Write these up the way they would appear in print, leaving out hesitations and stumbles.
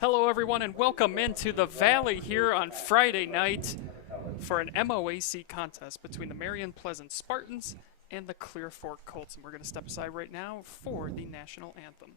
Hello everyone and welcome into the Valley here on Friday night for an MOAC contest between the Marion Pleasant Spartans and the Clear Fork Colts. And we're going to step aside right now for the national anthem.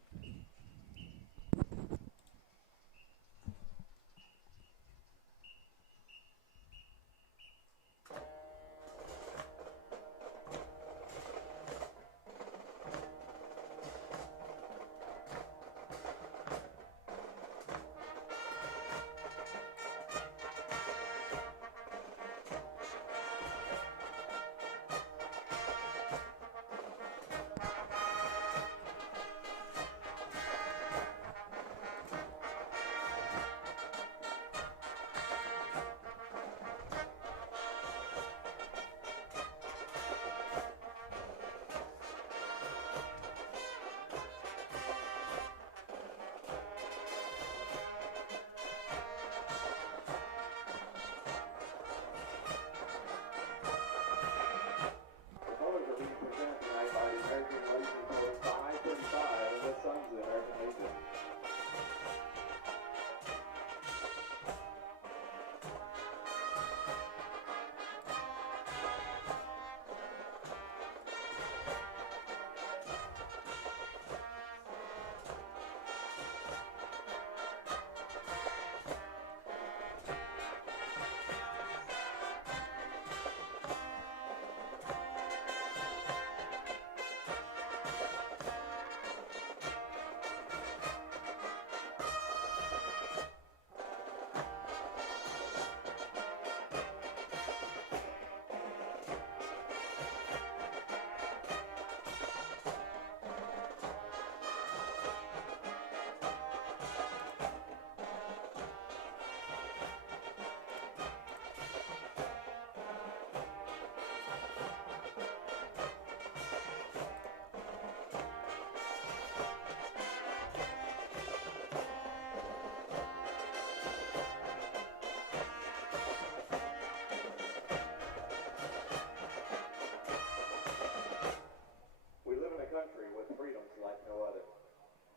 Country with freedoms like no other.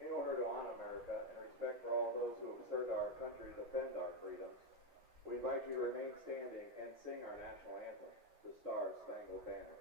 In order to honor America and respect for all those who have served our country to defend our freedoms, we invite you to remain standing and sing our national anthem, the Star-Spangled Banner.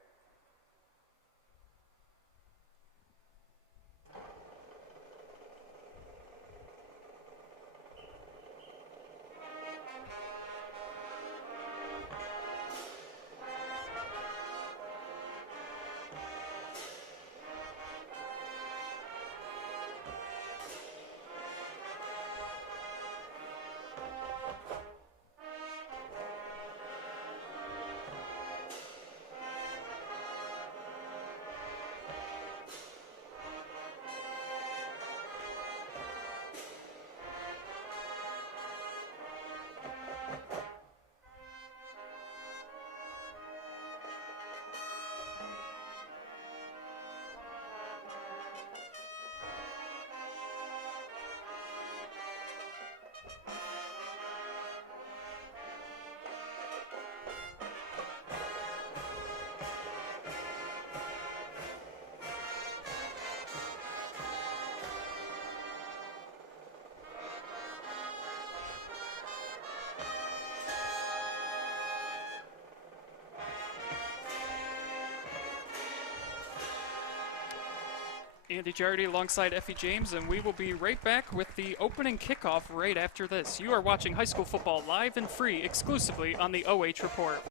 Andy Jardy alongside Effie James, and we will be right back with the opening kickoff right after this. You are watching high school football live and free exclusively on the OH.Report.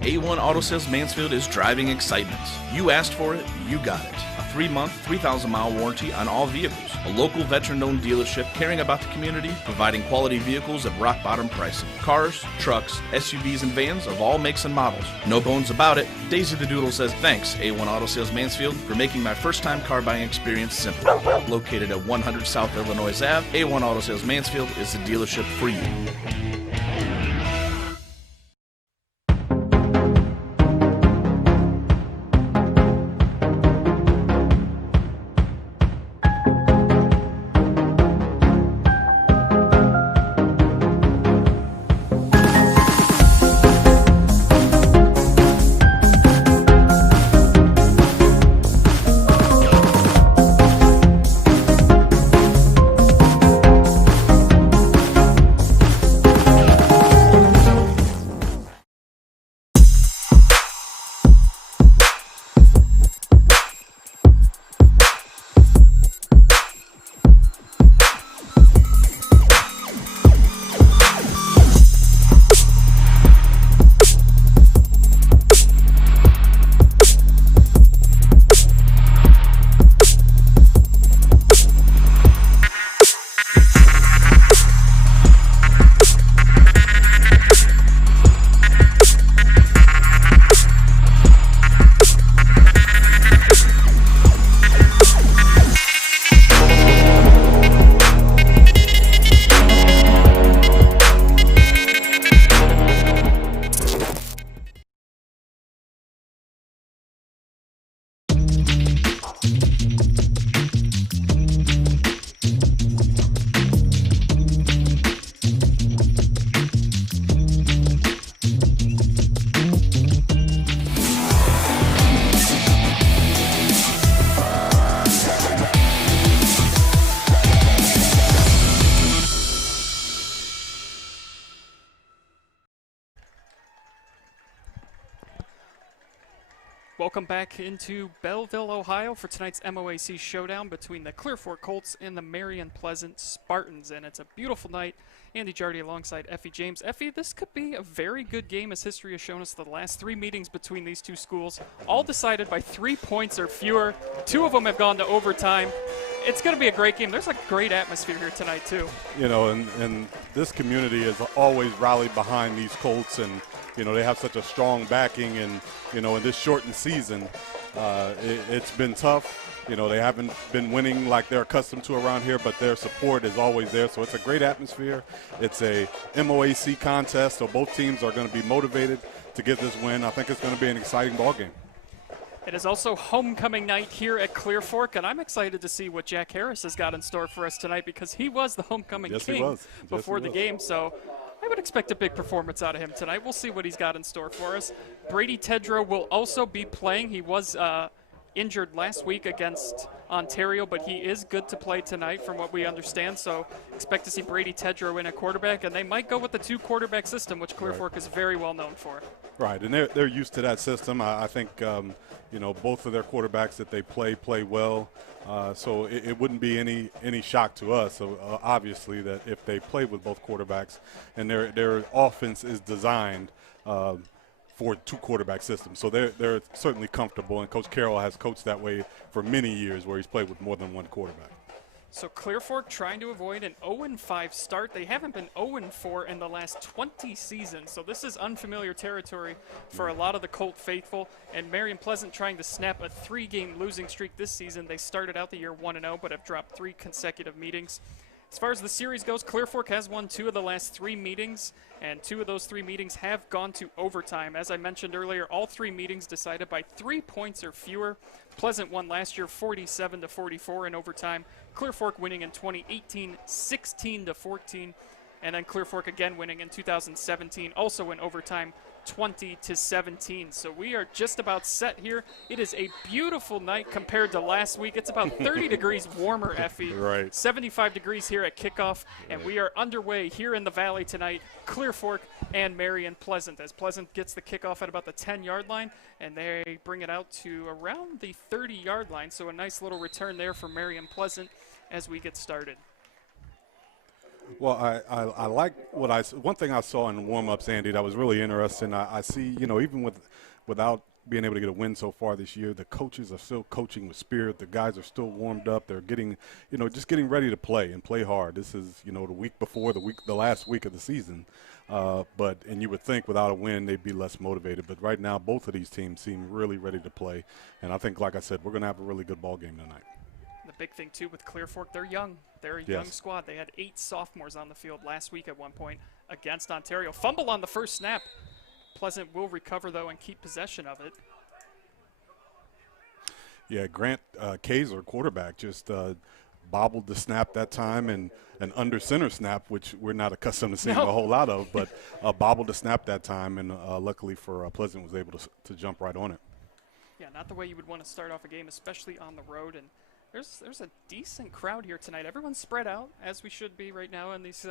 A1 Auto Sales Mansfield is driving excitement. You asked for it, you got it. A 3-month, 3,000-mile warranty on all vehicles. a local veteran-owned dealership caring about the community, providing quality vehicles at rock-bottom pricing. Cars, trucks, SUVs, and vans of all makes and models. No bones about it. Daisy the Doodle says, thanks, A1 Auto Sales Mansfield, for making my first-time car buying experience simple. Located at 100 South Illinois Ave, A1 Auto Sales Mansfield is the dealership for you. Welcome back into Belleville, Ohio for tonight's MOAC showdown between the Clear Fork Colts and the Marion Pleasant Spartans. And it's a beautiful night. Andy Jardy alongside Effie James. Effie, this could be a very good game, as history has shown us the last three meetings between these two schools, all decided by 3 points or fewer. Two of them have gone to overtime. It's going to be a great game. There's a great atmosphere here tonight, too. You know, and this community has always rallied behind these Colts, and you know, they have such a strong backing, and you know, in this shortened season, it's been tough. You know, they haven't been winning like they're accustomed to around here, but their support is always there. So it's a great atmosphere. It's a MOAC contest, so both teams are going to be motivated to get this win. I think it's going to be an exciting ball game. It is also homecoming night here at Clear Fork, and I'm excited to see what Jack Harris has got in store for us tonight, because he was the homecoming king before the game. So I would expect a big performance out of him tonight. We'll see what he's got in store for us. Brady Tedrow will also be playing. He was injured last week against Ontario, but he is good to play tonight from what we understand. So expect to see Brady Tedrow in a quarterback, and they might go with the two-quarterback system, which Clear Fork is very well known for. Right, and they're used to that system. I think you know, both of their quarterbacks that they play well. So it wouldn't be any shock to us. So obviously that if they play with both quarterbacks, and their offense is designed for two-quarterback system. So they're certainly comfortable, and Coach Carroll has coached that way for many years, where he's played with more than one quarterback. So Clear Fork trying to avoid an 0-5 start. They haven't been 0-4 in the last 20 seasons, so this is unfamiliar territory for a lot of the Colt faithful. And Marion Pleasant trying to snap a 3-game losing streak this season. They started out the year 1-0, but have dropped 3 consecutive meetings. As far as the series goes, Clear Fork has won 2 of the last 3 meetings, and 2 of those 3 meetings have gone to overtime. As I mentioned earlier, all 3 meetings decided by 3 points or fewer. Pleasant won last year 47-44 in overtime. Clear Fork winning in 2018 16-14, and then Clear Fork again winning in 2017, also in overtime 20-17. So we are just about set here. It is a beautiful night compared to last week. It's about 30 degrees warmer, Effie. Right. 75 degrees here at kickoff, and we are underway here in the Valley tonight. Clear Fork and Marion Pleasant, as Pleasant gets the kickoff at about the 10-yard line, and they bring it out to around the 30-yard line. So a nice little return there for Marion Pleasant as we get started. Well, I like one thing I saw in warm-ups, Andy, that was really interesting. I see, you know, even without being able to get a win so far this year. The coaches are still coaching with spirit. The guys are still warmed up. They're getting, just getting ready to play and play hard. This is, the week before the last week of the season. And you would think without a win they'd be less motivated. But right now both of these teams seem really ready to play. And I think, like I said, we're going to have a really good ball game tonight. The big thing, too, with Clear Fork, they're young. They're a young squad. They had 8 sophomores on the field last week at one point against Ontario. Fumble on the first snap. Pleasant will recover, though, and keep possession of it. Yeah, Grant Kaiser, quarterback, just bobbled the snap that time, and an under center snap, which we're not accustomed to seeing a whole lot of, but bobbled the snap that time, and luckily for Pleasant was able to jump right on it. Yeah, not the way you would want to start off a game, especially on the road. And there's a decent crowd here tonight. Everyone's spread out, as we should be right now in these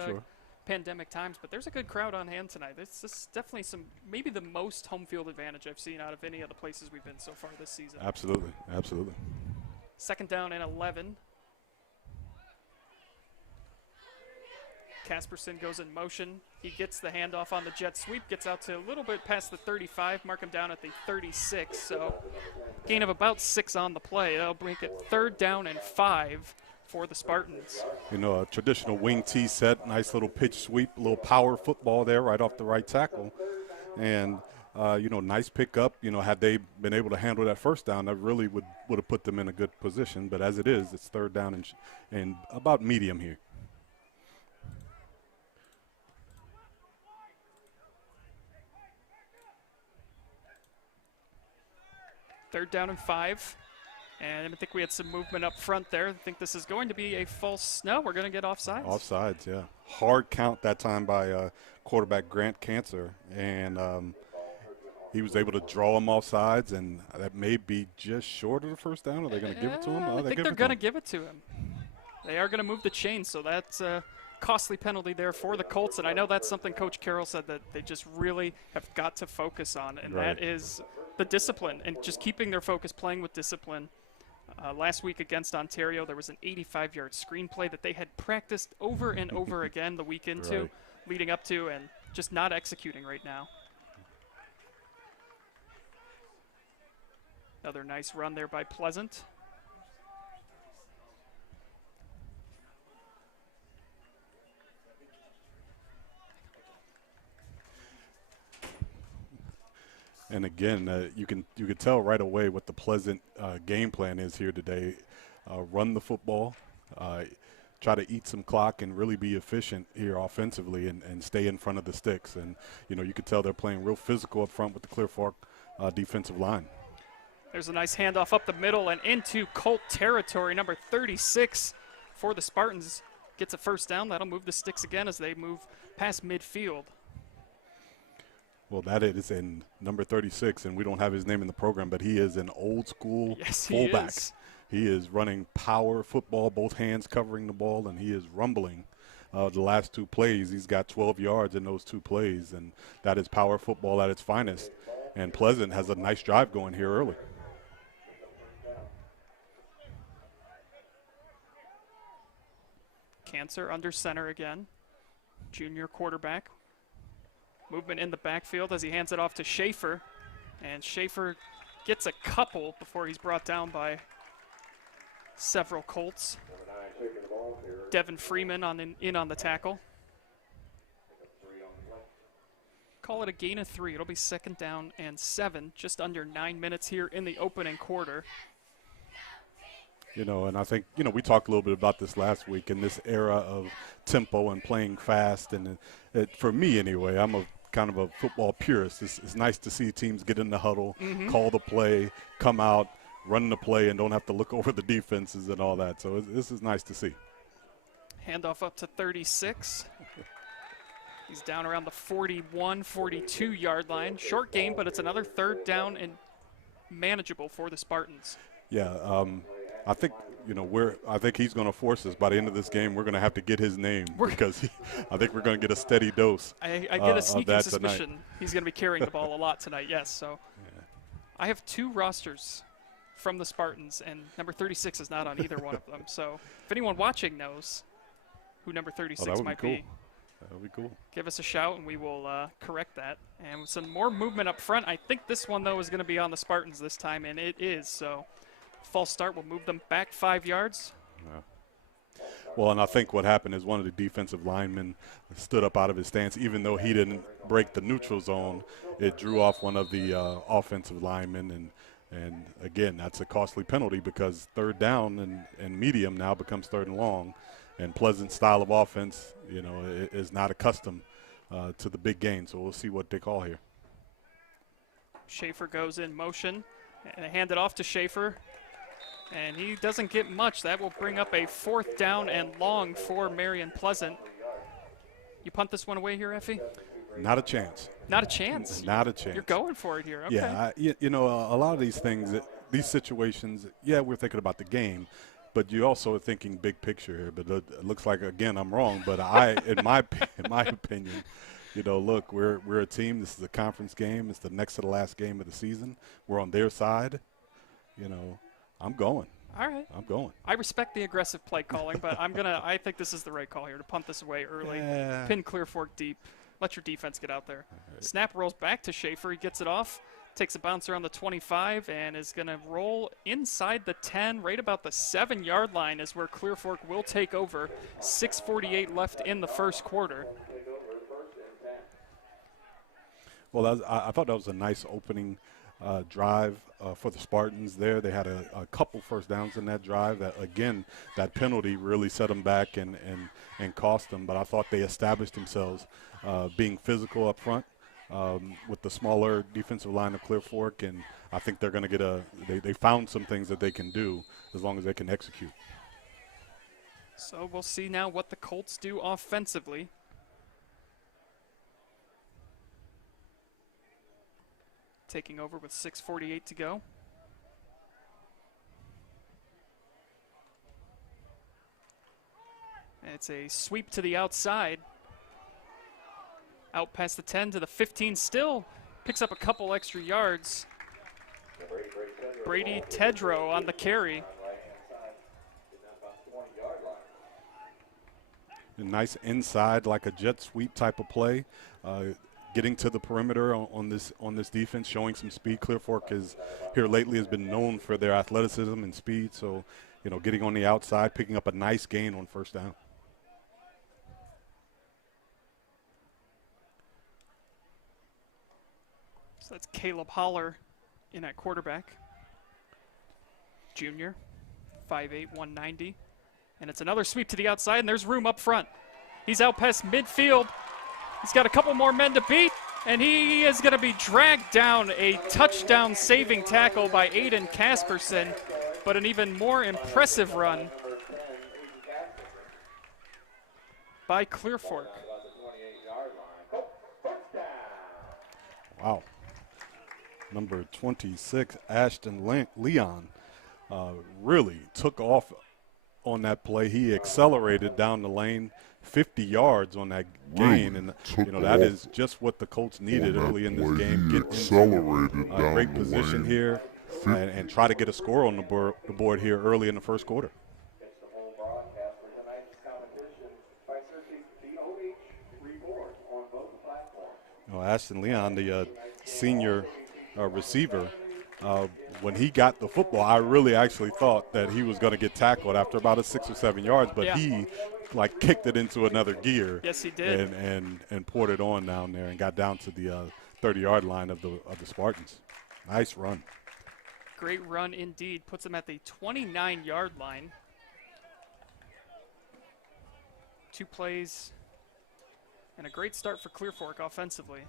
pandemic times, but there's a good crowd on hand tonight. This is definitely maybe the most home field advantage I've seen out of any of the places we've been so far this season. Absolutely. Second down and 11. Casperson goes in motion. He gets the handoff on the jet sweep, gets out to a little bit past the 35, mark him down at the 36. So gain of about 6 on the play. That'll make it 3rd down and 5 for the Spartans. A traditional wing tee set, nice little pitch sweep, a little power football there right off the right tackle. And, nice pickup. Had they been able to handle that first down, that really would have put them in a good position. But as it is, it's 3rd down and about medium here. Third down and 5. And I think we had some movement up front there. I think this is going to be a false. No, we're going to get offsides. Offsides, yeah. Hard count that time by quarterback Grant Cancer. And he was able to draw him offsides, and that may be just short of the first down. Are they going to give it to him? I think they're going to give it to him. They are going to move the chain, so that's a costly penalty there for the Colts. And I know that's something Coach Carroll said that they just really have got to focus on, and that is the discipline and just keeping their focus, playing with discipline. Last week against Ontario, there was an 85-yard screenplay that they had practiced over and over again the week into, leading up to, and just not executing right now. Another nice run there by Pleasant. And again, you can tell right away what the Pleasant game plan is here today. Run the football, try to eat some clock, and really be efficient here offensively, and stay in front of the sticks. And you can tell they're playing real physical up front with the Clear Fork defensive line. There's a nice handoff up the middle and into Colt territory. Number 36 for the Spartans gets a first down. That'll move the sticks again as they move past midfield. Well, that is in number 36, and we don't have his name in the program, but he is an old-school fullback. He is running power football, both hands covering the ball, and he is rumbling. The last 2 plays, he's got 12 yards in those 2 plays, and that is power football at its finest. And Pleasant has a nice drive going here early. Cancer under center again. Junior quarterback. Movement in the backfield as he hands it off to Schaefer. And Schaefer gets a couple before he's brought down by several Colts. Devin Freeman in on the tackle. Call it a gain of 3. It'll be 2nd down and 7, just under 9 minutes here in the opening quarter. And I think, we talked a little bit about this last week in this era of tempo and playing fast. And for me anyway, I'm a kind of a football purist. It's nice to see teams get in the huddle, call the play, come out, run the play, and don't have to look over the defenses and all that. So this is nice to see. Handoff up to 36. He's down around the 41, 42-yard line. Short game, but it's another 3rd down and manageable for the Spartans. Yeah, I think I think he's going to force us by the end of this game. We're going to have to get his name because I think we're going to get a steady dose. I get a sneaking suspicion tonight. He's going to be carrying the ball a lot tonight. Yes, so I have 2 rosters from the Spartans, and number 36 is not on either one of them. So if anyone watching knows who number 36 might be, That'll be cool. Give us a shout and we will correct that. And with some more movement up front, I think this one, though, is going to be on the Spartans this time, and it is. So false start will move them back 5 yards. Yeah. Well, and I think what happened is one of the defensive linemen stood up out of his stance. Even though he didn't break the neutral zone, it drew off one of the offensive linemen. And again, that's a costly penalty because third down and medium now becomes third and long. And Pleasant's style of offense, you know, is not accustomed to the big gain. So we'll see what they call here. Schaefer goes in motion, and they hand it off to Schaefer. And he doesn't get much. That will bring up a 4th down and long for Marion Pleasant. You punt this one away here, Effie? Not a chance. Not a chance? Not a chance. You're going for it here. Okay. Yeah, you know, a lot of these things, these situations, yeah, we're thinking about the game, but you also are thinking big picture here. But it looks like, again, I'm wrong. But in my opinion, you know, look, we're a team. This is a conference game. It's the next to the last game of the season. We're on their side. You know, I'm going. All right. I'm going. I respect the aggressive play calling, but I think this is the right call here to punt this away early. Yeah. Pin Clear Fork deep. Let your defense get out there. Right. Snap rolls back to Schaefer. He gets it off, takes a bounce around the 25, and is going to roll inside the 10, right about the 7-yard line is where Clear Fork will take over. 6:48 left in the first quarter. Well, I thought that was a nice opening drive for the Spartans there. They had a couple first downs in that drive. That, again, that penalty really set them back and cost them. But I thought they established themselves being physical up front with the smaller defensive line of Clear Fork. And I think they're going to get they found some things that they can do as long as they can execute. So we'll see now what the Colts do offensively. Taking over with 6:48 to go. And it's a sweep to the outside. Out past the 10 to the 15 still. Picks up a couple extra yards. Brady Tedrow on the carry. A nice inside, like a jet sweep type of play. Getting to the perimeter on this defense, showing some speed. Clear Fork here lately has been known for their athleticism and speed. So, you know, getting on the outside, picking up a nice gain on first down. So that's Caleb Holler in at quarterback. Junior, 5'8", 190. And it's another sweep to the outside, and there's room up front. He's out past midfield. He's got a couple more men to beat, and he is going to be dragged down. A touchdown saving tackle by Aiden Casperson, but an even more impressive run by Clear Fork. Wow. Number 26, Ashton Leon, really took off on that play. He accelerated down the lane 50 yards on that gain, and you know that is just what the Colts needed early in this game. Get into a great position here and try to get a score on the board here early in the first quarter. Ashton Leon, the senior receiver, when he got the football, I really actually thought that he was going to get tackled after about 6 or 7 yards, but he like kicked it into another gear. Yes, he did. And poured it on down there and got down to the 30-yard line of the Spartans. Nice run. Great run indeed. Puts him at the 29-yard line. 2 plays and a great start for Clear Fork offensively.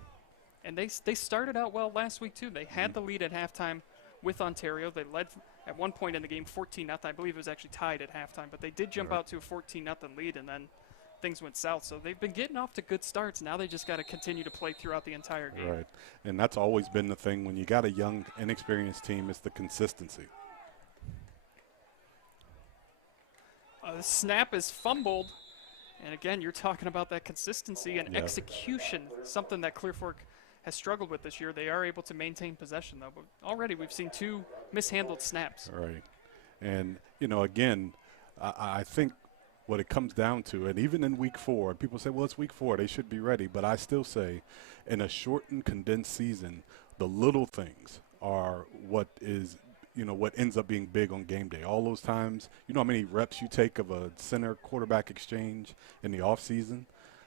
And they started out well last week too. They had the lead at halftime with Ontario. They led at one point in the game 14-0. I believe it was actually tied at halftime, but they did jump out to a 14-0 lead, and then things went south. So they've been getting off to good starts. Now they just got to continue to play throughout the entire game. Right, and that's always been the thing when you got a young, inexperienced team, is the consistency. The snap is fumbled, and again, you're talking about that consistency and execution, something that Clear Fork has struggled with this year. They are able to maintain possession, though, but already we've seen 2 mishandled snaps. Right, and, you know, again, I think what it comes down to, and even in week 4, people say, well, it's week 4, they should be ready. But I still say in a shortened, condensed season, the little things are what is, what ends up being big on game day. All those times, how many reps you take of a center quarterback exchange in the offseason,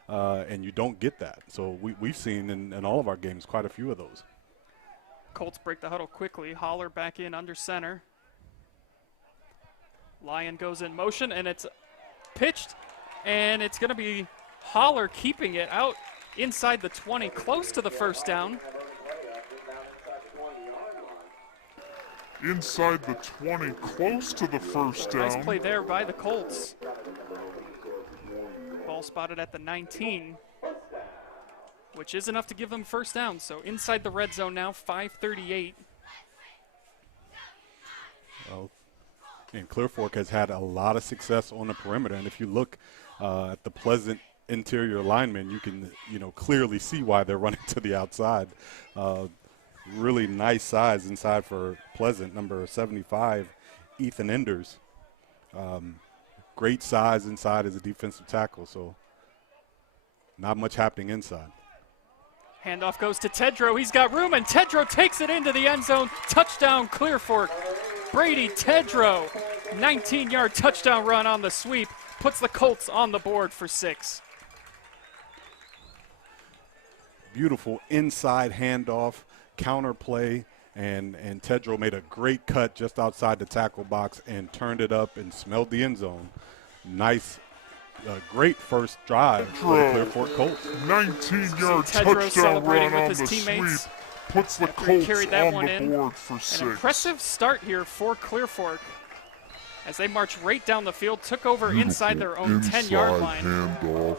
and you don't get that. So we've seen in all of our games quite a few of those. Colts break the huddle quickly. Holler back in under center. Lyon goes in motion, and it's pitched, and it's going to be Holler keeping it out inside the 20, close to the first down. Inside the 20, close to the first down. Nice play there by the Colts. Ball spotted at the 19, which is enough to give them first down. So inside the red zone now, 5:38. Well, and Clear Fork has had a lot of success on the perimeter. And if you look at the Pleasant interior linemen, you can, clearly see why they're running to the outside. Really nice size inside for Pleasant, number 75, Ethan Enders. Great size inside as a defensive tackle, so not much happening inside. Handoff goes to Tedrow. He's got room, and Tedrow takes it into the end zone. Touchdown, Clear Fork. Brady Tedrow, 19-yard touchdown run on the sweep, puts the Colts on the board for 6. Beautiful inside handoff, counter play, and Tedrow made a great cut just outside the tackle box and turned it up and smelled the end zone. Nice, great first drive for the Clear Fork Colts. 19-yard touchdown run on the sweep puts the Colts on the board for 6. An impressive start here for Clear Fork as they march right down the field, took over inside their own 10-yard line. Handoff,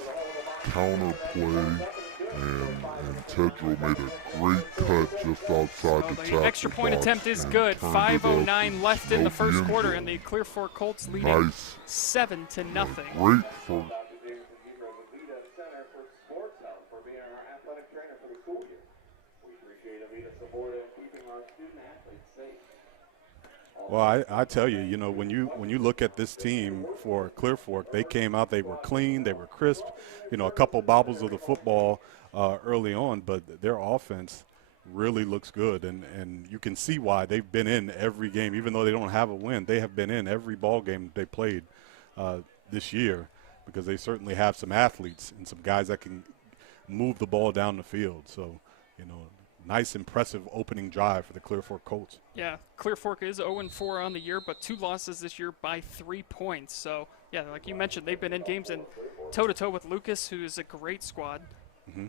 counter play. And Tedrow made a great cut just outside the tackle box. Extra point attempt is good. 5:09 left in the first quarter, and the Clear Fork Colts leading 7-0. Great for Well, I tell you, when you look at this team for Clear Fork, they came out, they were clean, they were crisp, a couple bobbles of the football early on, but their offense really looks good, and you can see why they've been in every game. Even though they don't have a win, they have been in every ball game they played this year, because they certainly have some athletes and some guys that can move the ball down the field. So, nice, impressive opening drive for the Clear Fork Colts. Yeah, Clear Fork is 0-4 on the year, but 2 losses this year by 3 points. So, yeah, like you mentioned, they've been in games and toe-to-toe with Lucas, who is a great squad. Mm-hmm.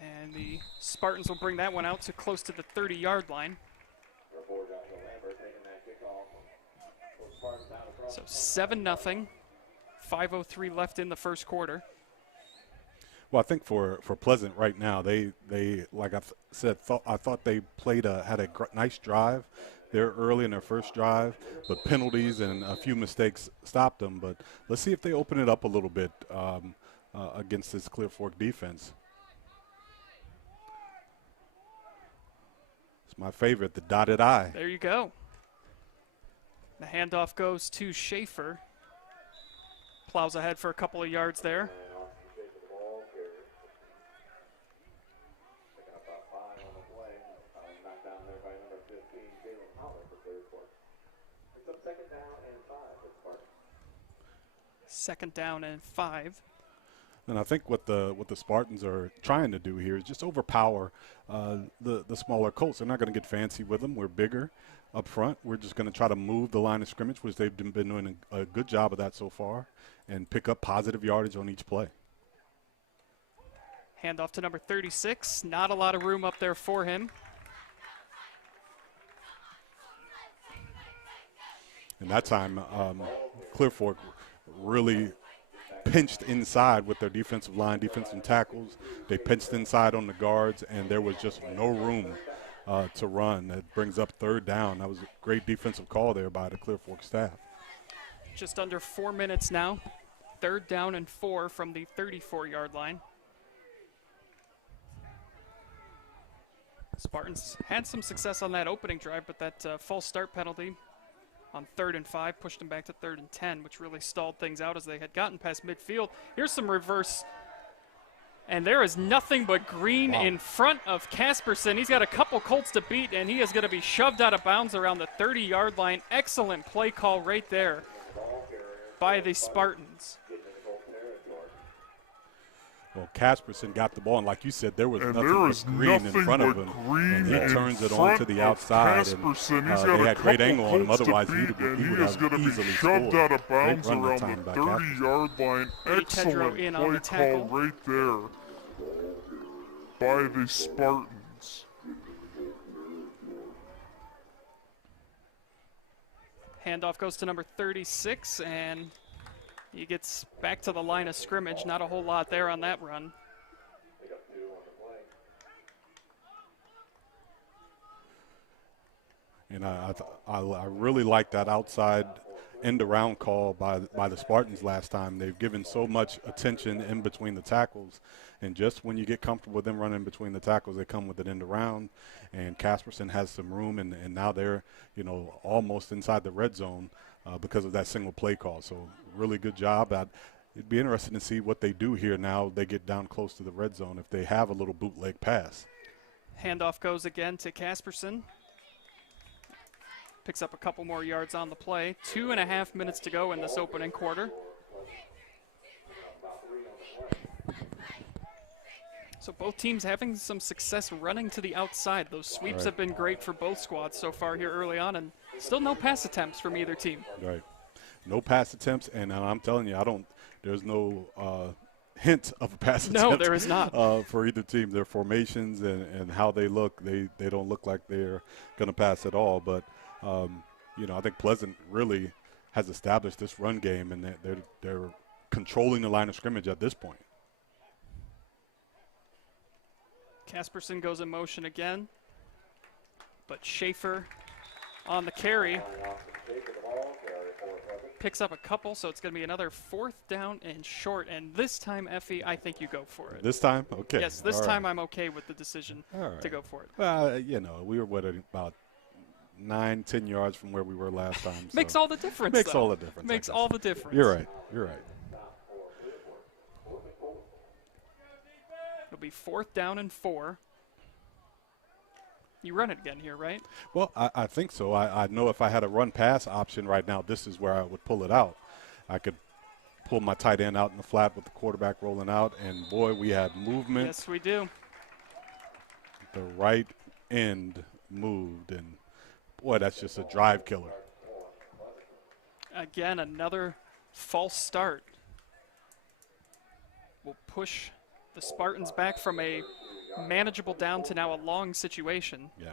And the Spartans will bring that one out to close to the 30-yard line. So 7-0, 5:03 left in the first quarter. Well, I think for Pleasant right now, they like I thought they played had a nice drive there early in their first drive, but penalties and a few mistakes stopped them. But let's see if they open it up a little bit against this Clear Fork defense. It's my favorite, the dotted I. There you go. The handoff goes to Schaefer. Plows ahead for a couple of yards there. Second down and 5. And I think what the Spartans are trying to do here is just overpower the smaller Colts. They're not going to get fancy with them. We're bigger up front. We're just going to try to move the line of scrimmage, which they've been doing a good job of that so far, and pick up positive yardage on each play. Handoff to number 36. Not a lot of room up there for him. And that time, Clear Fork really pinched inside with their defensive line, defensive tackles. They pinched inside on the guards, and there was just no room to run. That brings up third down. That was a great defensive call there by the Clear Fork staff. Just under 4 minutes now. Third down and 4 from the 34-yard line. Spartans had some success on that opening drive, but that false start penalty on 3rd and 5 pushed them back to 3rd and 10, which really stalled things out as they had gotten past midfield. Here's some reverse, and there is nothing but green in front of Casperson. He's got a couple Colts to beat, and he is going to be shoved out of bounds around the 30-yard line. Excellent play call right there by the Spartans. Well, Casperson got the ball, and like you said, there was nothing but green in front of him, and he turns it on to the outside, and they had great angle on him. Otherwise, he would have easily shoved out of bounds run around time the by 30-yard line. Excellent in on play the tackle. call right there by the Spartans. Handoff goes to number 36, and he gets back to the line of scrimmage. Not a whole lot there on that run. And I really like that outside end-around call by the Spartans last time. They've given so much attention in between the tackles, and just when you get comfortable with them running between the tackles, they come with an end-around, and Casperson has some room, and now they're, almost inside the red zone because of that single play call. So really good job. It'd be interesting to see what they do here now they get down close to the red zone if they have a little bootleg pass. Handoff goes again to Casperson. Picks up a couple more yards on the play. 2.5 minutes to go in this opening quarter. So both teams having some success running to the outside. Those sweeps have been great for both squads so far here early on, and still no pass attempts from either team. Right. No pass attempts, and I'm telling you, there's no hint of a pass attempt. No, there is not. For either team. Their formations and how they look, they don't look like they're going to pass at all. But, I think Pleasant really has established this run game, and they're controlling the line of scrimmage at this point. Casperson goes in motion again, but Schaefer on the carry picks up a couple, so it's going to be another 4th down and short. And this time, Effie, I think you go for it. This time? Okay. Yes, this time I'm okay with the decision to go for it. Well, we were about 9-10 yards from where we were last time. So Makes all the difference. Makes all the difference. Makes all the difference. You're right. It'll be 4th down and 4. You run it again here, right? Well, I think so. I know if I had a run-pass option right now, this is where I would pull it out. I could pull my tight end out in the flat with the quarterback rolling out, and, boy, we had movement. Yes, we do. The right end moved, and, boy, that's just a drive killer. Again, another false start. Will push the Spartans back from a manageable down to now a long situation. Yeah.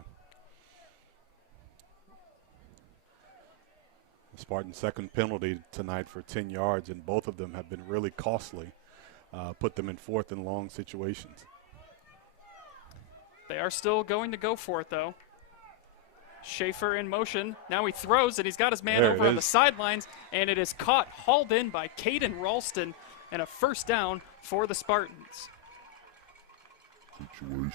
The Spartans' second penalty tonight for 10 yards, and both of them have been really costly. Put them in 4th and long situations. They are still going to go for it, though. Schaefer in motion. Now he throws, and he's got his man over on the sidelines, and it is caught, hauled in by Caden Ralston, and a 1st down for the Spartans. Situations.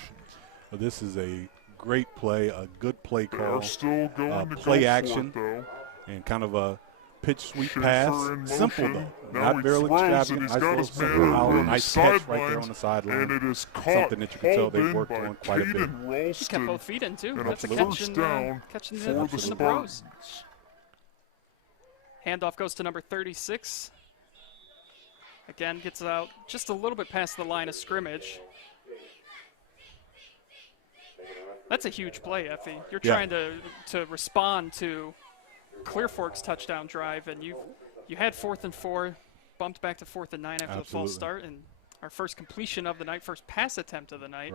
Well, this is a great play, a good play call. They're still going to play go action, for it, though. And kind of a pitch sweep Schaefer pass. in Simple, motion. though. Now Not barely extravagant. and he's Nice got little his man simple over out. on the Nice catch right there sidelines, on the sideline. and it is caught, Something that you can tell they've hauled worked in on by quite a bit. Caden He kept Ralston, both feet in, too. and That's a a catch first in, down catching for in the the pros. Spartans. Handoff goes to number 36. Again, gets out just a little bit past the line of scrimmage. That's a huge play, Effie. You're trying to respond to Clear Fork's touchdown drive, and you had 4th and 4, bumped back to 4th and 9 after the false start, and our first completion of the night, first pass attempt of the night,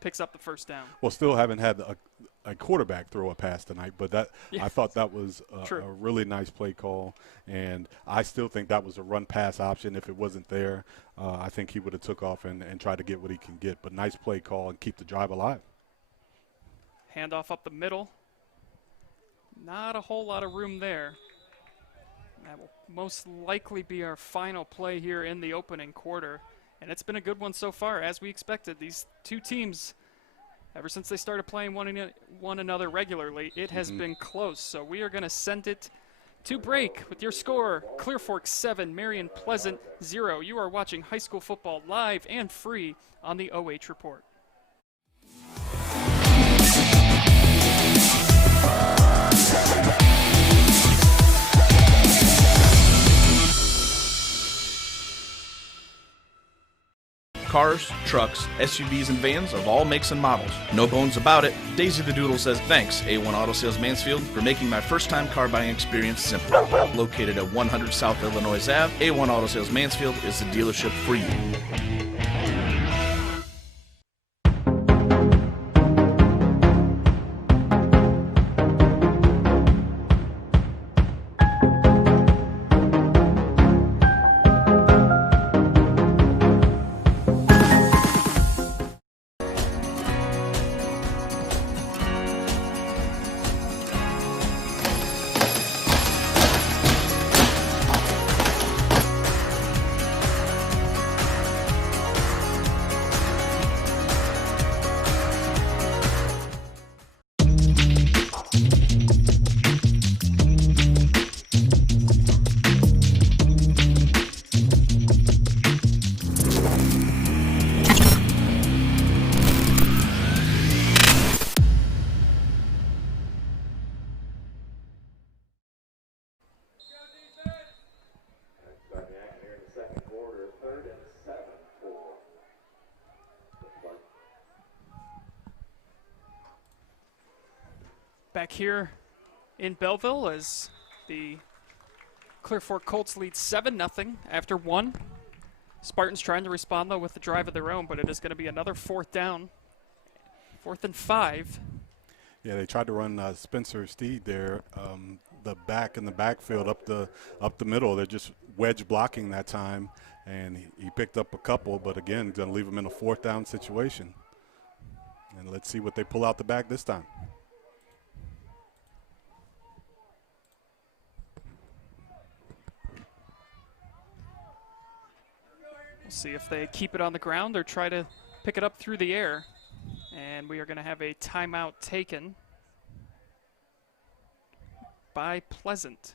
picks up the 1st down. Well, still haven't had a quarterback throw a pass tonight, but I thought that was a really nice play call, and I still think that was a run-pass option. If it wasn't there, I think he would have took off and tried to get what he can get, but nice play call and keep the drive alive. Handoff up the middle. Not a whole lot of room there. That will most likely be our final play here in the opening quarter. And it's been a good one so far, as we expected. These two teams Ever since they started playing one another regularly, it has been close. So we are going to send it to break with your score, Clear Fork 7, Marion Pleasant 0. You are watching high school football live and free on the OH Report. Cars, trucks, SUVs, and vans of all makes and models. No bones about it. Daisy the Doodle says thanks, A1 Auto Sales Mansfield, for making my first-time car buying experience simple. Located at 100 South Illinois Ave, A1 Auto Sales Mansfield is the dealership for you. Back here in Belleville as the Clear Fork Colts lead 7-0 after 1. Spartans trying to respond, though, with the drive of their own, but it is going to be another 4th down. 4th and 5. Yeah, they tried to run Spencer Steed there, the back in the backfield up the middle. They're just wedge blocking that time, and he picked up a couple, but again, going to leave him in a 4th down situation. And let's see what they pull out the back this time. We'll see if they keep it on the ground or try to pick it up through the air. And we are going to have a timeout taken by Pleasant.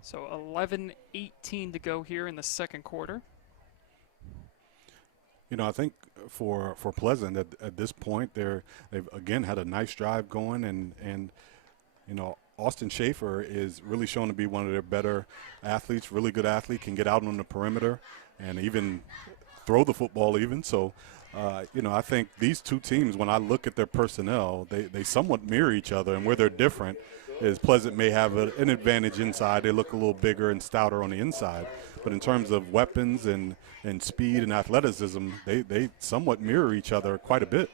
So 11:18 to go here in the second quarter. You know, I think for Pleasant at this point, they've again had a nice drive going, and you know, Austin Schaefer is really shown to be one of their better athletes, really good athlete, can get out on the perimeter and even throw the football even. So, you know, I think these two teams, when I look at their personnel, they somewhat mirror each other, and where they're different is Pleasant may have an advantage inside. They look a little bigger and stouter on the inside. But in terms of weapons and speed and athleticism, they somewhat mirror each other quite a bit.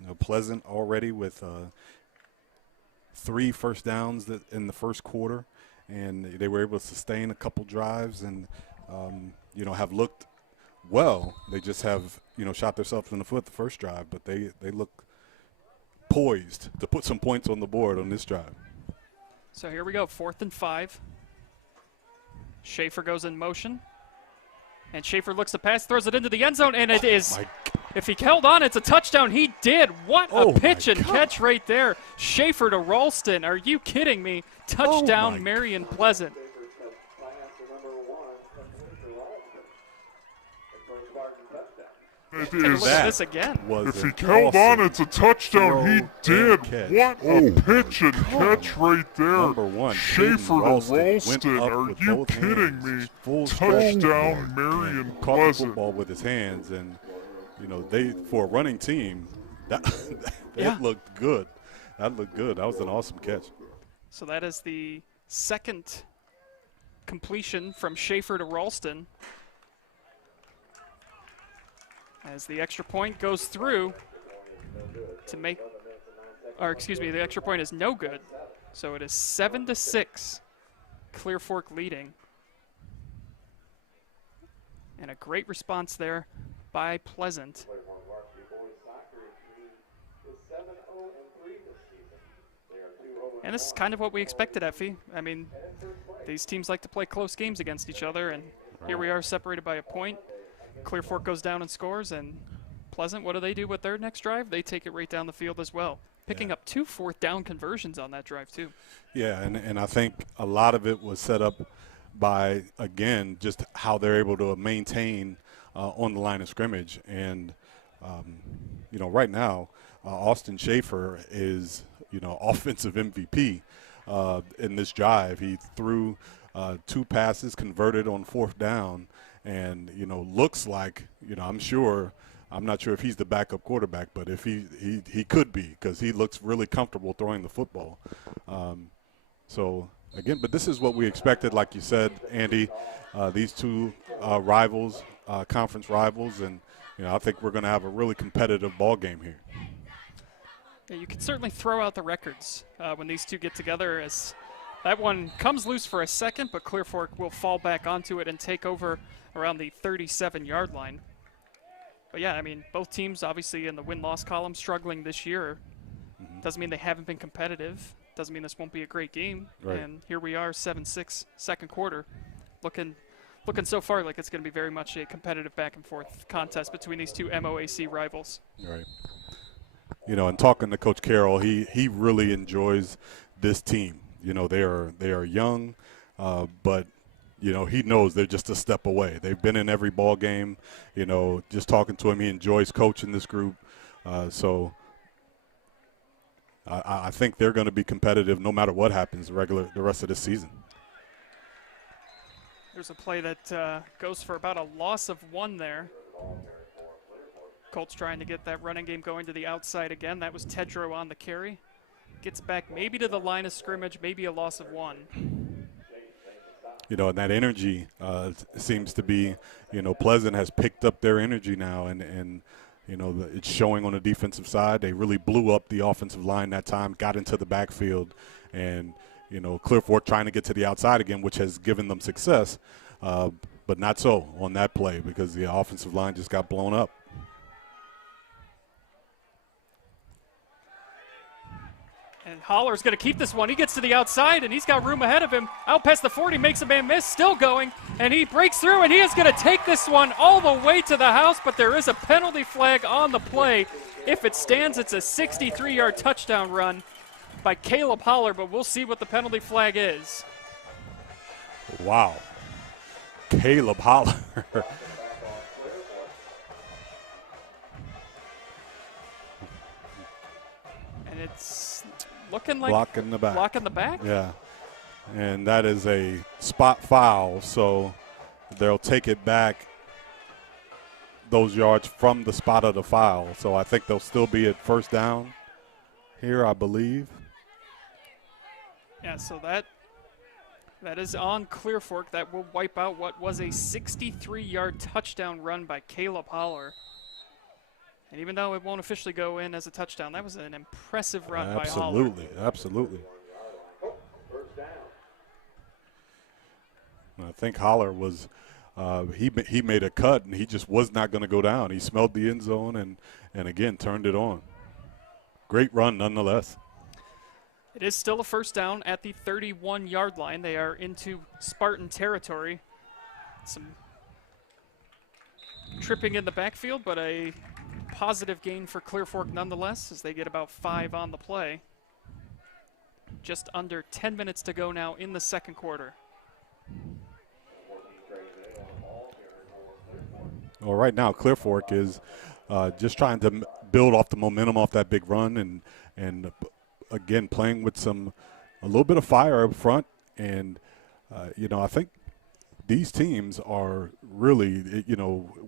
You know, Pleasant already with 3 first downs in the first quarter, and they were able to sustain a couple drives and, you know, have looked well. They just have, you know, shot themselves in the foot the first drive, but they look poised to put some points on the board on this drive. So here we go, 4th and 5. Schaefer goes in motion. And Schaefer looks to pass, throws it into the end zone, and it is, if he held on, it's a touchdown. He did. What a pitch and catch right there. Schaefer to Ralston. Are you kidding me? Touchdown, Marion Pleasant. It Take a look at this again. If he held on, it's a touchdown. He did. What a pitch and catch right there. Schaefer to Ralston. Are you kidding me? Touchdown, Marion Pleasant. Caught the football with his hands, and you know, for a running team, that looked good. That looked good. That was an awesome catch. So that is the second completion from Schaefer to Ralston. As the extra point goes through to make, or excuse me, the extra point is no good. So it is 7-6, Clear Fork leading. And a great response there by Pleasant. And this is kind of what we expected, Effie. I mean, these teams like to play close games against each other, and here we are separated by a point. Clear Fork goes down and scores, and Pleasant, what do they do with their next drive? They take it right down the field as well, picking up 2 fourth-down conversions on that drive too. Yeah, and I think a lot of it was set up by, again, just how they're able to maintain on the line of scrimmage. And, right now, Austin Schaefer is, offensive MVP in this drive. He threw 2 passes, converted on 4th down, and, looks like, I'm not sure if he's the backup quarterback, but if he could be, because he looks really comfortable throwing the football. Again, but this is what we expected, like you said, Andy, these 2 rivals, conference rivals, and, I think we're going to have a really competitive ball game here. Yeah, you can certainly throw out the records when these 2 get together, as that one comes loose for a second, but Clear Fork will fall back onto it and take over around the 37-yard line. But yeah, I mean, both teams obviously in the win-loss column struggling this year. Doesn't mean they haven't been competitive. Doesn't mean this won't be a great game. Right. And here we are, 7-6, second quarter, looking so far like it's going to be very much a competitive back-and-forth contest between these 2 MOAC rivals. Right. And talking to Coach Carroll, he really enjoys this team. They are young, but he knows they're just a step away. They've been in every ball game. Just talking to him, he enjoys coaching this group. So I think they're going to be competitive no matter what happens the rest of this season. There's a play that goes for about a loss of 1 there. Colt's trying to get that running game going to the outside again. That was Tedrow on the carry. Gets back maybe to the line of scrimmage, maybe a loss of 1. And that energy seems to be, Pleasant has picked up their energy now, and it's showing on the defensive side. They really blew up the offensive line that time, got into the backfield, and, Clear Fork trying to get to the outside again, which has given them success, but not so on that play because the offensive line just got blown up. And Holler's going to keep this one. He gets to the outside, and he's got room ahead of him. Out past the 40, makes a man miss, still going, and he breaks through, and he is going to take this one all the way to the house, but there is a penalty flag on the play. If it stands, it's a 63-yard touchdown run by Caleb Holler, but we'll see what the penalty flag is. Wow. Caleb Holler. And it's looking like block in the back. Block in the back? Yeah. And that is a spot foul, so they'll take it back those yards from the spot of the foul. So I think they'll still be at 1st down here, I believe. Yeah, so that is on Clear Fork. That will wipe out what was a 63-yard touchdown run by Caleb Holler. And even though it won't officially go in as a touchdown, that was an impressive run by Holler. Absolutely. I think Holler was he made a cut, and he just was not going to go down. He smelled the end zone and again, turned it on. Great run nonetheless. It is still a 1st down at the 31-yard line. They are into Spartan territory. Some tripping in the backfield, but a positive gain for Clear Fork nonetheless as they get about 5 on the play. Just under 10 minutes to go now in the second quarter. Well, right now Clear Fork is just trying to build off the momentum off that big run and again playing with a little bit of fire up front. And, I think these teams are really,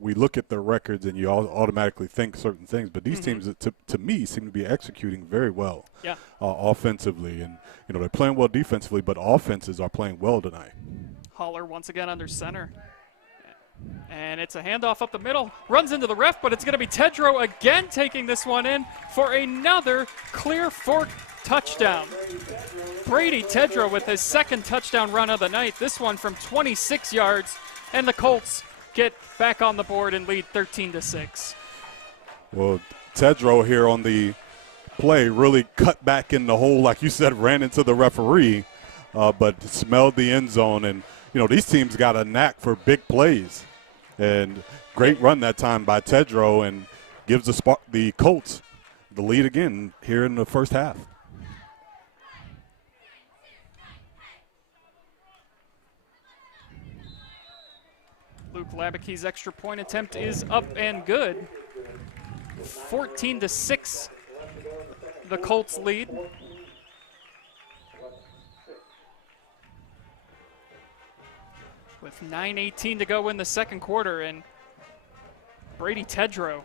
we look at their records and you automatically think certain things, but these teams, to me, seem to be executing very well offensively. And, they're playing well defensively, but offenses are playing well tonight. Holler once again under center. And it's a handoff up the middle. Runs into the ref, but it's going to be Tedrow again taking this one in for another Clear Fork touchdown. Brady Tedrow with his 2nd touchdown run of the night. This one from 26 yards. And the Colts get back on the board and lead 13-6. Well, Tedrow here on the play, really cut back in the hole, like you said, ran into the referee, but smelled the end zone. And, these teams got a knack for big plays. And great run that time by Tedrow, and gives the Colts the lead again here in the first half. Luke Labicki's extra point attempt is up and good. 14-6, the Colts lead. With 9:18 to go in the second quarter, and Brady Tedrow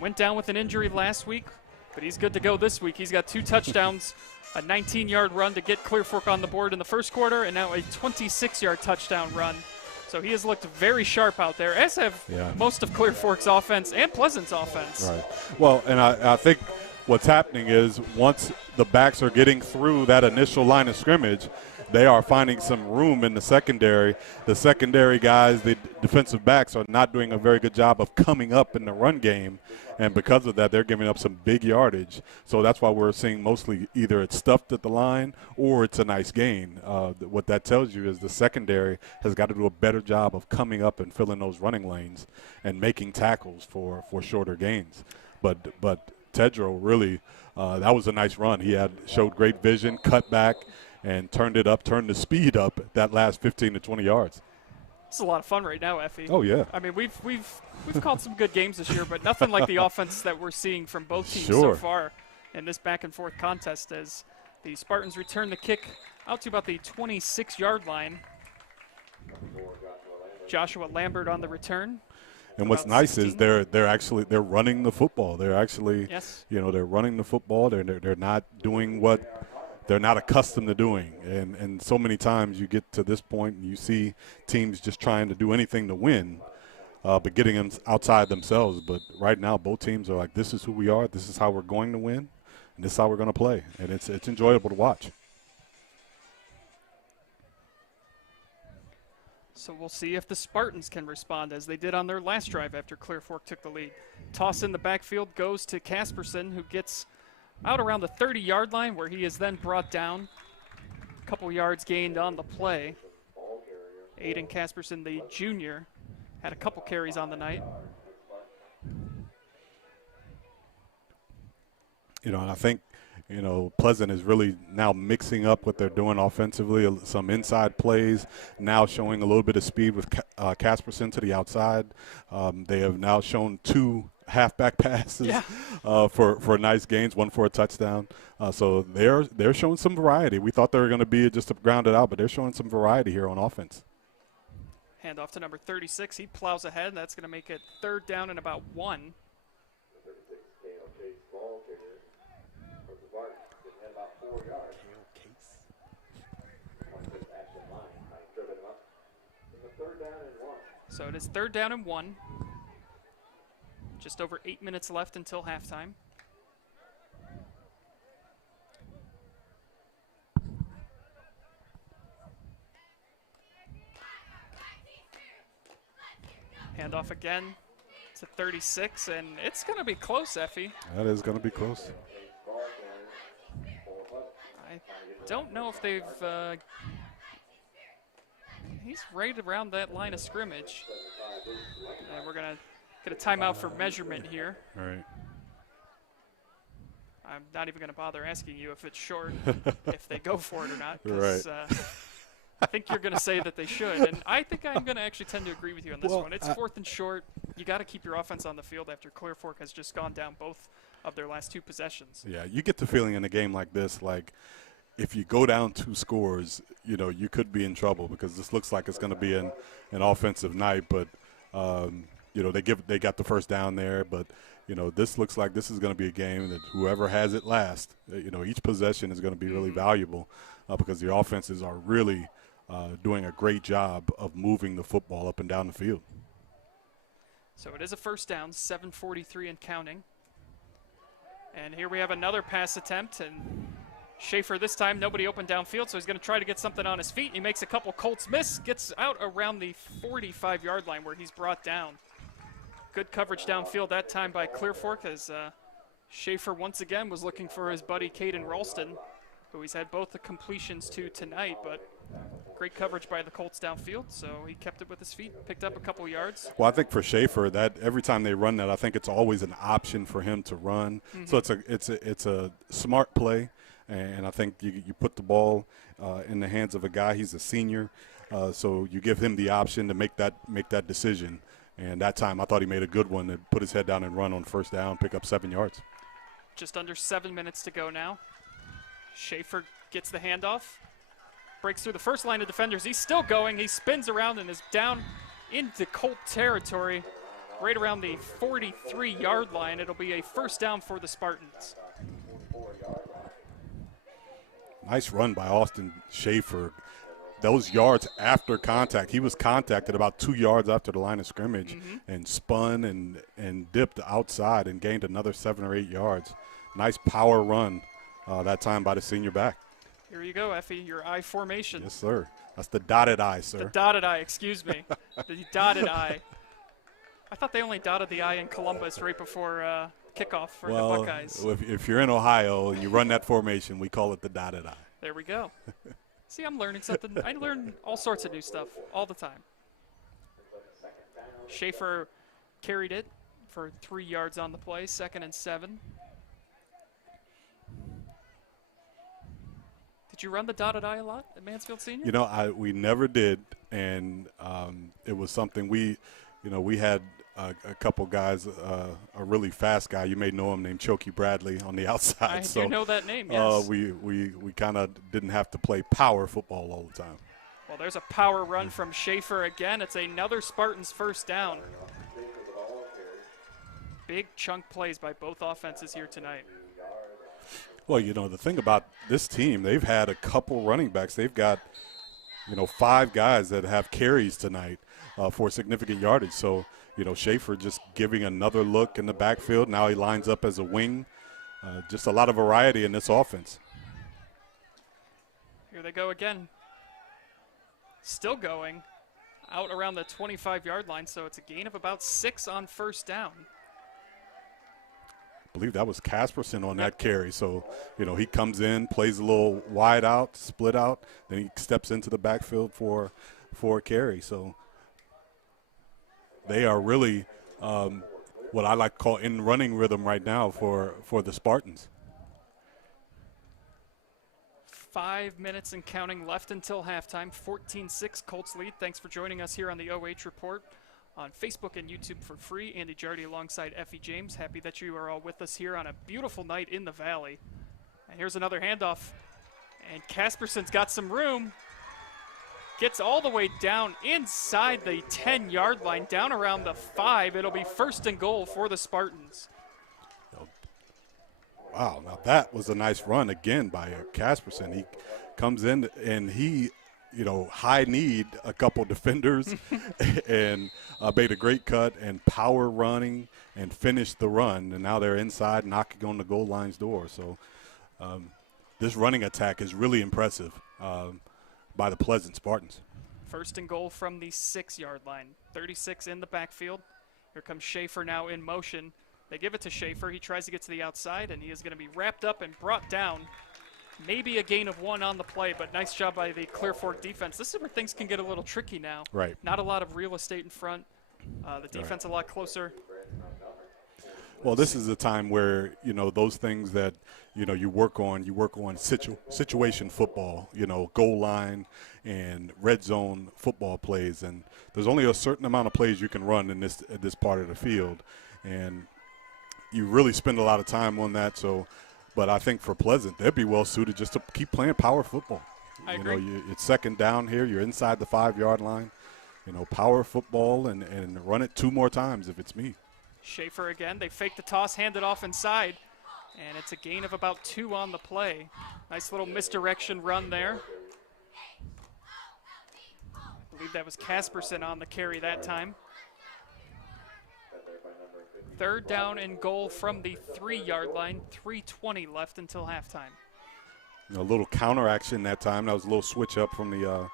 went down with an injury last week, but he's good to go this week. He's got 2 touchdowns, a 19-yard run to get Clear Fork on the board in the first quarter, and now a 26-yard touchdown run. So he has looked very sharp out there, as have most of Clear Fork's offense and Pleasant's offense. Right. Well, and I think what's happening is once the backs are getting through that initial line of scrimmage, they are finding some room in the secondary. The secondary guys, the defensive backs, are not doing a very good job of coming up in the run game, and because of that, they're giving up some big yardage. So that's why we're seeing mostly either it's stuffed at the line or it's a nice gain. What that tells you is the secondary has got to do a better job of coming up and filling those running lanes and making tackles for shorter gains. But Tedrow really, that was a nice run. He showed great vision, cut back, and turned the speed up that last 15 to 20 yards. It's a lot of fun right now, Effie. Oh, yeah. I mean, we've called some good games this year, but nothing like the offense that we're seeing from both teams so far in this back-and-forth contest, as the Spartans return the kick out to about the 26-yard line. Joshua Lambert on the return. And what's nice 16. Is they're running the football. They're actually, they're running the football. They're not doing what they're not accustomed to doing. And so many times you get to this point and you see teams just trying to do anything to win, but getting them outside themselves. But right now both teams are like, this is who we are, this is how we're going to win, and this is how we're going to play. And it's enjoyable to watch. So we'll see if the Spartans can respond as they did on their last drive after Clear Fork took the lead. Toss in the backfield goes to Casperson, who gets out around the 30-yard line, where he is then brought down. A couple yards gained on the play. Aiden Casperson, the junior, had a couple carries on the night. And I think, Pleasant is really now mixing up what they're doing offensively, some inside plays, now showing a little bit of speed with Casperson to the outside. They have now shown 2 halfback passes for nice gains, 1 for a touchdown. So they're showing some variety. We thought they were going to be just grounded out, but they're showing some variety here on offense. Hand off to number 36. He plows ahead, and that's going to make it 3rd down and about 1. So it is 3rd down and 1. Just over 8 minutes left until halftime. Handoff again to 36, and it's going to be close, Effie. That is going to be close. I don't know if they've he's right around that line of scrimmage. And we're going to get a timeout for measurement here. All right. I'm not even going to bother asking you if it's short, if they go for it or not. Right. I think you're going to say that they should, and I think I'm going to actually tend to agree with you on this one. It's 4th and short. You got to keep your offense on the field after Clear Fork has just gone down both of their last 2 possessions. Yeah, you get the feeling in a game like this, like if you go down 2 scores, you could be in trouble, because this looks like it's going to be an offensive night. But they got the first down there, but this looks like this is going to be a game that whoever has it last, each possession is going to be really valuable, because the offenses are really doing a great job of moving the football up and down the field. So it is a first down, 7:43 and counting. And here we have another pass attempt, and Schaefer this time, nobody open downfield, so he's going to try to get something on his feet. He makes a couple Colts miss, gets out around the 45-yard line where he's brought down. Good coverage downfield that time by Clear Fork, as Schaefer once again was looking for his buddy Caden Ralston, who he's had both the completions to tonight, but great coverage by the Colts downfield, so he kept it with his feet, picked up a couple yards. Well, I think for Schaefer, that every time they run that, I think it's always an option for him to run. So it's a smart play, and I think you put the ball in the hands of a guy. He's a senior, so you give him the option to make that decision. And that time, I thought he made a good one to put his head down and run on first down, pick up 7 yards. Just under 7 minutes to go now. Schaefer gets the handoff, breaks through the first line of defenders. He's still going. He spins around and is down into Colt territory, right around the 43-yard line. It'll be a first down for the Spartans. Nice run by Austin Schaefer. Those yards after contact, he was contacted about 2 yards after the line of scrimmage and spun and dipped outside and gained another 7 or 8 yards. Nice power run that time by the senior back. Here you go, Effie, your I formation. Yes, sir. That's the dotted I, sir. The dotted I, excuse me. The dotted I. I thought they only dotted the I in Columbus right before kickoff for the Buckeyes. If you're in Ohio and you run that formation, we call it the dotted I. There we go. See, I'm learning something. I learn all sorts of new stuff all the time. Schaefer carried it for 3 yards on the play, 2nd and 7. Did you run the dotted I a lot at Mansfield Senior? You know, we never did, and it was something we had a couple guys, a really fast guy, you may know him, named Chokey Bradley on the outside. I so do know that name, yes. We kind of didn't have to play power football all the time. Well, there's a power run from Schaefer again. It's another Spartans first down. Big chunk plays by both offenses here tonight. Well, you know, the thing about this team, they've had a couple running backs. They've got, 5 guys that have carries tonight for significant yardage. So, Schaefer just giving another look in the backfield. Now he lines up as a wing. Just a lot of variety in this offense. Here they go again. Still going out around the 25-yard line, so it's a gain of about 6 on first down. I believe that was Casperson on that carry. So, he comes in, plays a little wide out, split out, then he steps into the backfield for a carry. So they are really what I like to call in running rhythm right now for the Spartans. 5 minutes and counting left until halftime. 14-6 Colts lead. Thanks for joining us here on the OH Report on Facebook and YouTube for free. Andy Jardy alongside Effie James. Happy that you are all with us here on a beautiful night in the Valley. And here's another handoff. And Casperson's got some room. Gets all the way down inside the 10-yard line, down around the 5. It'll be first and goal for the Spartans. Wow, now that was a nice run again by Casperson. He comes in and he high-kneed a couple defenders and made a great cut and power running and finished the run. And now they're inside knocking on the goal line's door. So this running attack is really impressive by the Pleasant Spartans. First and goal from the 6-yard line. 36 in the backfield. Here comes Schaefer now in motion. They give it to Schaefer. He tries to get to the outside, and he is going to be wrapped up and brought down. Maybe a gain of 1 on the play, but nice job by the Clear Fork defense. This is where things can get a little tricky now. Right. Not a lot of real estate in front. The defense a lot closer. Well, this is a time where, those things that, you work on situation football, goal line and red zone football plays. And there's only a certain amount of plays you can run in this part of the field. And you really spend a lot of time on that. So, but I think for Pleasant, they'd be well suited just to keep playing power football. I agree. It's second down here. You're inside the 5-yard line. Power football and run it 2 more times if it's me. Schaefer again. They fake the toss, hand it off inside, and it's a gain of about 2 on the play. Nice little misdirection run there. I believe that was Casperson on the carry that time. 3rd down and goal from the 3-yard line. 3:20 left until halftime. A little counter action that time. That was a little switch up from the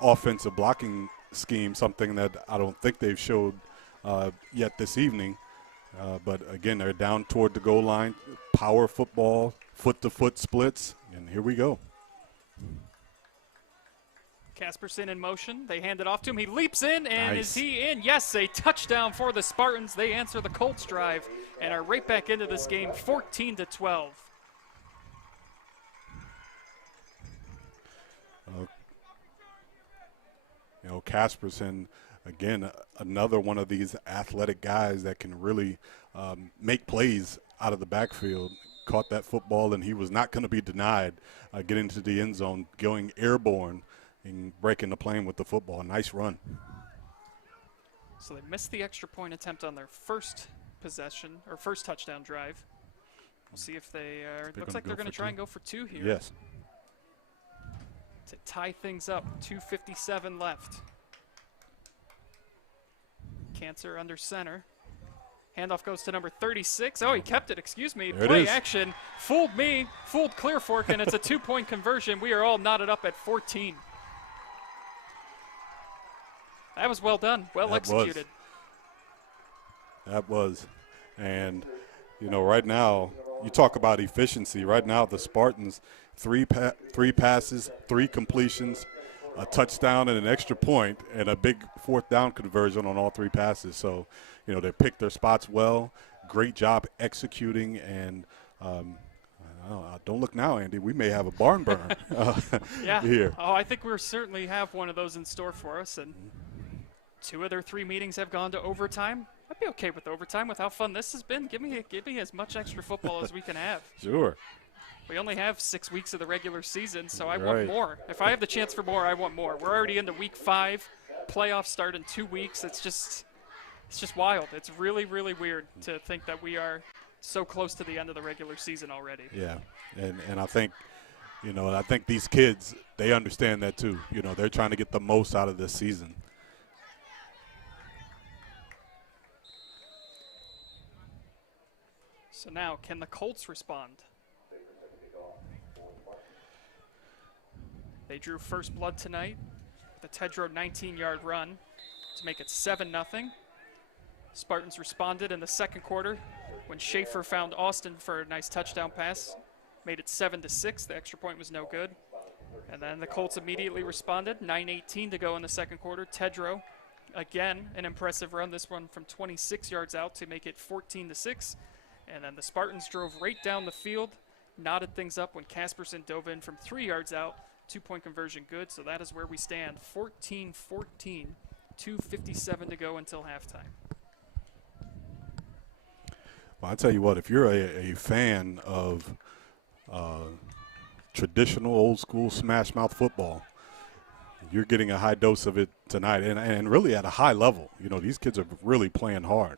offensive blocking scheme, something that I don't think they've showed yet this evening. But again, they're down toward the goal line. Power football, foot-to-foot splits, and here we go. Casperson in motion. They hand it off to him. He leaps in, and Nice. is he in? Yes, a touchdown for the Spartans. They answer the Colts drive and are right back into this game, 14-12. You know, Casperson, again, another one of these athletic guys that can really make plays out of the backfield. Caught that football, and he was not going to be denied getting to the end zone, going airborne and breaking the plane with the football. Nice run. So they missed the extra point attempt on their first possession, or first touchdown drive. We'll see if they are. Looks like they're going to try and go for 2 here. Yes. To tie things up, 2:57 left. Cancer under center. Handoff goes to number 36. Oh, he kept it, excuse me. There it Play is. action. Fooled me, fooled Clear Fork, and it's a 2-point conversion. We are all knotted up at 14. That was well done, well executed. That was. And, you know, right now, you talk about efficiency. Right now, the Spartans, three passes, 3 completions, a touchdown and an extra point, and a big 4th down conversion on all 3 passes. So, you know, they picked their spots well. Great job executing. And don't look now, Andy. We may have a barn burner Yeah. here. Oh, I think we certainly have one of those in store for us. And 2 of their 3 meetings have gone to overtime. I'd be okay with overtime with how fun this has been. Give me as much extra football as we can have. Sure. We only have 6 weeks of the regular season, so I Right. want more. If I have the chance for more, I want more. We're already into week 5. Playoffs start in 2 weeks. It's just wild. It's really, really weird to think that we are so close to the end of the regular season already. Yeah, and I think, you know, I think these kids, they understand that too. You know, they're trying to get the most out of this season. So now, can the Colts respond? They drew first blood tonight with a Tedrow 19-yard run to make it 7-0. Spartans responded in the second quarter when Schaefer found Austin for a nice touchdown pass, made it 7-6. The extra point was no good. And then the Colts immediately responded, 9:18 to go in the second quarter. Tedrow, again, an impressive run, this one from 26 yards out to make it 14-6. And then the Spartans drove right down the field, knotted things up when Casperson dove in from 3 yards out. 2-point conversion good, so that is where we stand. 14-14, 2:57 to go until halftime. Well, I tell you what, if you're a fan of traditional old school smash mouth football, you're getting a high dose of it tonight, and really at a high level. You know, these kids are really playing hard.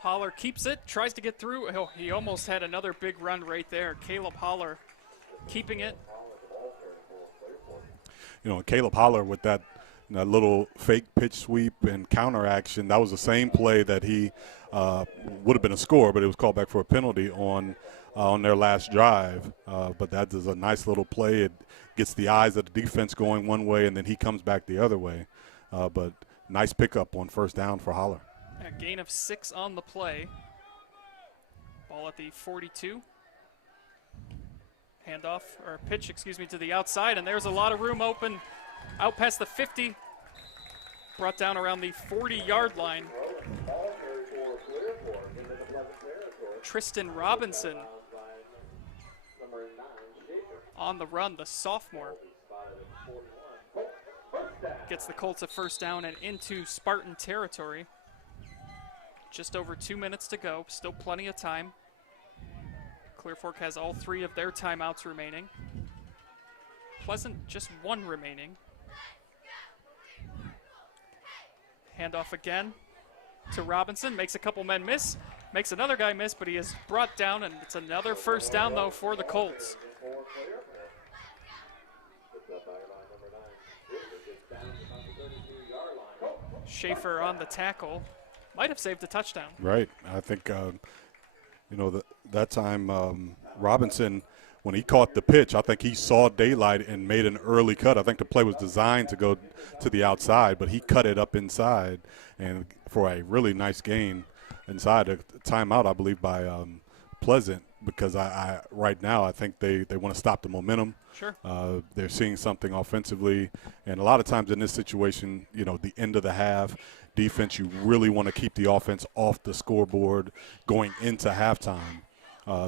Holler keeps it, tries to get through. Oh, he almost had another big run right there. Caleb Holler keeping it. You know, Caleb Holler with that little fake pitch sweep and counter action, that was the same play that he would have been a score, but it was called back for a penalty on their last drive. But that is a nice little play. It gets the eyes of the defense going one way, and then he comes back the other way. But nice pickup on first down for Holler. A gain of 6 on the play. Ball at the 42. Handoff, or pitch, excuse me, to the outside, and there's a lot of room open out past the 50. Brought down around the 40-yard line. Tristan Robinson on the run, the sophomore. Gets the Colts a first down and into Spartan territory. Just over 2 minutes to go, still plenty of time. Clear Fork has all 3 of their timeouts remaining. Pleasant just 1 remaining. Handoff again to Robinson, makes a couple men miss, makes another guy miss, but he is brought down, and it's another first down though for the Colts. Schaefer on the tackle, might have saved a touchdown. Right. I think, you know, that time Robinson when he caught the pitch, I think he saw daylight and made an early cut. I think the play was designed to go to the outside, but he cut it up inside and for a really nice gain inside. A timeout, I believe, by Pleasant, because I right now I think they want to stop the momentum. Sure. They're seeing something offensively, and a lot of times in this situation, the end of the half, defense, you really want to keep the offense off the scoreboard going into halftime.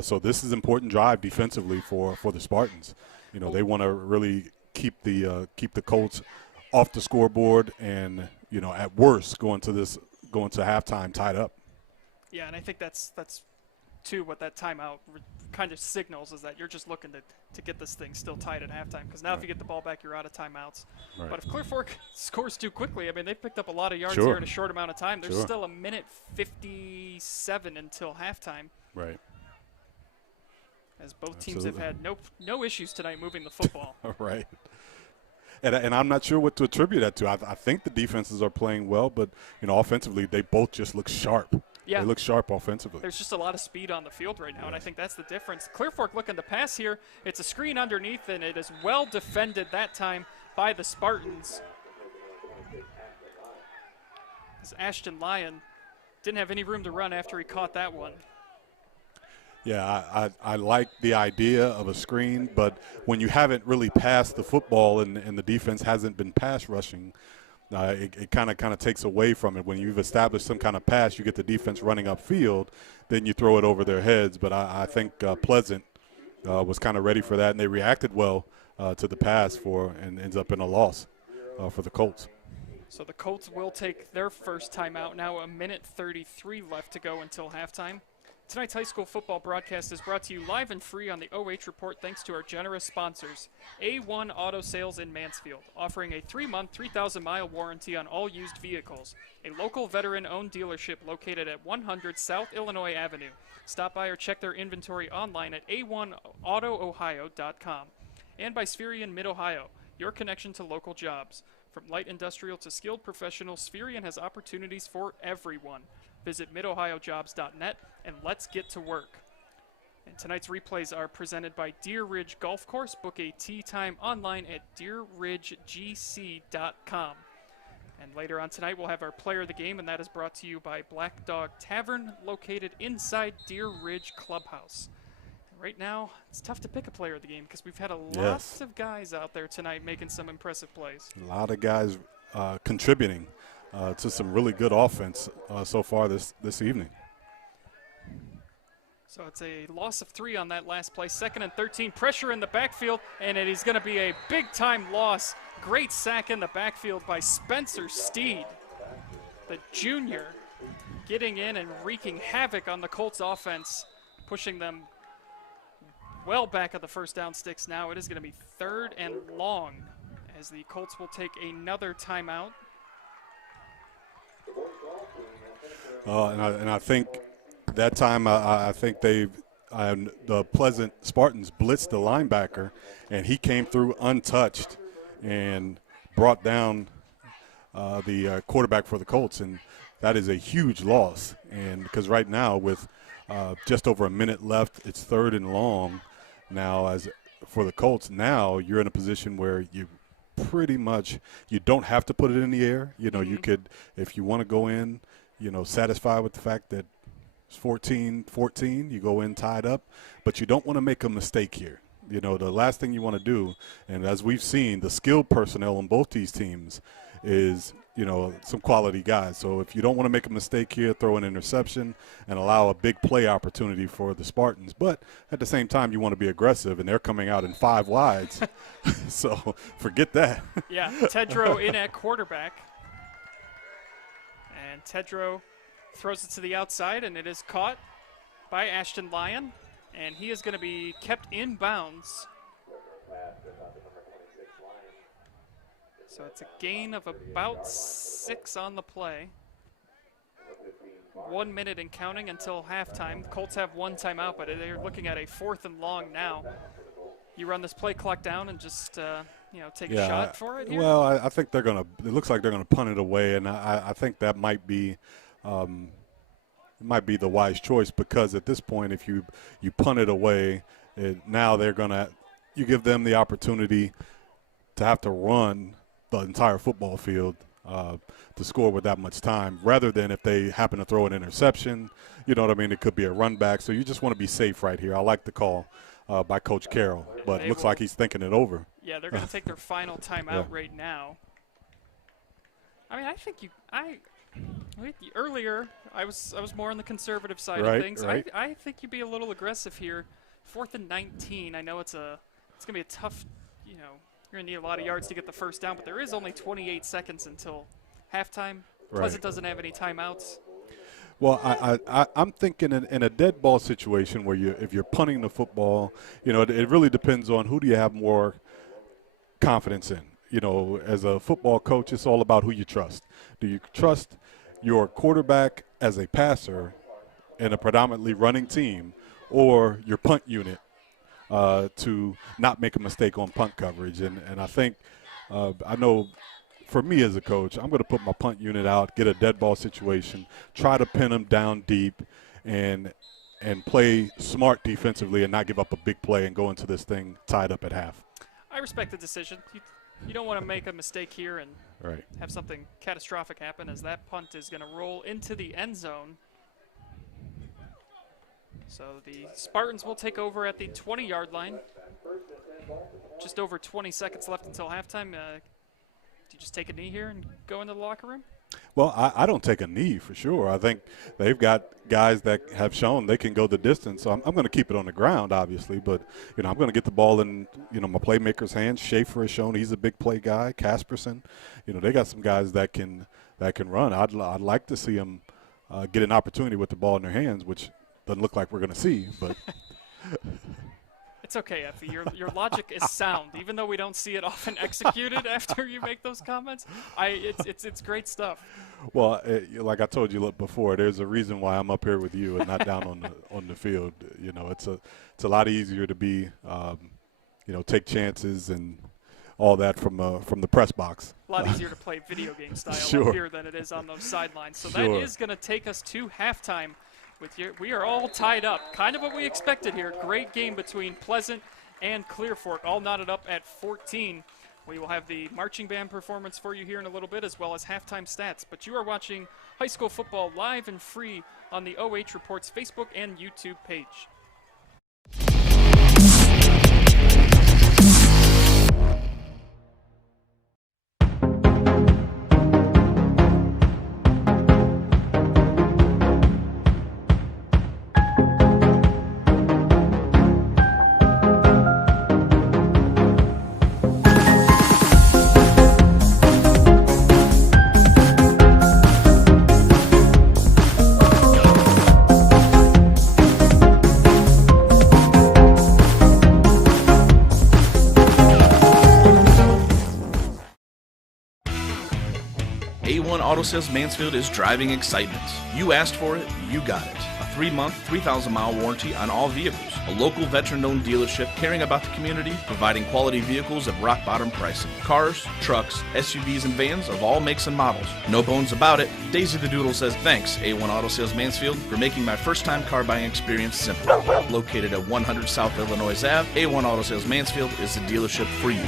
So this is an important drive defensively for the Spartans. They want to really keep the Colts off the scoreboard, and at worst going to halftime tied up. Yeah, and I think that's too what that timeout kind of signals, is that you're just looking to get this thing still tied at halftime, because now if you get the ball back, you're out of timeouts. Right. But if Clear Fork scores too quickly, I mean, they've picked up a lot of yards Sure. here in a short amount of time. There's Sure. still a minute 57 until halftime, Right. as both teams Absolutely. have had no issues tonight moving the football. Right. And I'm not sure what to attribute that to. I think the defenses are playing well, but offensively they both just look sharp. Yeah. They look sharp offensively. There's just a lot of speed on the field right now, and I think that's the difference. Clear Fork looking to pass here. It's a screen underneath, and it is well defended that time by the Spartans. As Ashton Lyon didn't have any room to run after he caught that one. Yeah, I like the idea of a screen, but when you haven't really passed the football and the defense hasn't been pass rushing, it kind of takes away from it. When you've established some kind of pass, you get the defense running upfield, then you throw it over their heads. But I think Pleasant was kind of ready for that, and they reacted well to the pass and ends up in a loss for the Colts. So the Colts will take their first timeout now. A minute 33 left to go until halftime. Tonight's high school football broadcast is brought to you live and free on the OH.Report thanks to our generous sponsors. A1 Auto Sales in Mansfield, offering a 3-month, 3,000-mile warranty on all used vehicles. A local veteran-owned dealership located at 100 South Illinois Avenue. Stop by or check their inventory online at a1autoohio.com. And by Spherian Mid-Ohio, your connection to local jobs. From light industrial to skilled professionals, Spherian has opportunities for everyone. Visit midohiojobs.net and let's get to work. And tonight's replays are presented by Deer Ridge Golf Course. Book a tee time online at deerridgegc.com. And later on tonight, we'll have our player of the game, and that is brought to you by Black Dog Tavern, located inside Deer Ridge Clubhouse. And right now, it's tough to pick a player of the game because we've had a lot of guys out there tonight making some impressive plays. A lot of guys contributing to some really good offense so far this evening. So it's a loss of 3 on that last play. 2nd and 13, pressure in the backfield, and it is going to be a big-time loss. Great sack in the backfield by Spencer Steed, the junior, getting in and wreaking havoc on the Colts offense, pushing them well back of the first down sticks now. It is going to be 3rd and long as the Colts will take another timeout. And I think that time I think the Pleasant Spartans blitzed the linebacker, and he came through untouched and brought down the quarterback for the Colts, and that is a huge loss. And because right now with just over a minute left, it's 3rd and long now as for the Colts. Now you're in a position where you pretty much you don't have to put it in the air. You could, if you want to go in, satisfied with the fact that it's 14-14, you go in tied up, but you don't want to make a mistake here. The last thing you want to do, and as we've seen, the skilled personnel on both these teams is, some quality guys. So if you don't want to make a mistake here, throw an interception and allow a big play opportunity for the Spartans. But at the same time, you want to be aggressive, and they're coming out in 5 wides. So forget that. Yeah, Tedrow in at quarterback. And Tedrow throws it to the outside, and it is caught by Ashton Lyon. And he is going to be kept in bounds. So it's a gain of about 6 on the play. 1 minute and counting until halftime. The Colts have 1 timeout, but they're looking at a 4th and long now. You run this play clock down and just take a shot for it here? Well, I think they're going to – it looks like they're going to punt it away, and I think that might be the wise choice, because at this point if you punt it away Now you give them the opportunity to have to run the entire football field to score with that much time, rather than if they happen to throw an interception, you know what I mean? It could be a run back. So you just want to be safe right here. I like the call by Coach Carroll, but it looks like he's thinking it over. Yeah, they're going to take their final timeout right now. I mean, I think earlier I was more on the conservative side of things. Right. I think you'd be a little aggressive here. 4th and 19. I know it's going to be a tough, you're going to need a lot of yards to get the first down, but there is only 28 seconds until halftime. Pleasant doesn't have any timeouts. Well, I'm thinking in a dead ball situation where if you're punting the football, it really depends on who do you have more confidence in. As a football coach, it's all about who you trust. Do you trust your quarterback as a passer in a predominantly running team, or your punt unit to not make a mistake on punt coverage? And I think I know for me as a coach, I'm going to put my punt unit out, get a dead ball situation, try to pin them down deep, and play smart defensively and not give up a big play and go into this thing tied up at half. I respect the decision. You don't want to make a mistake here and have something catastrophic happen, as that punt is going to roll into the end zone. So the Spartans will take over at the 20-yard line. Just over 20 seconds left until halftime. Do you just take a knee here and go into the locker room? Well, I don't take a knee for sure. I think they've got guys that have shown they can go the distance. So I'm going to keep it on the ground, obviously. But, I'm going to get the ball in, my playmaker's hands. Schaefer has shown he's a big play guy. Casperson, they got some guys that can run. I'd like to see them get an opportunity with the ball in their hands, which doesn't look like we're going to see. But it's okay, Effie. Your logic is sound, even though we don't see it often executed after you make those comments. It's great stuff. Well, like I told you before, there's a reason why I'm up here with you and not down on the field. It's a lot easier to be, take chances and all that from the press box. A lot easier to play video game style up here than it is on those sidelines. So that is going to take us to halftime. We are all tied up, kind of what we expected here. Great game between Pleasant and Clear Fork, all knotted up at 14. We will have the marching band performance for you here in a little bit, as well as halftime stats. But you are watching high school football live and free on the OH.Report's Facebook and YouTube page. A1 Auto Sales Mansfield is driving excitement. You asked for it, you got it. A 3-month, 3,000-mile warranty on all vehicles. A local veteran-owned dealership caring about the community, providing quality vehicles at rock-bottom pricing. Cars, trucks, SUVs, and vans of all makes and models. No bones about it. Daisy the Doodle says, thanks, A1 Auto Sales Mansfield, for making my first-time car buying experience simple. Located at 100 South Illinois Ave, A1 Auto Sales Mansfield is the dealership for you.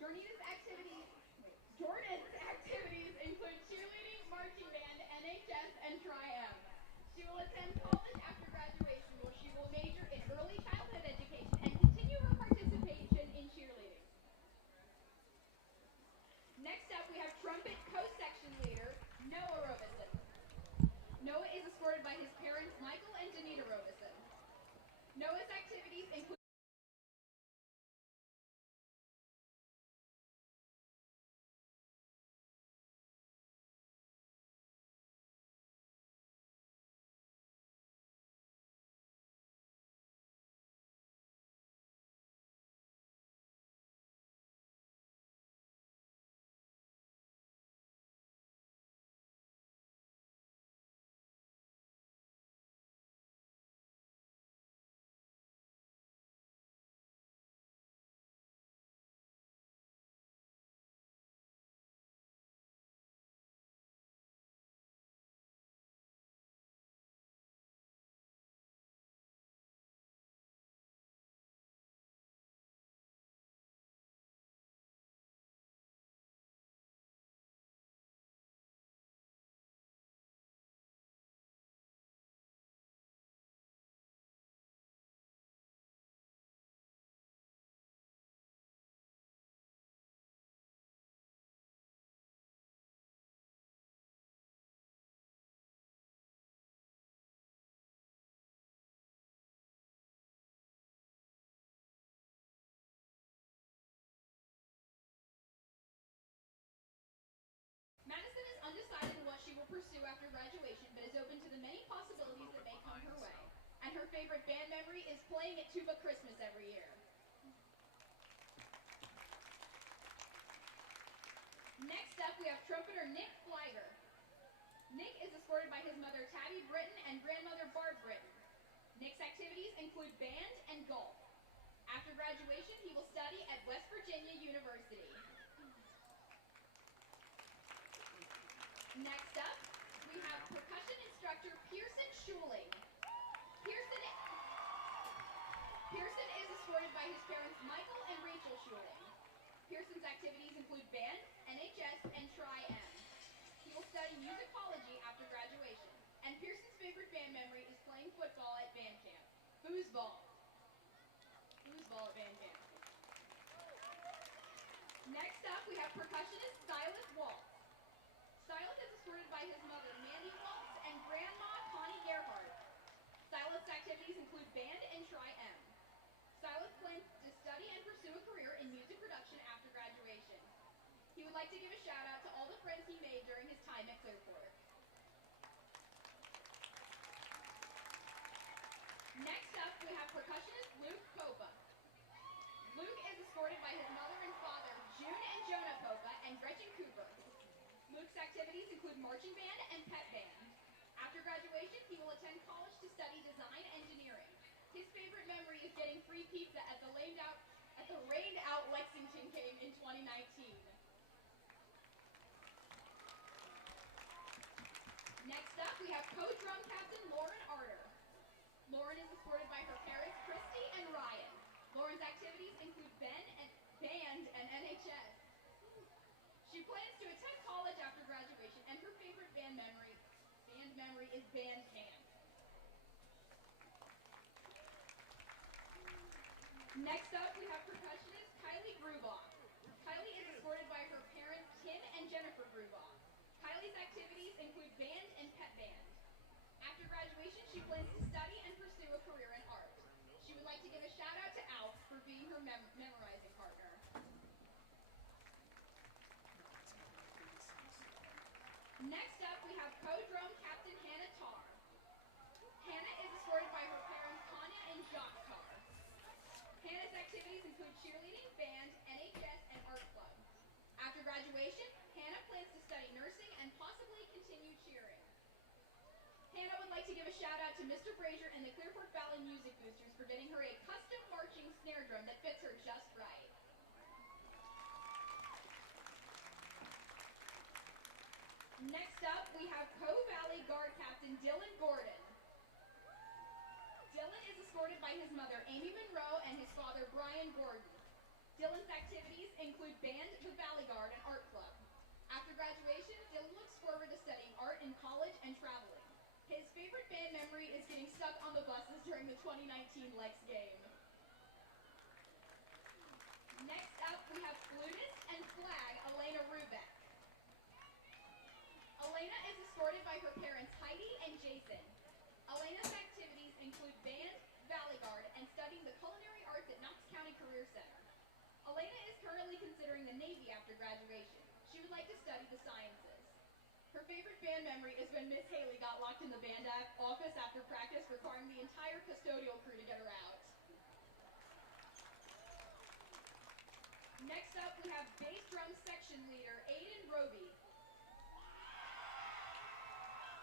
Jordan's activities include cheerleading, marching band, NHS, and Tri-M. She will attend college after graduation, where she will major in early childhood education and continue her participation in cheerleading. Next up, we have trumpet co-section leader, Noah Robeson. Noah is escorted by his parents, Michael and Danita Robeson. Noah's activities include Madison is undecided on what she will pursue after graduation, but is open to the many possibilities that may come her way. And her favorite band memory is playing at Tuba Christmas every year. Next up, we have trumpeter Nick Fliger. Nick is escorted by his mother Tabby Britton and grandmother Barb Britton. Nick's activities include band and golf. After graduation, he will study at West Virginia University. Next up, we have percussion instructor Pearson Schuling. Pearson is escorted by his parents Michael and Rachel Schuling. Pearson's activities include band, NHS, and Tri-M. He will study musicology after graduation. And Pearson's favorite band memory is playing football at band camp. Foosball. Foosball at band camp. Next up, we have percussionist Silas Waltz. Silas is escorted by his mother, Mandy Waltz, and grandma, Connie Gerhardt. Silas' activities include band and Tri-M. Silas plans to study and pursue a career in music production after graduation. He would like to give a shout out to all the friends he made during his time at Clearport. Next up, we have percussionist Luke Copa. Luke is escorted by his mother and father, June and Jonah Copa, and Gretchen Cooper. Luke's activities include marching band and pep band. After graduation, he will attend college to study design engineering. His favorite memory is getting free pizza at the rained-out Lexington game in 2019. Next up, we have co-drum captain Lauren Arter. Lauren is escorted by her parents, Christy and Ryan. Lauren's activities include band and NHS. She plans to attend college after graduation, and her favorite band memory is band camp. Next up, we have percussionist Kylie Grubaugh. Kylie is escorted by her parents, Tim and Jennifer Grubaugh. Kylie's activities include band and pep band. After graduation, she plans to study and pursue a career in art. She would like to give a shout out to Alf for being her memorizing partner. Next up, we have co-drum captain Hannah Tarr. Hannah is escorted by her parents, Tanya and Jacques Tarr. Hannah's activities include cheerleading, band, NHS, and art club. After graduation, Hannah plans to study nursing and possibly continue cheering. Hannah would like to give a shout out to Mr. Frazier and the Clearport Valley Music Boosters for getting her a custom marching snare drum that fits her just right. Next up, we have Co-Valley Guard Captain Dylan Gordon. Dylan is escorted by his mother, Amy Monroe, and his father, Brian Gordon. Dylan's activities include band, the Valley Guard, and art club. After graduation, Dylan looks forward to studying art in college and traveling. His favorite band memory is getting stuck on the buses during the 2019 Lex game. Next up, we have flutist and flag, Elena Rubeck. Elena is escorted by her parents, Heidi and Jason. Elena's activities include band, Valley Guard, and studying the culinary arts at Knox County Career Center. Elena is currently considering the Navy after graduation. She would like to study the sciences. Her favorite band memory is when Miss Haley got locked in the band office after practice, requiring the entire custodial crew to get her out. Next up, we have bass drum section leader, Aiden Roby.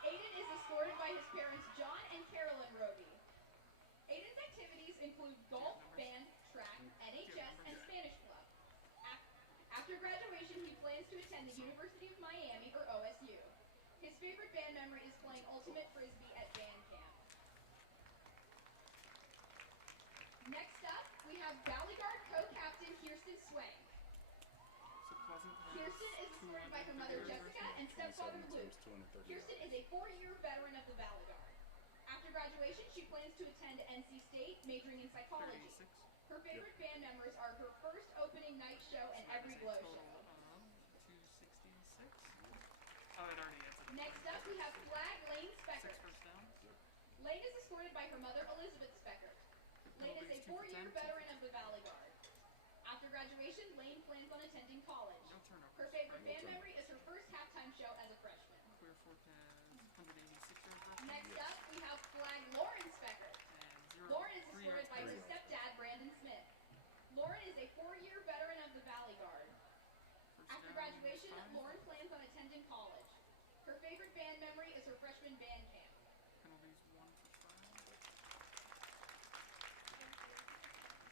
Aiden is escorted by his parents, John and Carolyn Roby. Aiden's activities include golf, band, track, NHS, and Spanish club. After graduation, he plans to attend the University of Miami, or OSU. His favorite band memory is playing Ultimate Frisbee at band camp. Next up, we have Valley Guard co-captain Kirsten Swank. Kirsten is escorted by her mother Jessica and stepfather Luke. Kirsten is a 4-year veteran of the Valley Guard. After graduation, she plans to attend NC State, majoring in psychology. Her favorite band members are her first opening night show and every Glow show. 266. Oh, it already is. Next up, we have flag Lane Speckert. Lane is escorted by her mother Elizabeth Speckert. Lane is a 4-year veteran of the Valley Guard. After graduation, Lane plans on attending college. Her favorite band memory is her first halftime show as a freshman. Clear forecast, 186. Next up, we have flag Lauren Speckert. Lauren is escorted by her stepdad, Brandon Smith. Lauren is a 4-year veteran of the Valley Guard. After graduation, Lauren plans on attending college. Her favorite band memory is her freshman band camp. Penalties 1 for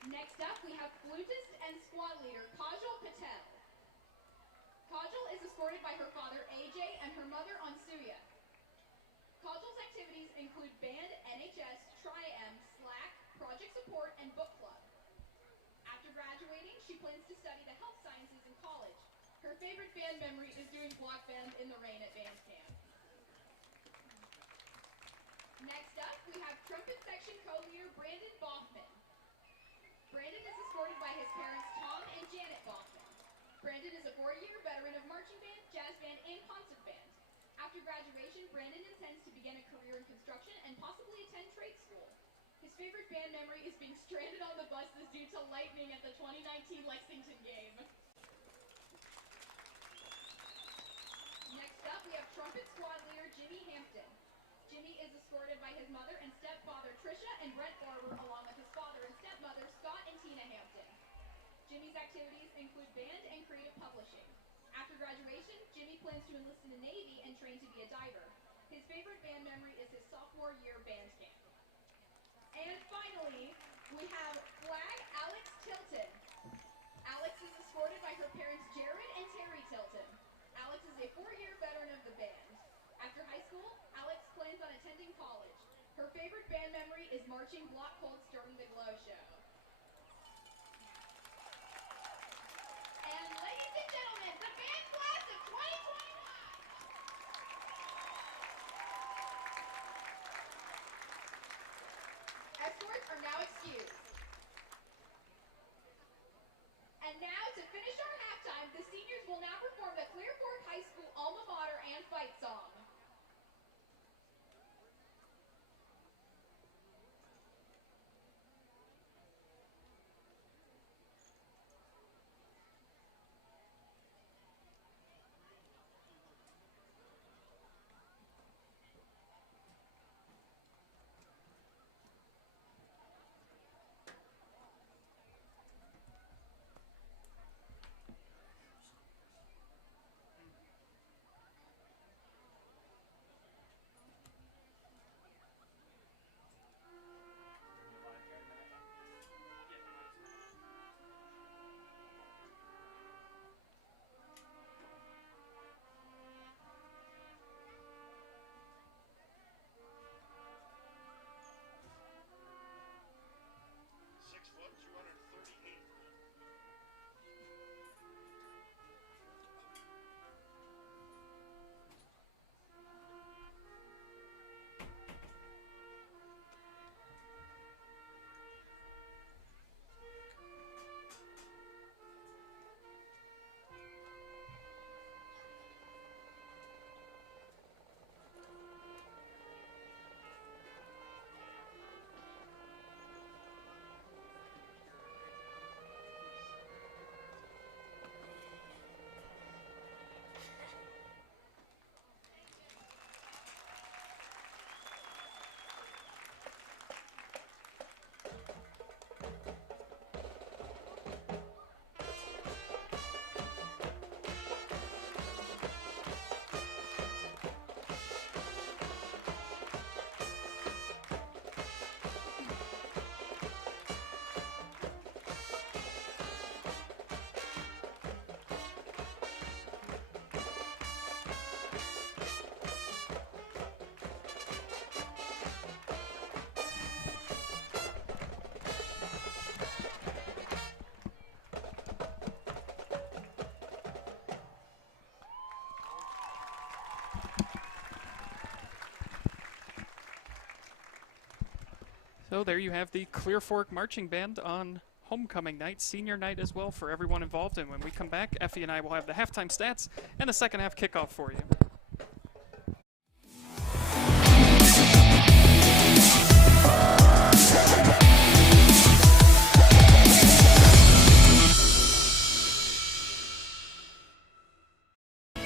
5. Next up, we have flutist and squad leader, Kajal Patel. Kajal is escorted by her father, AJ, and her mother, Ansuya. Kajal's activities include band, NHS, Tri-M, Slack, project support, and book club. After graduating, she plans to study the health sciences in college. Her favorite band memory is doing block band in the rain at band camp. Next up, we have trumpet section co-leader Brandon Baughman. Brandon is escorted by his parents Tom and Janet Baughman. Brandon is a 4-year veteran of marching band, jazz band, and concert band. After graduation, Brandon intends to begin a career in construction and possibly attend trade school. His favorite band memory is being stranded on the buses due to lightning at the 2019 Lexington game. Next up, we have trumpet squad leader Jimmy Hampton. Jimmy is escorted by his mother and stepfather Trisha and Brett Barber, along with his father and stepmother Scott and Tina Hampton. Jimmy's activities include band and creative publishing. After graduation, Jimmy plans to enlist in the Navy and train to be a diver. His favorite band memory is his sophomore year band camp. And finally, we have flag Alex Tilton. Alex is escorted by her parents Jared and Terry Tilton. Alex is a 4-year veteran of the band. After high school, Alex plans on attending college. Her favorite band memory is marching block Colts during the Glow show. And ladies and gentlemen, the band class of 2021! Escorts are now excused. And now, to finish our halftime, the seniors will now perform the Clear Fork High School alma mater and fight song. So there you have the Clear Fork Marching Band on homecoming night, senior night as well for everyone involved. And when we come back, Effie and I will have the halftime stats and the second half kickoff for you.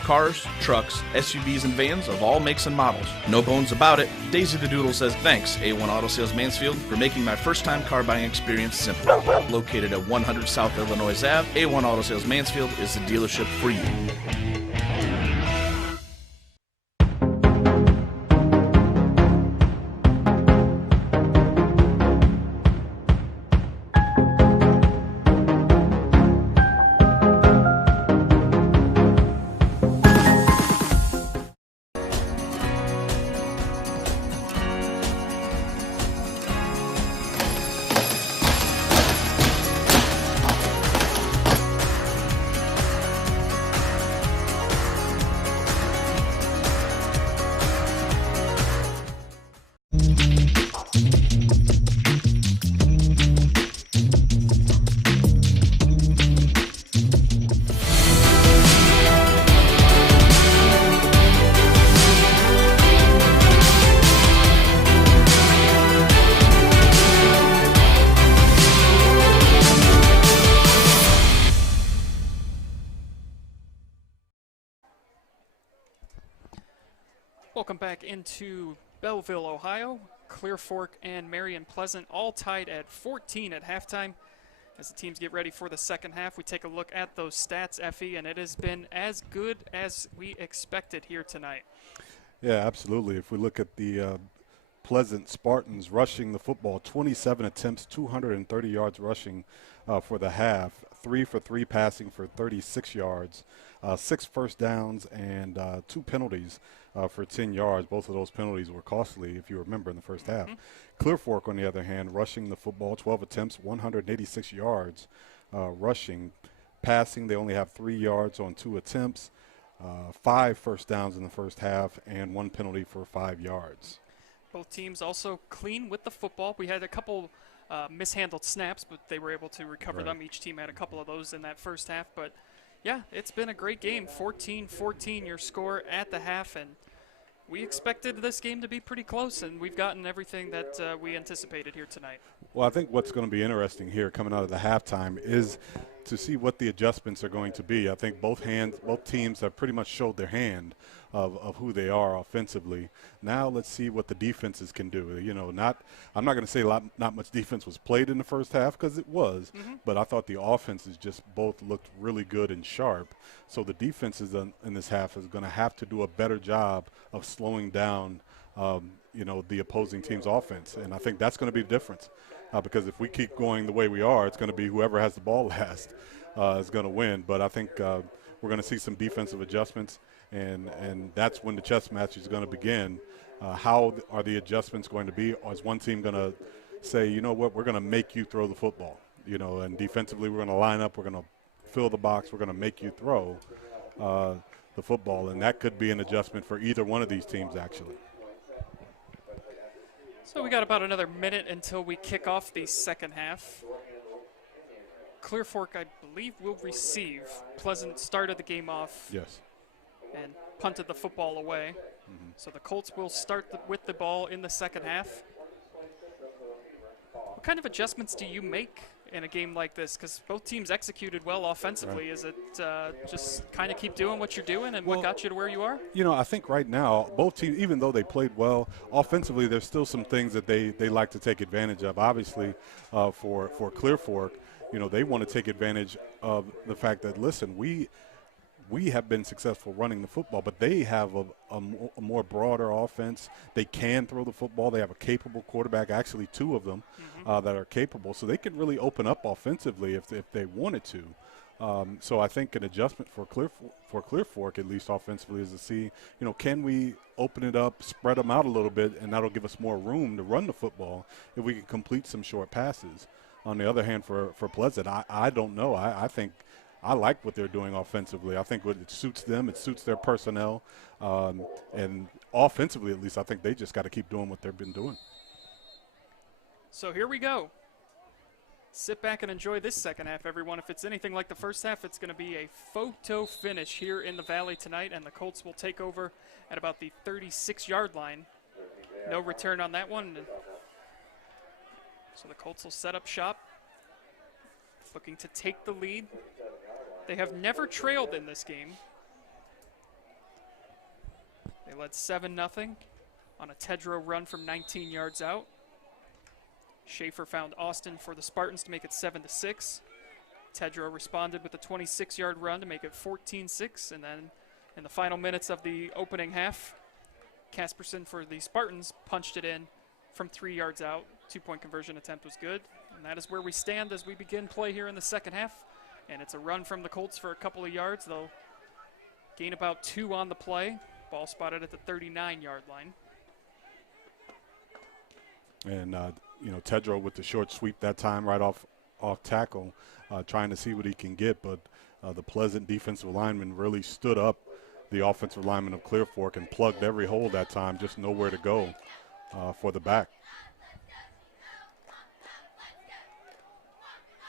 Cars, trucks, SUVs, and vans of all makes and models. No bones about it, Daisy the Doodle says thanks, A1 Auto Sales Mansfield, for making my first-time car buying experience simple. Located at 100 South Illinois Ave, A1 Auto Sales Mansfield is the dealership for you. Welcome back into Belleville, Ohio. Clear Fork and Marion Pleasant all tied at 14 at halftime. As the teams get ready for the second half, we take a look at those stats, Effie, and it has been as good as we expected here tonight. Yeah, absolutely. If we look at the Pleasant Spartans rushing the football, 27 attempts, 230 yards rushing for the half, 3 for 3 passing for 36 yards, 6 first downs, and 2 penalties for 10 yards. Both of those penalties were costly, if you remember, in the first half. Clear Fork, on the other hand, rushing the football, 12 attempts, 186 yards rushing. Passing, they only have 3 yards on 2 attempts, 5 first downs in the first half, and 1 penalty for 5 yards. Both teams also clean with the football. We had a couple mishandled snaps, but they were able to recover them. Each team had a couple of those in that first half. But, yeah, it's been a great game. 14-14 your score at the half, and we expected this game to be pretty close, and we've gotten everything that we anticipated here tonight. Well, I think what's going to be interesting here coming out of the halftime is to see what the adjustments are going to be. I think both teams have pretty much showed their hand of who they are offensively. Now let's see what the defenses can do. You know, I'm not going to say not much defense was played in the first half, because it was, but I thought the offenses just both looked really good and sharp. So the defenses in this half is going to have to do a better job of slowing down the opposing team's offense, and I think that's going to be the difference. Because if we keep going the way we are, it's going to be whoever has the ball last is going to win. But I think we're going to see some defensive adjustments, and that's when the chess match is going to begin. How are the adjustments going to be? Or is one team going to say, you know what, we're going to make you throw the football, and defensively we're going to line up, we're going to fill the box, we're going to make you throw the football, and that could be an adjustment for either one of these teams, actually. So we got about another minute until we kick off the second half. Clear Fork, I believe, will receive. Pleasant started the game off. Yes. And punted the football away. So the Colts will start with the ball in the second half. What kind of adjustments do you make in a game like this? Because both teams executed well offensively. Right. Is it just kind of keep doing what you're doing and what got you to where you are? I think right now both teams, even though they played well offensively, there's still some things that they like to take advantage of. Obviously, for Clear Fork, they want to take advantage of the fact that, listen, we have been successful running the football, but they have a more broader offense. They can throw the football. They have a capable quarterback, actually 2 of them that are capable. So they can really open up offensively if they wanted to. So I think an adjustment for Clear Fork, at least offensively, is to see, can we open it up, spread them out a little bit, and that'll give us more room to run the football if we can complete some short passes. On the other hand, for Pleasant, I don't know. I think I like what they're doing offensively. I think it suits them. It suits their personnel. And offensively, at least, I think they just got to keep doing what they've been doing. So here we go. Sit back and enjoy this second half, everyone. If it's anything like the first half, it's going to be a photo finish here in the Valley tonight, and the Colts will take over at about the 36-yard line. No return on that one. So the Colts will set up shop, looking to take the lead. They have never trailed in this game. They led 7-0 on a Tedrow run from 19 yards out. Schaefer found Austin for the Spartans to make it 7-6. Tedrow responded with a 26-yard run to make it 14-6. And then in the final minutes of the opening half, Casperson for the Spartans punched it in from 3 yards out. 2-point conversion attempt was good. And that is where we stand as we begin play here in the second half. And it's a run from the Colts for a couple of yards. They'll gain about 2 on the play. Ball spotted at the 39-yard line. And, Tedrow with the short sweep that time right off tackle, trying to see what he can get. But the Pleasant defensive lineman really stood up the offensive lineman of Clear Fork and plugged every hole that time, just nowhere to go for the back.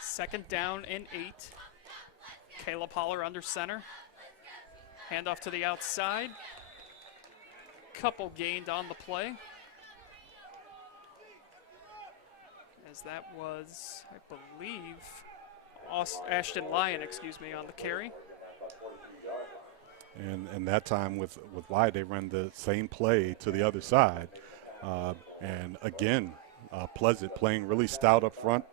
Second down and 8. Caleb Holler under center. Handoff to the outside. Couple gained on the play. As that was, I believe, Ashton Lyon, on the carry. And that time with Lyon, they ran the same play to the other side. And again, Pleasant playing really stout up front,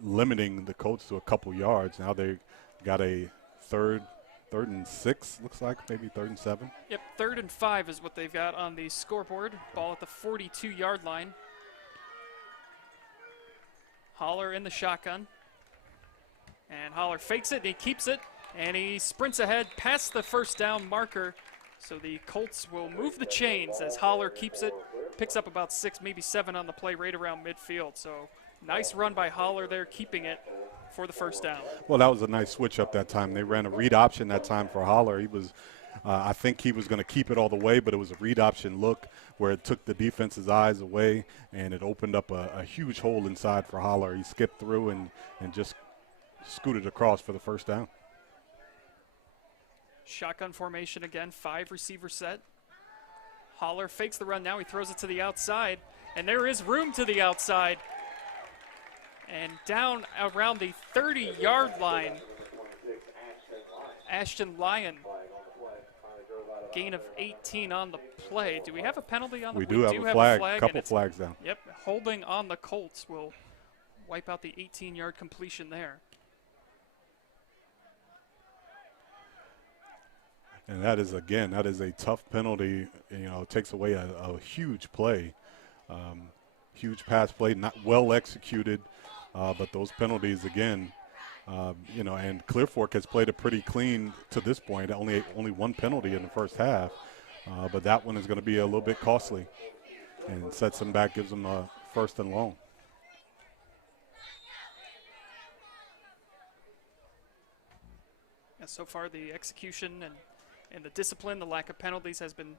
limiting the Colts to a couple yards. Now they got a third and 6, looks like, maybe 3rd and 7. Yep, 3rd and 5 is what they've got on the scoreboard. Ball at the 42-yard line. Holler in the shotgun. And Holler fakes it, and he keeps it, and he sprints ahead past the first down marker. So the Colts will move the chains as Holler keeps it, picks up about 6, maybe 7 on the play right around midfield. So nice run by Holler there, keeping it for the first down. Well, that was a nice switch up that time. They ran a read option that time for Holler. He was, I think he was going to keep it all the way, but it was a read option look where it took the defense's eyes away, and it opened up a huge hole inside for Holler. He skipped through and just scooted across for the first down. Shotgun formation again, 5 receiver set. Holler fakes the run now. He throws it to the outside, and there is room to the outside. And down around the 30-yard line, Ashton Lyon. Gain of 18 on the play. Do we have a penalty on the play? We do have a flag, couple flags down. Yep, holding on the Colts will wipe out the 18-yard completion there. And that is a tough penalty. It takes away a huge play. Huge pass play, not well executed, but those penalties again, and Clear Fork has played it pretty clean to this point. Only 1 penalty in the first half, but that one is going to be a little bit costly, and sets them back, gives them a 1st and long. Yeah, so far the execution and the discipline, the lack of penalties has been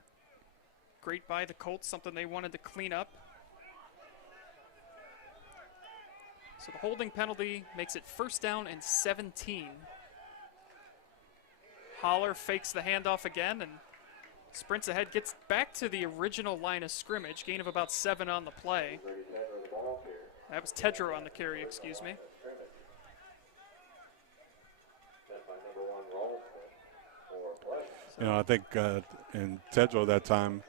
great by the Colts, something they wanted to clean up. So the holding penalty makes it 1st down and 17. Holler fakes the handoff again and sprints ahead, gets back to the original line of scrimmage, gain of about 7 on the play. That was Tedrow on the carry, excuse me. I think in Tedrow that time,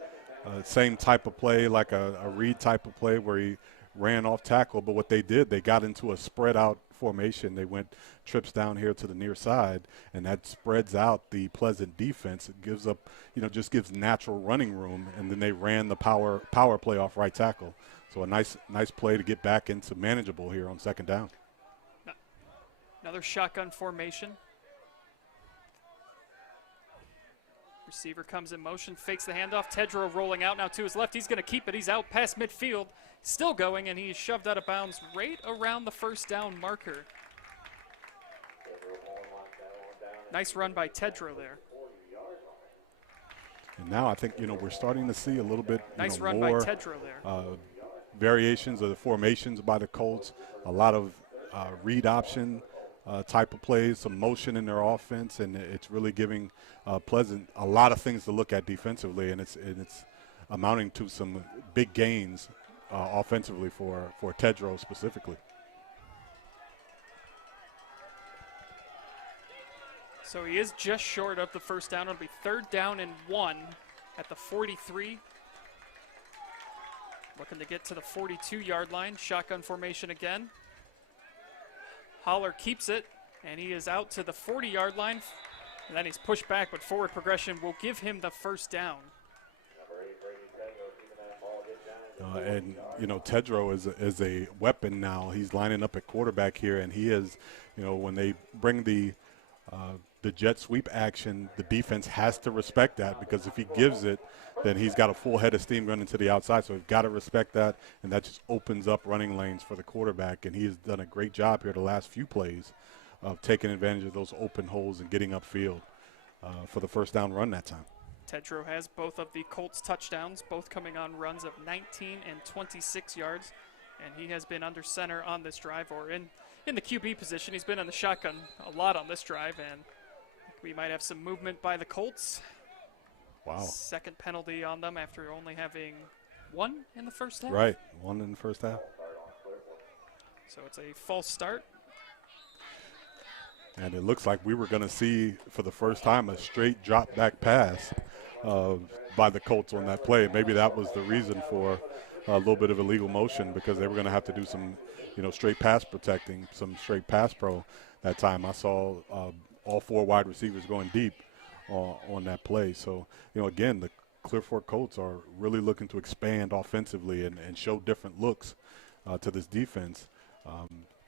same type of play, like a read type of play where he ran off tackle, but what they did, they got into a spread out formation. They went trips down here to the near side, and that spreads out the Pleasant defense. It gives up, just gives natural running room, and then they ran the power play off right tackle. So a nice play to get back into manageable here on 2nd down. Another shotgun formation. Receiver comes in motion, fakes the handoff. Tedrow rolling out now to his left. He's going to keep it. He's out past midfield. Still going, and he's shoved out of bounds right around the 1st down marker. Nice run by Tedrow there. And now I think, we're starting to see a little bit nice run more, by Tedrow there. variations of the formations by the Colts, a lot of read option type of plays, some motion in their offense, and it's really giving Pleasant a lot of things to look at defensively, and it's amounting to some big gains offensively for Tedrow specifically. So he is just short of the first down. It'll be 3rd down and 1 at the 43. Looking to get to the 42-yard line. Shotgun formation again. Holler keeps it, and he is out to the 40-yard line. And then he's pushed back, but forward progression will give him the first down. And, you know, Tedrow is a weapon now. He's lining up at quarterback here, and he is, you know, when they bring the jet sweep action, the defense has to respect that, because if he gives it, then he's got a full head of steam running to the outside. So we've got to respect that, and that just opens up running lanes for the quarterback. And he has done a great job here the last few plays of taking advantage of those open holes and getting upfield for the first down run that time. Tedrow has both of the Colts touchdowns, both coming on runs of 19 and 26 yards. And he has been under center on this drive, or in the QB position. He's been in the shotgun a lot on this drive, and we might have some movement by the Colts. Wow. Second penalty on them after only having 1 in the first half. Right, 1 in the first half. So it's a false start. And it looks like we were going to see, for the first time, a straight drop back pass by the Colts on that play. Maybe that was the reason for a little bit of illegal motion, because they were going to have to do some, you know, straight pass protecting, some straight pass pro that time. I saw all 4 wide receivers going deep on that play. So, you know, again, the Clear Fork Colts are really looking to expand offensively and show different looks to this defense,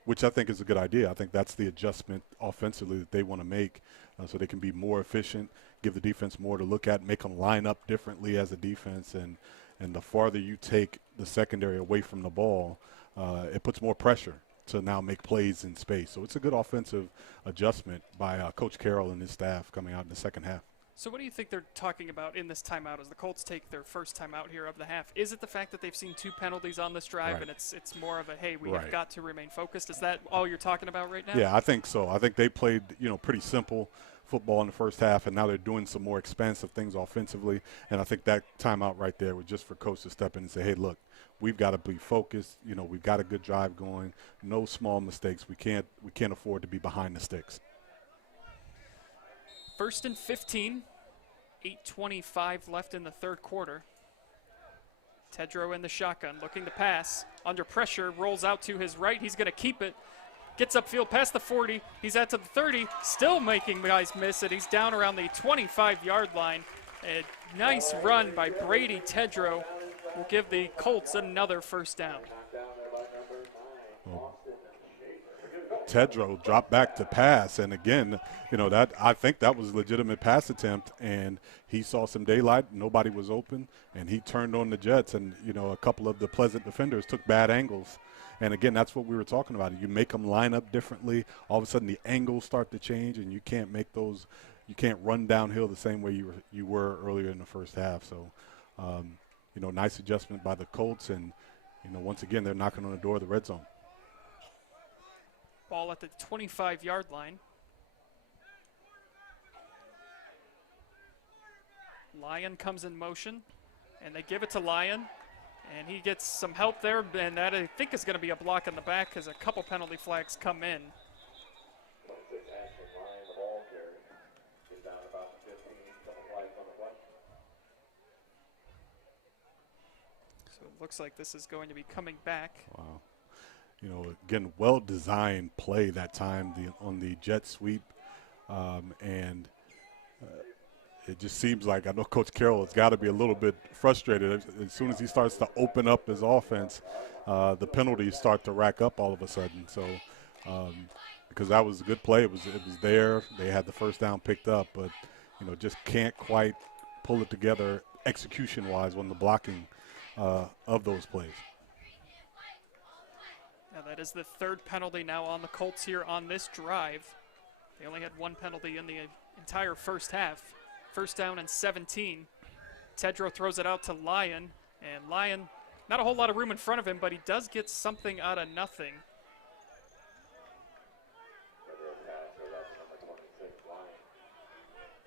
which I think is a good idea. I think that's the adjustment offensively that they want to make, so they can be more efficient, give the defense more to look at, make them line up differently as a defense. And the farther you take the secondary away from the ball, it puts more pressure to now make plays in space. So it's a good offensive adjustment by Coach Carroll and his staff coming out in the second half. So what do you think they're talking about in this timeout as the Colts take their first timeout here of the half? Is it the fact that they've seen 2 penalties on this drive, Right. and it's more of a, hey, we Right. have got to remain focused? Is that all you're talking about right now? Yeah, I think so. I think they played, you know, pretty simple football in the first half, and now they're doing some more expansive things offensively. And I think that timeout right there was just for Coach to step in and say, hey, look, we've got to be focused. You know, we've got a good drive going. No small mistakes. We can't afford to be behind the sticks. 1st and 15, 8:25 left in the third quarter. Tedrow in the shotgun, looking to pass. Under pressure, rolls out to his right. He's going to keep it. Gets upfield past the 40. He's out to the 30, still making guys miss it. He's down around the 25-yard line. A nice run by Brady Tedrow will give the Colts another first down. Tedrow dropped back to pass, and again, you know, that I think that was a legitimate pass attempt, and he saw some daylight. Nobody was open, and he turned on the Jets, and, you know, a couple of the Pleasant defenders took bad angles. And again, that's what we were talking about. You make them line up differently. All of a sudden, the angles start to change, and you can't make those. You can't run downhill the same way you were earlier in the first half. So, you know, nice adjustment by the Colts, and, you know, once again, they're knocking on the door of the red zone. Ball at the 25-yard line. Lyon comes in motion, and they give it to Lyon. And he gets some help there, and that I think is going to be a block in the back as a couple penalty flags come in. So it looks like this is going to be coming back. Wow. You know, again, well-designed play that time on the jet sweep, and it just seems like, I know Coach Carroll has got to be a little bit frustrated. As soon as he starts to open up his offense, the penalties start to rack up all of a sudden. So, because that was a good play, it was there. They had the first down picked up, but, you know, just can't quite pull it together execution-wise on the blocking of those plays. Now that is the 3rd penalty now on the Colts here on this drive. They only had 1 penalty in the entire first half. First down and 17. Tedrow throws it out to Lyon, and Lyon Not a whole lot of room in front of him, but he does get something out of nothing.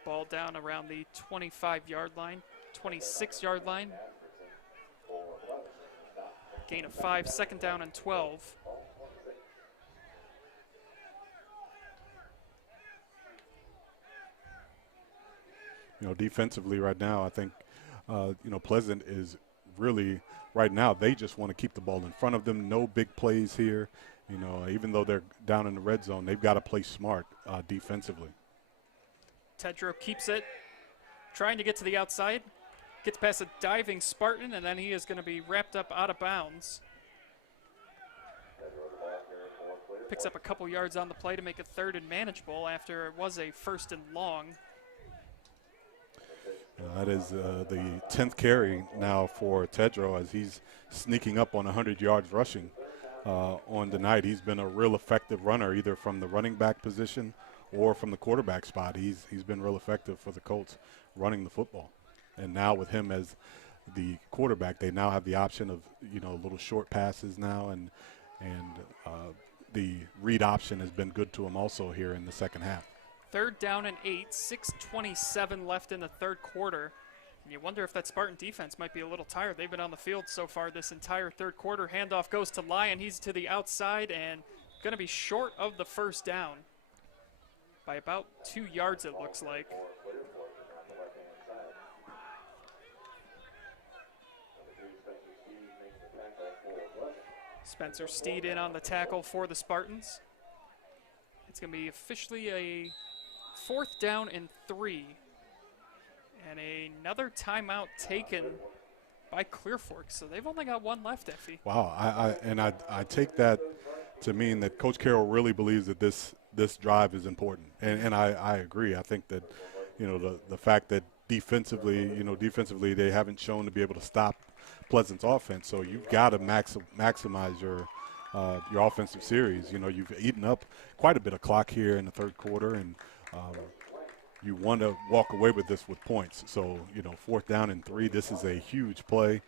Ball down around the 25-yard line, 26-yard line. Gain of 5, 2nd down and 12. You know, defensively right now, I think, you know, Pleasant is really, right now, they just want to keep the ball in front of them. No big plays here. You know, even though they're down in the red zone, they've got to play smart defensively. Tedrow keeps it, trying to get to the outside. Gets past a diving Spartan, and then he is going to be wrapped up out of bounds. Picks up a couple yards on the play to make it 3rd and manageable after it was a 1st and long. That is the 10th carry now for Tedrow as he's sneaking up on 100 yards rushing on the night. He's been a real effective runner, either from the running back position or from the quarterback spot. He's been real effective for the Colts running the football. And now with him as the quarterback, they now have the option of, you know, little short passes now, and the read option has been good to him also here in the second half. 3rd down and 8, 6:27 left in the 3rd quarter. And you wonder if that Spartan defense might be a little tired. They've been on the field so far this entire 3rd quarter. Handoff goes to Lyon. He's to the outside and going to be short of the 1st down by about 2 yards, it looks like. Spencer Steed in on the tackle for the Spartans. It's going to be officially a 4th down and 3. And another timeout taken by Clear Fork. So they've only got 1 left, Effie. Wow, I take that to mean that Coach Carroll really believes that this drive is important. And I agree. I think that, you know, the fact that defensively they haven't shown to be able to stop Pleasant's offense. So you've got to maximize your offensive series. You know, you've eaten up quite a bit of clock here in the 3rd quarter, and you want to walk away with this with points. So, you know, 4th down and 3, this is a huge play.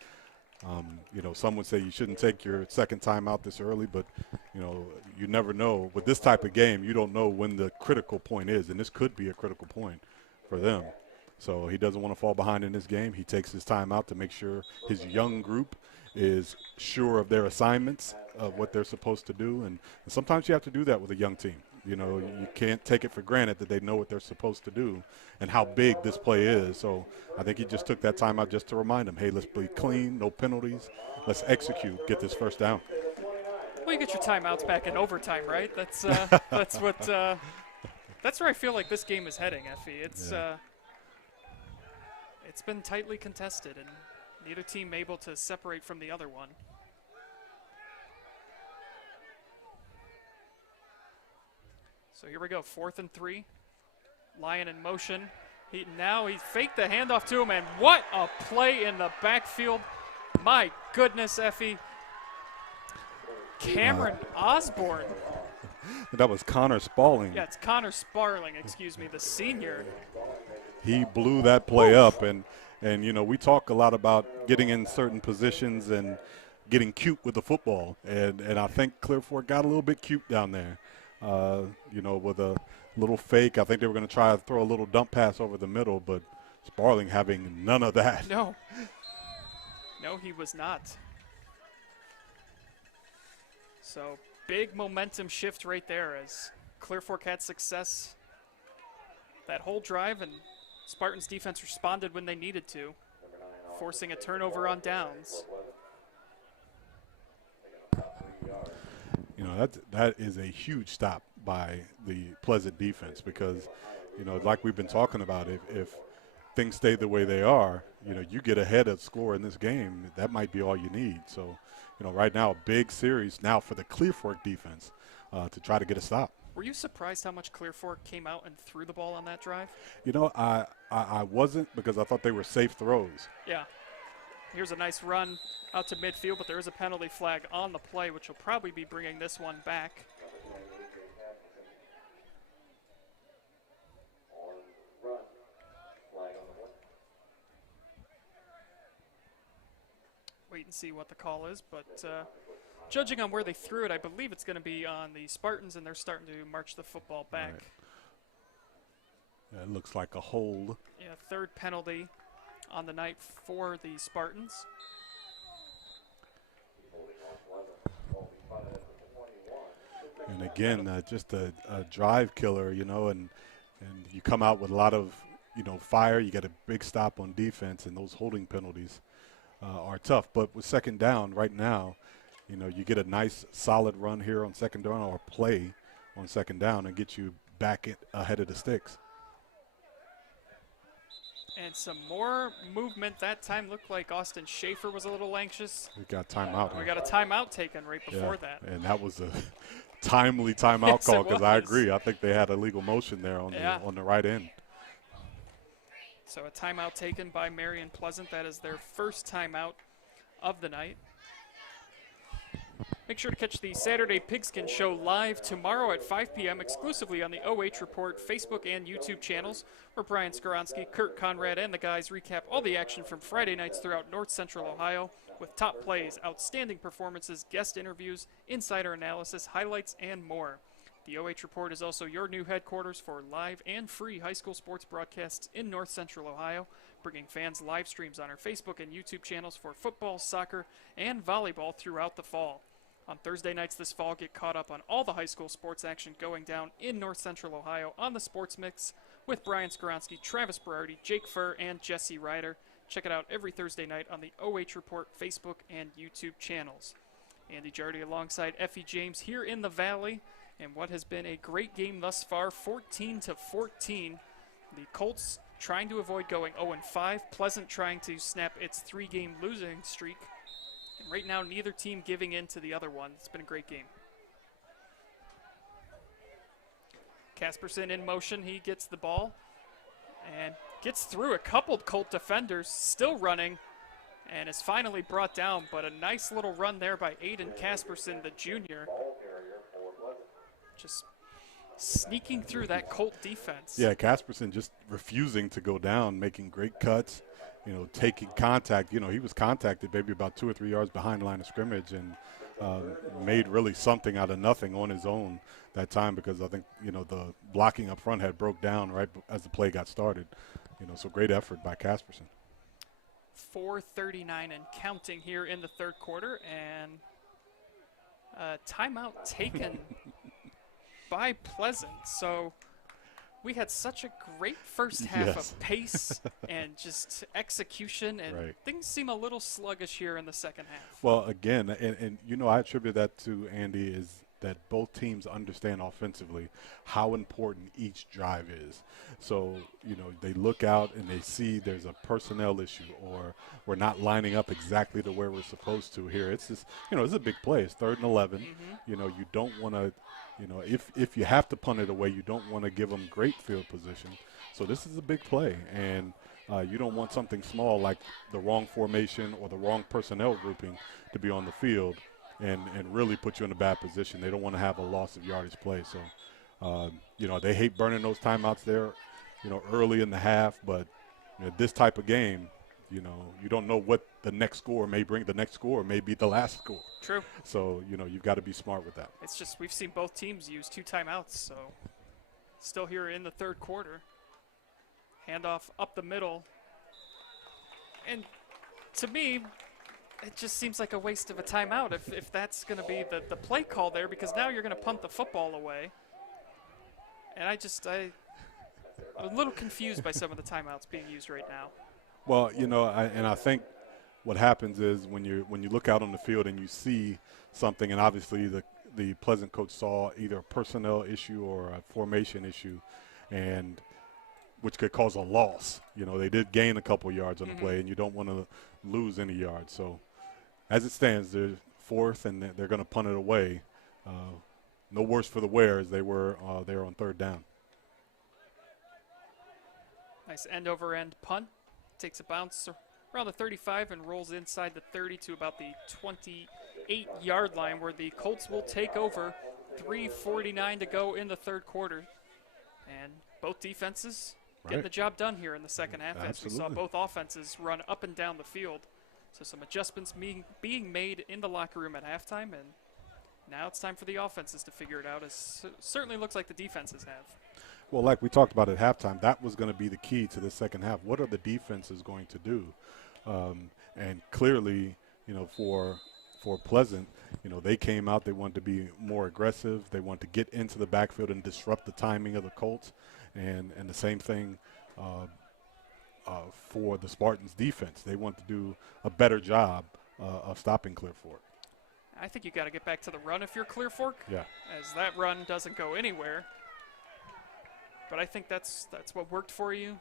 You know, some would say you shouldn't take your 2nd time out this early, but, you know, you never know. With this type of game, you don't know when the critical point is, and this could be a critical point for them. So he doesn't want to fall behind in this game. He takes his time out to make sure his young group is sure of their assignments, of what they're supposed to do. And sometimes you have to do that with a young team. You know, you can't take it for granted that they know what they're supposed to do and how big this play is. So I think he just took that time out just to remind them, hey, let's be clean, no penalties. Let's execute, get this 1st down. Well, you get your timeouts back in overtime, right? That's that's where I feel like this game is heading, Effie. It's been tightly contested, and neither team able to separate from the other one. So here we go, 4th and 3. Lyon in motion. He faked the handoff to him, and what a play in the backfield. My goodness, Effie. Cameron Osborne. That was Connor Spaulding. Yeah, it's Connor Sparling, excuse me, the senior. He blew that play up, and you know, we talk a lot about getting in certain positions and getting cute with the football, and I think Clear Fork got a little bit cute down there. You know, with a little fake. I think they were going to try to throw a little dump pass over the middle, but Sparling having none of that. No, he was not. So big momentum shift right there as Clear Fork had success that whole drive, and Spartans defense responded when they needed to, forcing a turnover on downs. You know, that is a huge stop by the Pleasant defense because, you know, like we've been talking about, if things stay the way they are, you know, you get ahead of score in this game, that might be all you need. So, you know, right now a big series now for the Clear Fork defense to try to get a stop. Were you surprised how much Clear Fork came out and threw the ball on that drive? You know, I wasn't, because I thought they were safe throws. Yeah. Here's a nice run out to midfield, but there is a penalty flag on the play, which will probably be bringing this one back. wait and see what the call is, but judging on where they threw it, I believe it's going to be on the Spartans, and they're starting to march the football back. Right. Yeah, it looks like a hold. Yeah, third penalty on the night for the Spartans. And again, just a drive killer, you know, and you come out with a lot of, you know, fire. You get a big stop on defense, and those holding penalties are tough. But with second down right now, you know, you get a nice solid run here on second down or play on second down and get you back ahead of the sticks. And some more movement that time. Looked like Austin Schaefer was a little anxious. We got timeout. We got a timeout taken right before that. And that was a timely timeout Yes, call, it because I was. agree. I think they had illegal motion there on the right end. So a timeout taken by Marion Pleasant. That is their first timeout of the night. Make sure to catch the Saturday Pigskin Show live tomorrow at 5 p.m. exclusively on the OH.Report Facebook and YouTube channels, where Brian Skoronsky, Kurt Conrad, and the guys recap all the action from Friday nights throughout North Central Ohio with top plays, outstanding performances, guest interviews, insider analysis, highlights, and more. The OH.Report is also your new headquarters for live and free high school sports broadcasts in North Central Ohio, bringing fans live streams on our Facebook and YouTube channels for football, soccer, and volleyball throughout the fall. On Thursday nights this fall, get caught up on all the high school sports action going down in North Central Ohio on the Sports Mix with Brian Skoronsky, Travis Berardi, Jake Furr, and Jesse Ryder. Check it out every Thursday night on the OH.Report Facebook and YouTube channels. Andy Jardy alongside Effie James here in the Valley, and what has been a great game thus far, 14-14. The Colts trying to avoid going 0-5, Pleasant trying to snap its 3-game losing streak. And right now, neither team giving in to the other one. It's been a great game. Casperson in motion. He gets the ball and gets through a couple Colt defenders, still running, and is finally brought down. But a nice little run there by Aiden Casperson, the junior. Just sneaking through that Colt defense. Yeah, Casperson just refusing to go down, making great cuts, you know, taking contact. You know, he was contacted maybe about 2 or 3 yards behind the line of scrimmage and made really something out of nothing on his own that time, because I think, you know, the blocking up front had broke down right as the play got started. You know, so great effort by Casperson. 4:39 and counting here in the third quarter, and timeout taken by Pleasant. So we had such a great first half of pace and just execution, and things seem a little sluggish here in the second half. Well, again, and you know, I attribute that to Andy, is that both teams understand offensively how important each drive is. So, you know, they look out and they see there's a personnel issue, or we're not lining up exactly to where we're supposed to here. It's just, you know, it's a big play. It's 3rd and 11. You know, you don't want to, you know, if you have to punt it away, you don't want to give them great field position. So this is a big play, and you don't want something small like the wrong formation or the wrong personnel grouping to be on the field and really put you in a bad position. They don't want to have a loss of yardage play. So, you know, they hate burning those timeouts there, you know, early in the half. But you know, this type of game, you know, you don't know what the next score may bring. The next score may be the last score. True. So, you know, you've got to be smart with that. It's just we've seen both teams use 2 timeouts, so still here in the third quarter. Handoff up the middle. And to me, it just seems like a waste of a timeout if that's going to be the play call there, because now you're going to punt the football away. And I'm a little confused by some of the timeouts being used right now. Well, you know, I think what happens is when you look out on the field and you see something, and obviously the Pleasant coach saw either a personnel issue or a formation issue, and which could cause a loss. You know, they did gain a couple yards on the play, and you don't want to lose any yards. So as it stands, they're 4th, and they're going to punt it away. No worse for the wear as they were there on 3rd down. Nice end-over-end punt. Takes a bounce around the 35 and rolls inside the 30 to about the 28-yard line, where the Colts will take over. 3:49 to go in the third quarter. And both defenses getting the job done here in the second half, as we saw both offenses run up and down the field. So some adjustments being made in the locker room at halftime, and now it's time for the offenses to figure it out, as certainly looks like the defenses have. Well, like we talked about at halftime, that was going to be the key to the second half. What are the defenses going to do? And clearly, for Pleasant, they came out, they wanted to be more aggressive. They wanted to get into the backfield and disrupt the timing of the Colts. And the same thing for the Spartans defense. They want to do a better job of stopping Clear Fork. I think you got to get back to the run if you're Clear Fork. Yeah. As that run doesn't go anywhere. But I think that's what worked for you.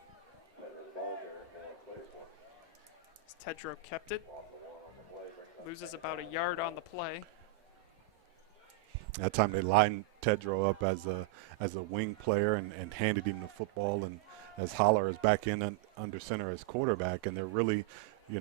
Tedrow kept it. Loses about a yard on the play. That time they lined Tedrow up as a wing player and handed him the football, and as Holler is back in under center as quarterback, and they're really,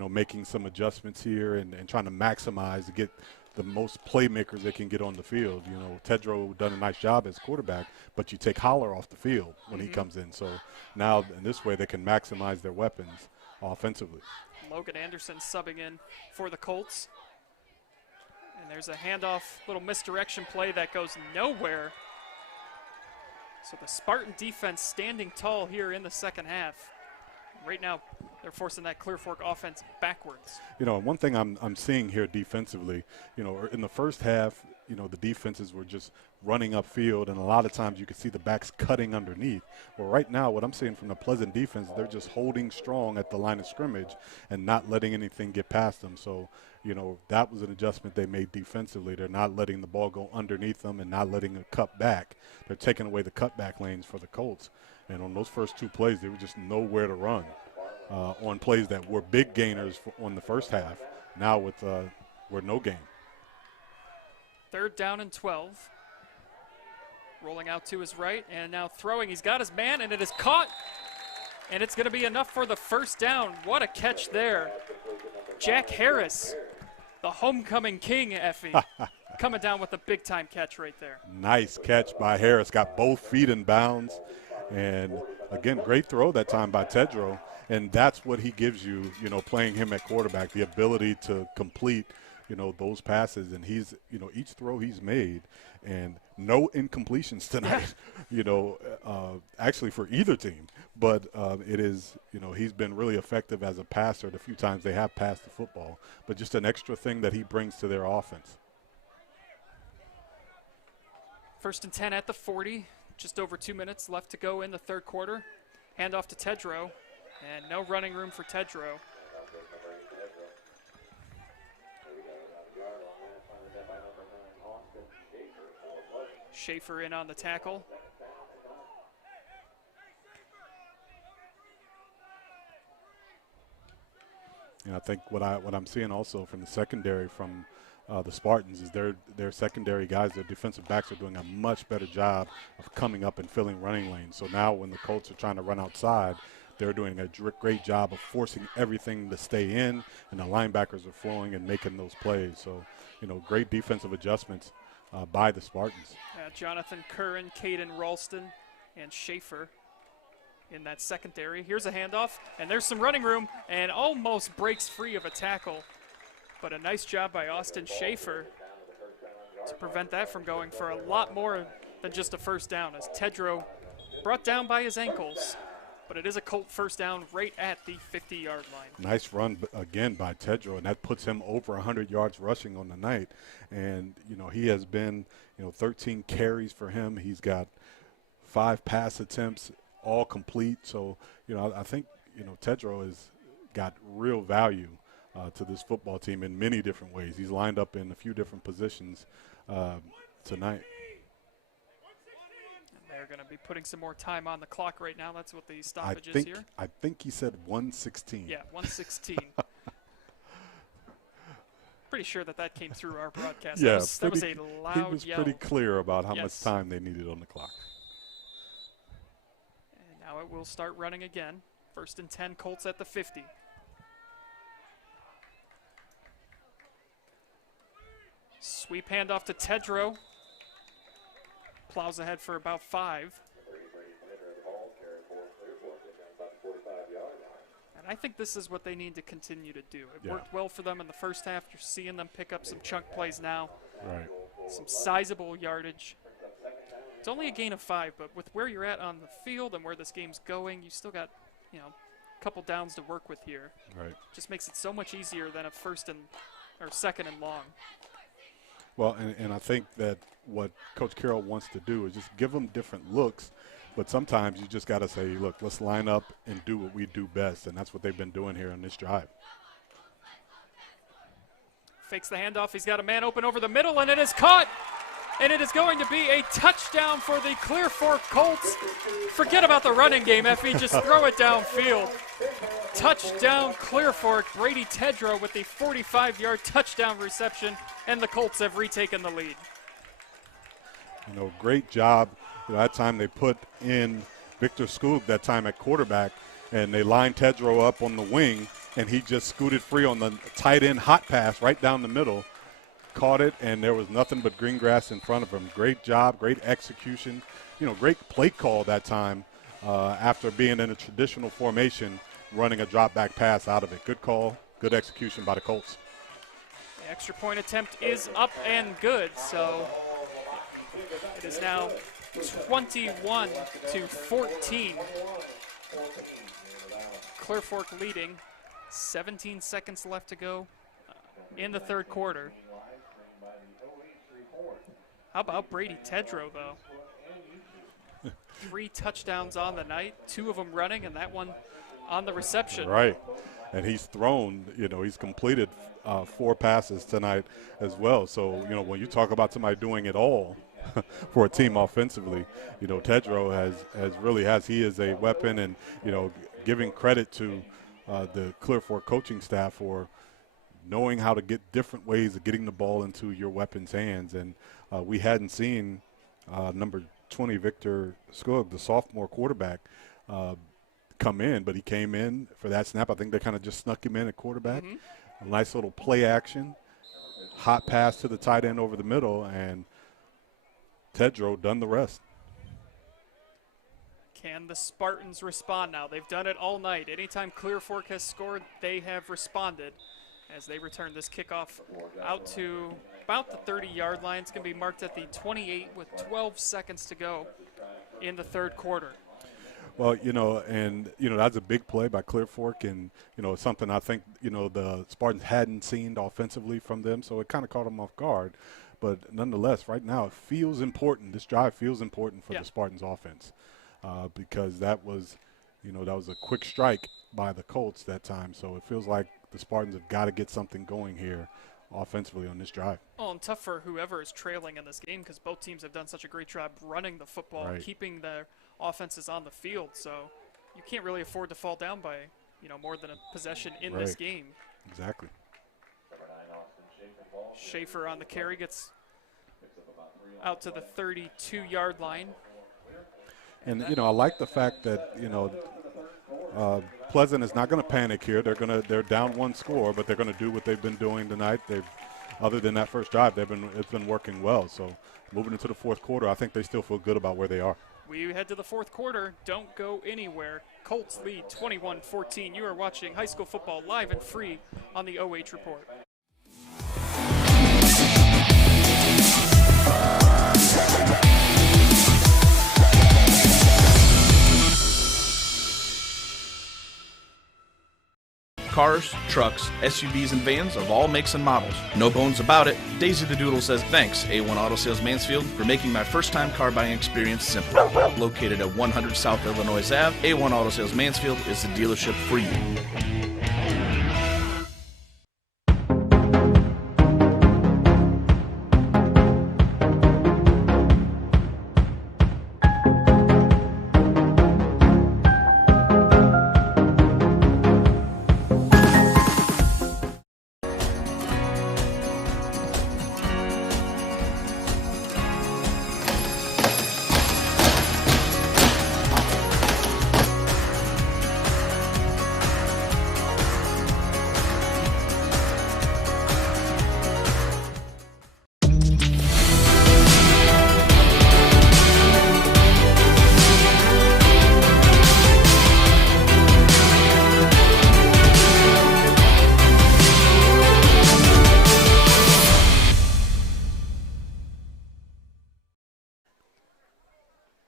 making some adjustments here and trying to maximize to get the most playmakers they can get on the field. Tedrow done a nice job as quarterback, but you take Holler off the field when he comes in. So now in this way they can maximize their weapons offensively. Logan Anderson subbing in for the Colts. And there's a handoff, little misdirection play that goes nowhere. So the Spartan defense standing tall here in the second half. Right now, they're forcing that Clear Fork offense backwards. One thing I'm seeing here defensively, in the first half, the defenses were just running upfield, and a lot of times you could see the backs cutting underneath. Well, right now, what I'm seeing from the Pleasant defense, they're just holding strong at the line of scrimmage and not letting anything get past them. So, that was an adjustment they made defensively. They're not letting the ball go underneath them and not letting it cut back. They're taking away the cutback lanes for the Colts. And on those first two plays, they were just nowhere to run on plays that were big gainers on the first half. Now we're no gain. 3rd down and 12. Rolling out to his right, and now throwing. He's got his man, and it is caught. And it's going to be enough for the first down. What a catch there. Jack Harris, the homecoming king, Effie, coming down with a big-time catch right there. Nice catch by Harris. Got both feet in bounds. And, again, great throw that time by Tedrow. And that's what he gives you, playing him at quarterback, the ability to complete, those passes. And he's, each throw he's made, and no incompletions tonight, actually for either team. But it is, he's been really effective as a passer the few times they have passed the football. But just an extra thing that he brings to their offense. 1st and 10 at the 40. Just over 2 minutes left to go in the third quarter. Hand off to Tedrow, and no running room for Tedrow. Schaefer in on the tackle. I think what I'm seeing also from the secondary from the Spartans is their secondary guys, their defensive backs are doing a much better job of coming up and filling running lanes. So now when the Colts are trying to run outside, they're doing a great job of forcing everything to stay in, and the linebackers are flowing and making those plays. So, great defensive adjustments by the Spartans. Jonathan Curran, Caden Ralston, and Schaefer in that secondary. Here's a handoff, and there's some running room, and almost breaks free of a tackle. But a nice job by Austin Schaefer to prevent that from going for a lot more than just a first down, as Tedrow brought down by his ankles. But it is a Colt first down right at the 50-yard line. Nice run again by Tedrow, and that puts him over 100 yards rushing on the night. And, he has been, 13 carries for him. He's got 5 pass attempts, all complete. So, I think, Tedrow has got real value to this football team in many different ways. He's lined up in a few different positions tonight. They're going to be putting some more time on the clock right now. That's what the stoppage is here. I think he said 1:16. Yeah, 1:16. Pretty sure that came through our broadcast. Yeah, that was a loud yell. He was pretty clear about how much time they needed on the clock. And now it will start running again. 1st and 10, Colts at the 50. Sweep handoff to Tedrow. Plows ahead for about 5. And And I think this is what they need to continue to do. It Yeah. worked well for them in the first half. You're seeing them pick up some chunk plays now, Right. some sizable yardage. It's only a gain of 5, but with where you're at on the field and where this game's going, you still got, a couple downs to work with here. Right. Just makes it so much easier than a second and long. Well, and I think that what Coach Corral wants to do is just give them different looks, but sometimes you just got to say, look, let's line up and do what we do best, and that's what they've been doing here on this drive. Fakes the handoff. He's got a man open over the middle, and it is caught. And it is going to be a touchdown for the Clear Fork Colts. Forget about the running game, Effie. Just throw it downfield. Touchdown, Clear Fork. Brady Tedrow with the 45-yard touchdown reception, and the Colts have retaken the lead. Great job. That time they put in Victor Skoog that time at quarterback, and they lined Tedrow up on the wing, and he just scooted free on the tight end hot pass right down the middle. Caught it, and there was nothing but green grass in front of him. Great job, great execution. Great play call that time after being in a traditional formation, running a drop back pass out of it. Good call, good execution by the Colts. The extra point attempt is up and good, so it is now 21-14. Clear Fork leading. 17 seconds left to go in the third quarter. How about Brady Tedrow, though? 3 touchdowns on the night, 2 of them running, and that one on the reception. Right. And he's thrown, he's completed 4 passes tonight as well. So, when you talk about somebody doing it all for a team offensively, Tedrow he is a weapon, and, giving credit to the Clear Fork coaching staff for knowing how to get different ways of getting the ball into your weapon's hands. And we hadn't seen number 20, Victor Skoog, the sophomore quarterback, come in, but he came in for that snap. I think they kind of just snuck him in at quarterback. A nice little play action, hot pass to the tight end over the middle, and Tedrow done the rest. Can the Spartans respond now? They've done it all night. Anytime Clear Fork has scored, they have responded as they return this kickoff out to about the 30-yard line. It's going to be marked at the 28 with 12 seconds to go in the third quarter. Well, that's a big play by Clear Fork, and, it's something I think, the Spartans hadn't seen offensively from them, so it kind of caught them off guard. But nonetheless, right now it feels important. This drive feels important for the Spartans offense because that was a quick strike by the Colts that time. So it feels like the Spartans have got to get something going here offensively on this drive. Oh, and tough for whoever is trailing in this game because both teams have done such a great job running the football, keeping their offenses on the field. So you can't really afford to fall down by, more than a possession in this game. Exactly. Schaefer on the carry gets out to the 32-yard line. And, I like the fact that, Pleasant is not going to panic here. They're down 1 score, but they're going to do what they've been doing tonight. Other than that first drive, it's been working well. So moving into the fourth quarter, I think they still feel good about where they are. We head to the fourth quarter. Don't go anywhere. Colts lead 21-14. You are watching high school football live and free on the OH Report. Cars, trucks, SUVs, and vans of all makes and models. No bones about it, Daisy the Doodle says thanks, A1 Auto Sales Mansfield, for making my first-time car buying experience simple. Located at 100 South Illinois Ave, A1 Auto Sales Mansfield is the dealership for you.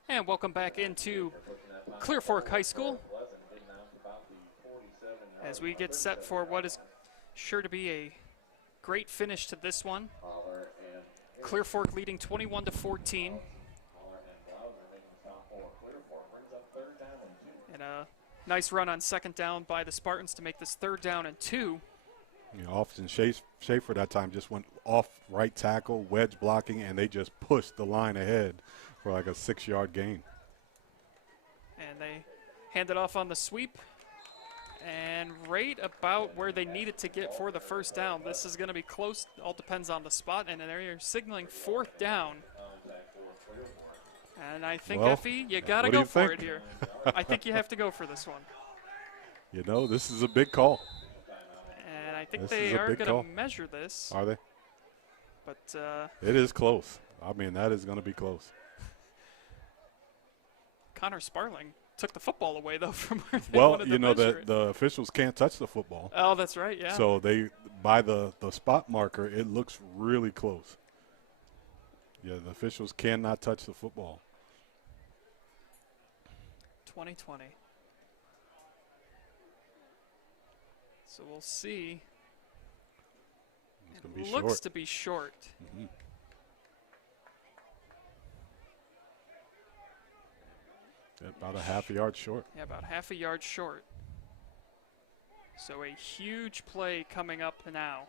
And welcome back into Clear Fork High School as we get set for what is sure to be a great finish to this one. Clear Fork leading 21-14. And a nice run on second down by the Spartans to make this 3rd down and 2. You know, often Schaefer that time just went off right tackle, wedge blocking, and they just pushed the line ahead for like a 6-yard gain. And they hand it off on the sweep. And right about where they needed to get for the 1st down. This is going to be close. All depends on the spot. And they're signaling 4th down. And I think, well, Effie, you got to go for it here. I think you have to go for this one. You know, this is a big call. And I think This they is a are big going call. to measure this. Are they? But It is close. I mean, that is going to be close. Connor Sparling took the football away, though, from where they Well, wanted to you know, measure the officials can't touch the football. Oh, that's right, yeah. So they, by the spot marker, it looks really close. Yeah, the officials cannot touch the football. 2020. So we'll see. It's going to be Looks short. to be short. Mm-hmm. About a half a yard short. Yeah, about half a yard short. So a huge play coming up now.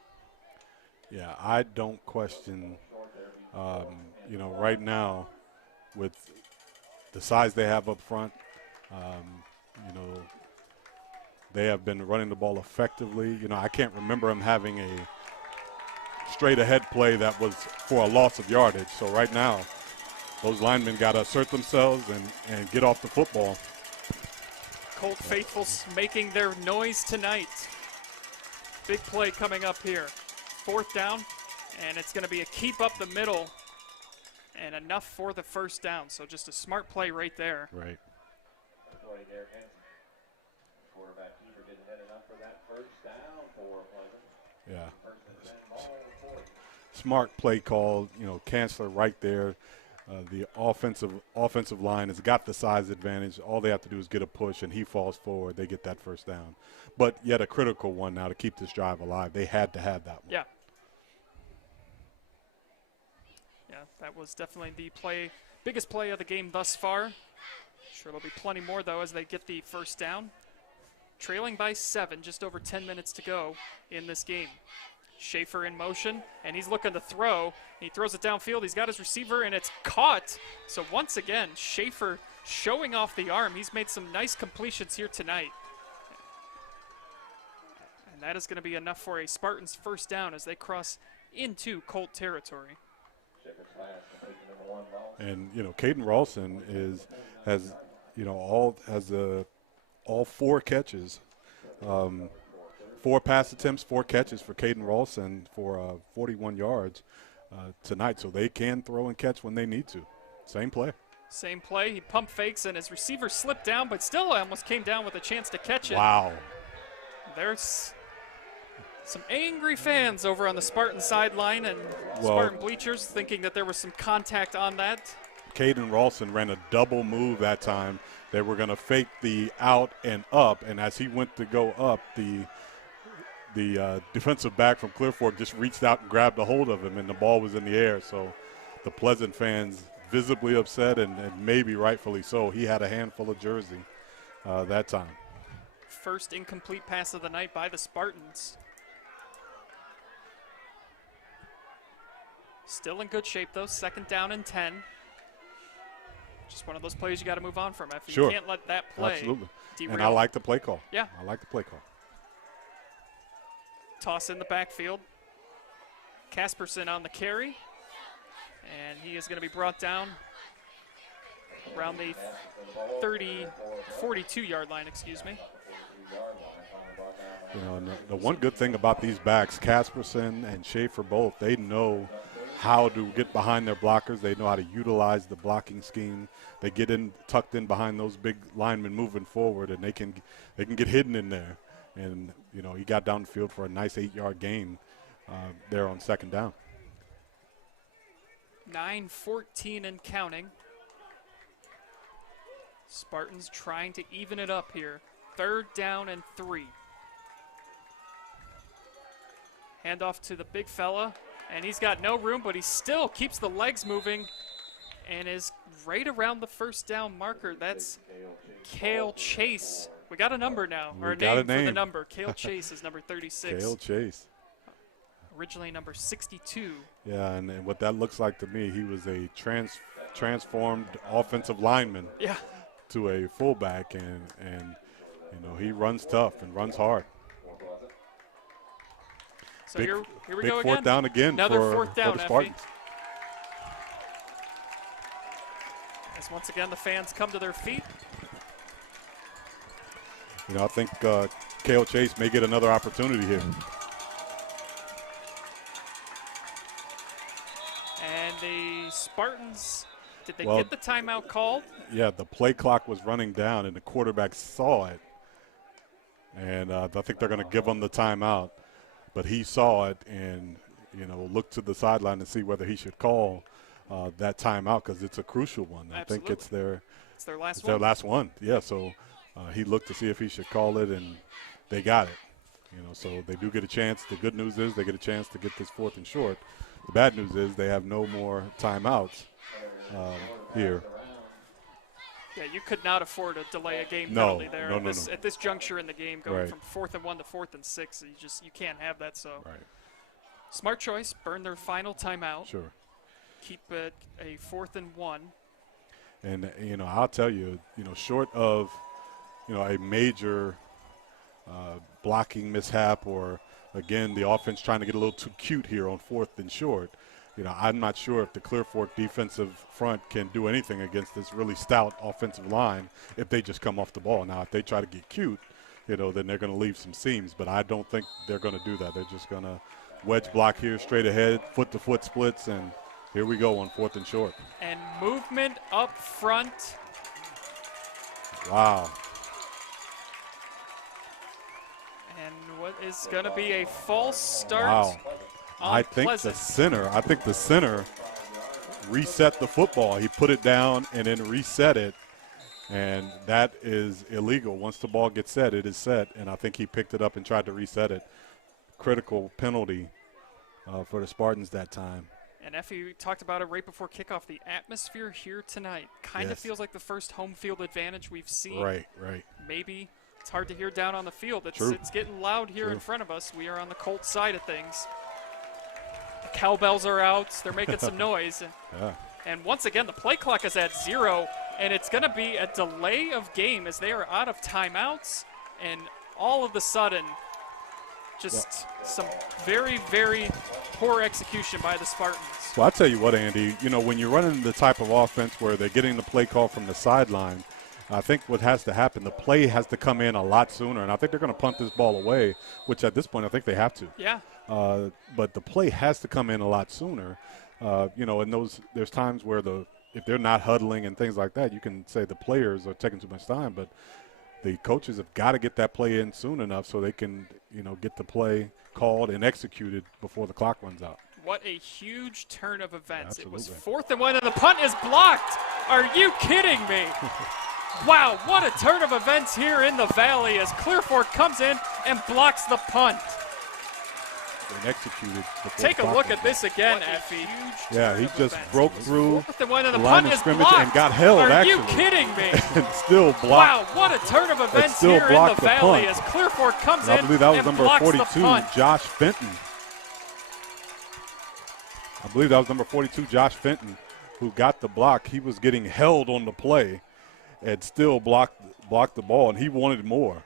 Yeah, I don't question, you know, right now with the size they have up front, you know, they have been running the ball effectively. You know, I can't remember them having a straight ahead play that was for a loss of yardage. So right now, those linemen got to assert themselves and get off the football. Colt faithfuls making their noise tonight. Big play coming up here. 4th down, and it's going to be a keep up the middle and enough for the 1st down. So just a smart play right there. Right. Yeah. Smart play call, you know, Chancellor right there. The offensive line has got the size advantage. All they have to do is get a push, and he falls forward. They get that 1st down. But yet a critical one now to keep this drive alive. They had to have that one. Yeah. Yeah, that was definitely the biggest play of the game thus far. Sure there'll be plenty more, though, as they get the 1st down. Trailing by 7, just over 10 minutes to go in this game. Schaefer in motion, and he's looking to throw. He throws it downfield. He's got his receiver, and it's caught. So once again, Schaefer showing off the arm. He's made some nice completions here tonight. And that is going to be enough for a Spartans 1st down as they cross into Colt territory. And, you know, Caden Ralston has all 4 catches. 4 pass attempts, 4 catches for Caden Ralston for 41 yards tonight. So they can throw and catch when they need to. Same play. Same play. He pump fakes, and his receiver slipped down, but still almost came down with a chance to catch it. Wow. There's some angry fans over on the Spartan sideline and Spartan bleachers thinking that there was some contact on that. Caden Ralston ran a double move that time. They were going to fake the out and up, and as he went to go up, the defensive back from Clear Fork just reached out and grabbed a hold of him, and the ball was in the air. So the Pleasant fans visibly upset, and maybe rightfully so. He had a handful of jersey that time. First incomplete pass of the night by the Spartans. Still in good shape, though. 2nd down and 10. Just one of those plays you got to move on from. If Sure. you can't let that play Absolutely. derail. And I like the play call. Yeah. I like the play call. Toss in the backfield. Casperson on the carry. And he is going to be brought down around the 42-yard line, excuse me. You know, and the one good thing about these backs, Casperson and Schaefer both, they know how to get behind their blockers. They know how to utilize the blocking scheme. They get in, tucked in behind those big linemen moving forward, and they can get hidden in there. And, you know, he got down the field for a nice 8-yard gain there on 2nd down. 9:14 and counting. Spartans trying to even it up here. 3rd down and 3. Handoff to the big fella, and he's got no room, but he still keeps the legs moving and is right around the 1st down marker. That's Cale Chase. We got a number now, or a name for the number. Cale Chase is number 36. Cale Chase. Originally number 62. Yeah, and what that looks like to me, he was a transformed offensive lineman to a fullback, and you know, he runs tough and runs hard. So here we go big 4th down again. Another for 4th down, the Spartans. As once again the fans come to their feet. You know, I think Cale Chase may get another opportunity here. And the Spartans, did they get the timeout called? Yeah, the play clock was running down, and the quarterback saw it. And I think they're going to give him the timeout. But he saw it and, you know, looked to the sideline to see whether he should call that timeout, because it's a crucial one. Absolutely. I think it's their last one. Their last one, yeah. So he looked to see if he should call it, and they got it. You know, so they do get a chance. The good news is they get a chance to get this 4th and short. The bad news is they have no more timeouts here. Yeah, you could not afford to delay a game penalty there no. at this juncture in the game, going Right. from 4th and 1 to 4th and 6. You can't have that. So Right. smart choice. Burn their final timeout. Sure. Keep it a 4th and 1. And, you know, I'll tell you, you know, short of, you know, a major blocking mishap, or, again, the offense trying to get a little too cute here on 4th and short, you know, I'm not sure if the Clear Fork defensive front can do anything against this really stout offensive line if they just come off the ball. Now, if they try to get cute, you know, then they're going to leave some seams. But I don't think they're going to do that. They're just going to wedge block here straight ahead, foot-to-foot splits, and here we go on 4th and short. And movement up front. Wow. And what is going to be a false start. Wow. I think Pleasant. the center reset the football. He put it down and then reset it, and that is illegal. Once the ball gets set, it is set, and I think he picked it up and tried to reset it. Critical penalty for the Spartans that time. And Effie talked about it right before kickoff. The atmosphere here tonight kind of feels like the first home field advantage we've seen. Right. Maybe it's hard to hear down on the field. It's getting loud here in front of us. We are on the Colt side of things. The cowbells are out. They're making some noise. Yeah. And once again, the play clock is at 0, and it's going to be a delay of game as they are out of timeouts. And all of a sudden, just some very, very poor execution by the Spartans. Well, I'll tell you what, Andy, you know, when you're running the type of offense where they're getting the play call from the sideline, I think what has to happen, the play has to come in a lot sooner, and I think they're going to punt this ball away, which at this point I think they have to. Yeah. But the play has to come in a lot sooner. You know, and there's times where if they're not huddling and things like that, you can say the players are taking too much time, but the coaches have got to get that play in soon enough so they can, you know, get the play called and executed before the clock runs out. What a huge turn of events. Absolutely. It was 4th and 1, and the punt is blocked. Are you kidding me? Wow, what a turn of events here in the Valley as Clear Fork comes in and blocks the punt. And executed. Take a look at this again, Effie. Yeah, he just broke through the line the of line of is scrimmage blocked. and got held, Are actually. you kidding me? And still blocked. Wow, what a turn of events still here in the blocked the Valley punt. as Clear Fork comes And in I believe that was and number blocks 42, the punt. Josh Fenton. I believe that was number 42, Josh Fenton, who got the block. He was getting held on the play and still blocked the ball, and he wanted more.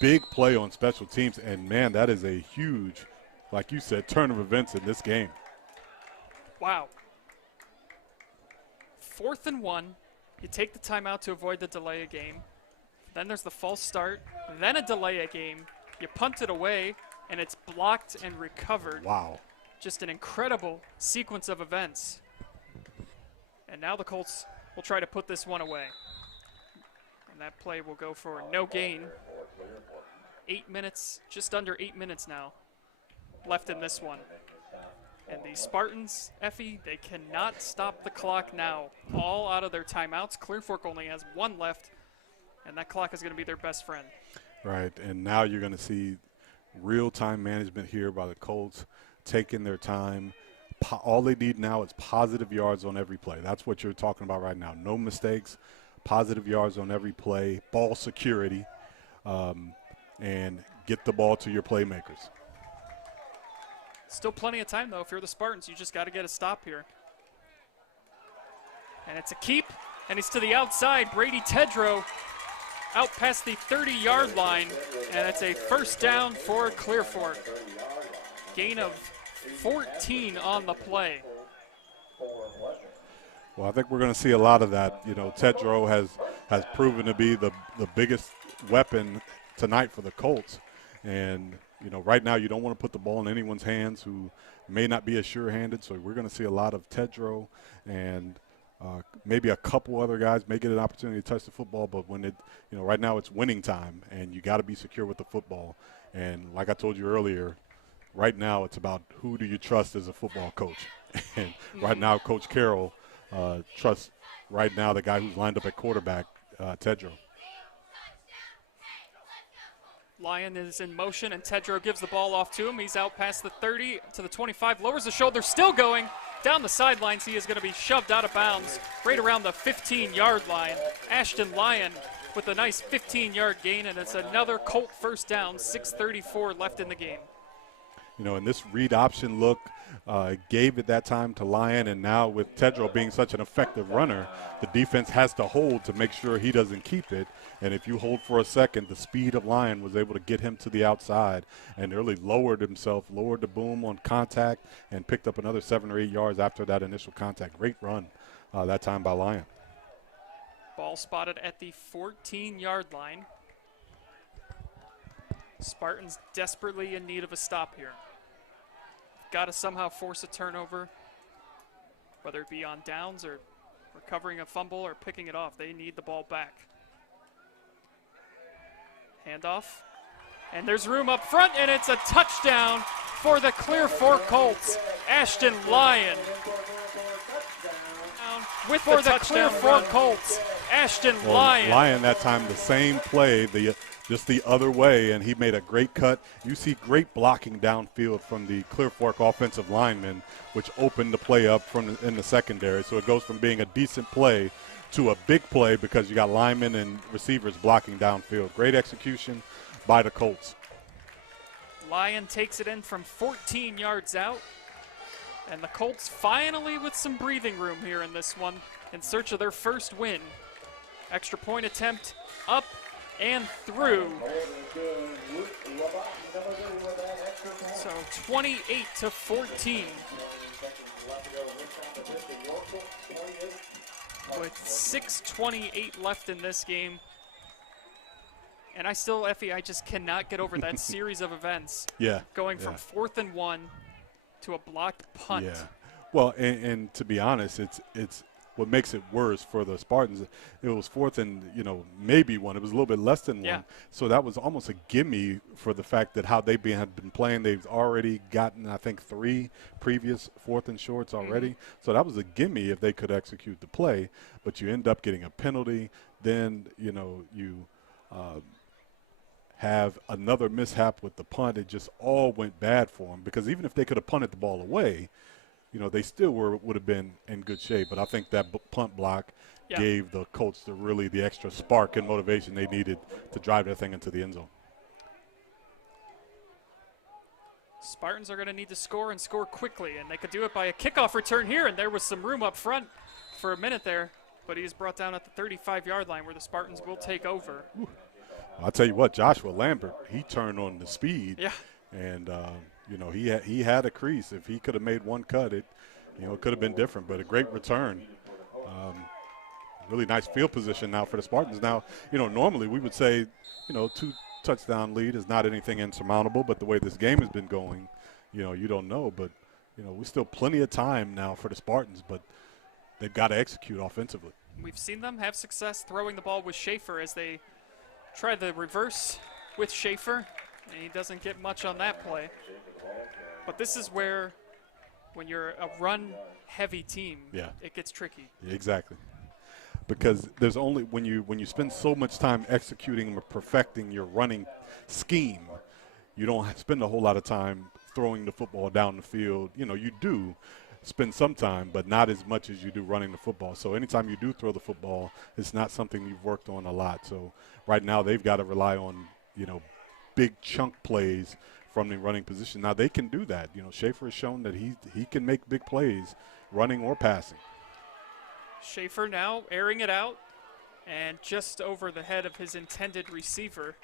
Big play on special teams, and, man, that is a huge, like you said, turn of events in this game. Wow. 4th and 1. You take the timeout to avoid the delay of game. Then there's the false start. Then a delay of game. You punt it away, and it's blocked and recovered. Wow. Just an incredible sequence of events. And now the Colts will try to put this one away. And that play will go for no gain. 8 minutes, just under 8 minutes now left in this one. And the Spartans, Effie, they cannot stop the clock now. All out of their timeouts. Clear Fork only has one left, and that clock is going to be their best friend. Right, and now you're going to see real-time management here by the Colts, taking their time. All they need now is positive yards on every play. That's what you're talking about right now. No mistakes, positive yards on every play, ball security, and get the ball to your playmakers. Still plenty of time, though. If you're the Spartans, you just got to get a stop here. And it's a keep, and he's to the outside. Brady Tedrow out past the 30-yard line, and it's a first down for Clear Fork. Gain of 14 on the play. Well, I think we're going to see a lot of that. You know, Tedrow has proven to be the biggest weapon tonight for the Colts. And, you know, right now you don't want to put the ball in anyone's hands who may not be as sure-handed. So we're going to see a lot of Tedrow, and maybe a couple other guys may get an opportunity to touch the football. But when it, you know, right now it's winning time, and you got to be secure with the football. And like I told you earlier, right now it's about who do you trust as a football coach. And right now Coach Carroll trusts right now the guy who's lined up at quarterback, Tedrow. Lyon is in motion, and Tedrow gives the ball off to him. He's out past the 30 to the 25, lowers the shoulder, still going down the sidelines. He is going to be shoved out of bounds right around the 15-yard line. Ashton Lyon with a nice 15-yard gain, and it's another Colt first down, 6:34 left in the game. You know, and this read option look gave it that time to Lyon, and now with Tedrow being such an effective runner, the defense has to hold to make sure he doesn't keep it. And if you hold for a second, the speed of Lyon was able to get him to the outside and really lowered himself, lowered the boom on contact, and picked up another 7 or 8 yards after that initial contact. Great run that time by Lyon. Ball spotted at the 14-yard line. Spartans desperately in need of a stop here. Got to somehow force a turnover, whether it be on downs or recovering a fumble or picking it off. They need the ball back. Handoff, and there's room up front, and it's a touchdown for the Clear Fork Colts. Ashton Lyon with for the Clear Fork Colts. Ashton Lyon. Lyon that time the same play, just the other way, and he made a great cut. You see great blocking downfield from the Clear Fork offensive lineman, which opened the play up in the secondary. So it goes from being a decent play to a big play because you got linemen and receivers blocking downfield. Great execution by the Colts. Lyon takes it in from 14 yards out, and the Colts finally with some breathing room here in this one in search of their first win. Extra point attempt up and through. So 28-14. With 6:28 left in this game. And I still, Effie, I just cannot get over that series of events. Yeah. Going from 4th and 1 to a blocked punt. Yeah. Well, and to be honest, it's what makes it worse for the Spartans. It was 4th and, maybe 1. It was a little bit less than 1. Yeah. So that was almost a gimme for the fact that how they had been playing. They've already gotten, I think, 3 previous 4th and shorts already. Mm-hmm. So that was a gimme if they could execute the play. But you end up getting a penalty. Then, you have another mishap with the punt. It just all went bad for them because even if they could have punted the ball away, they still would have been in good shape. But I think that punt block gave the Colts the extra spark and motivation they needed to drive that thing into the end zone. Spartans are going to need to score and score quickly, and they could do it by a kickoff return here, and there was some room up front for a minute there, but he is brought down at the 35-yard line where the Spartans will take over. Ooh. I'll tell you what, Joshua Lambert, he turned on the speed. Yeah. And, he had a crease. If he could have made one cut, it could have been different. But a great return. Really nice field position now for the Spartans. Now, normally we would say, 2-touchdown lead is not anything insurmountable. But the way this game has been going, you don't know. But, we still plenty of time now for the Spartans. But they've got to execute offensively. We've seen them have success throwing the ball with Schaefer as they try the reverse with Schaefer. And he doesn't get much on that play. But this is where when you're a run-heavy team, it gets tricky. Yeah, exactly. Because there's only when you spend so much time executing or perfecting your running scheme, you don't spend a whole lot of time throwing the football down the field. You know, you do spend some time, but not as much as you do running the football. So anytime you do throw the football, it's not something you've worked on a lot. So right now they've got to rely on, you know, big chunk plays from the running position. Now they can do that. You know, Schaefer has shown that he can make big plays running or passing. Schaefer now airing it out and just over the head of his intended receiver.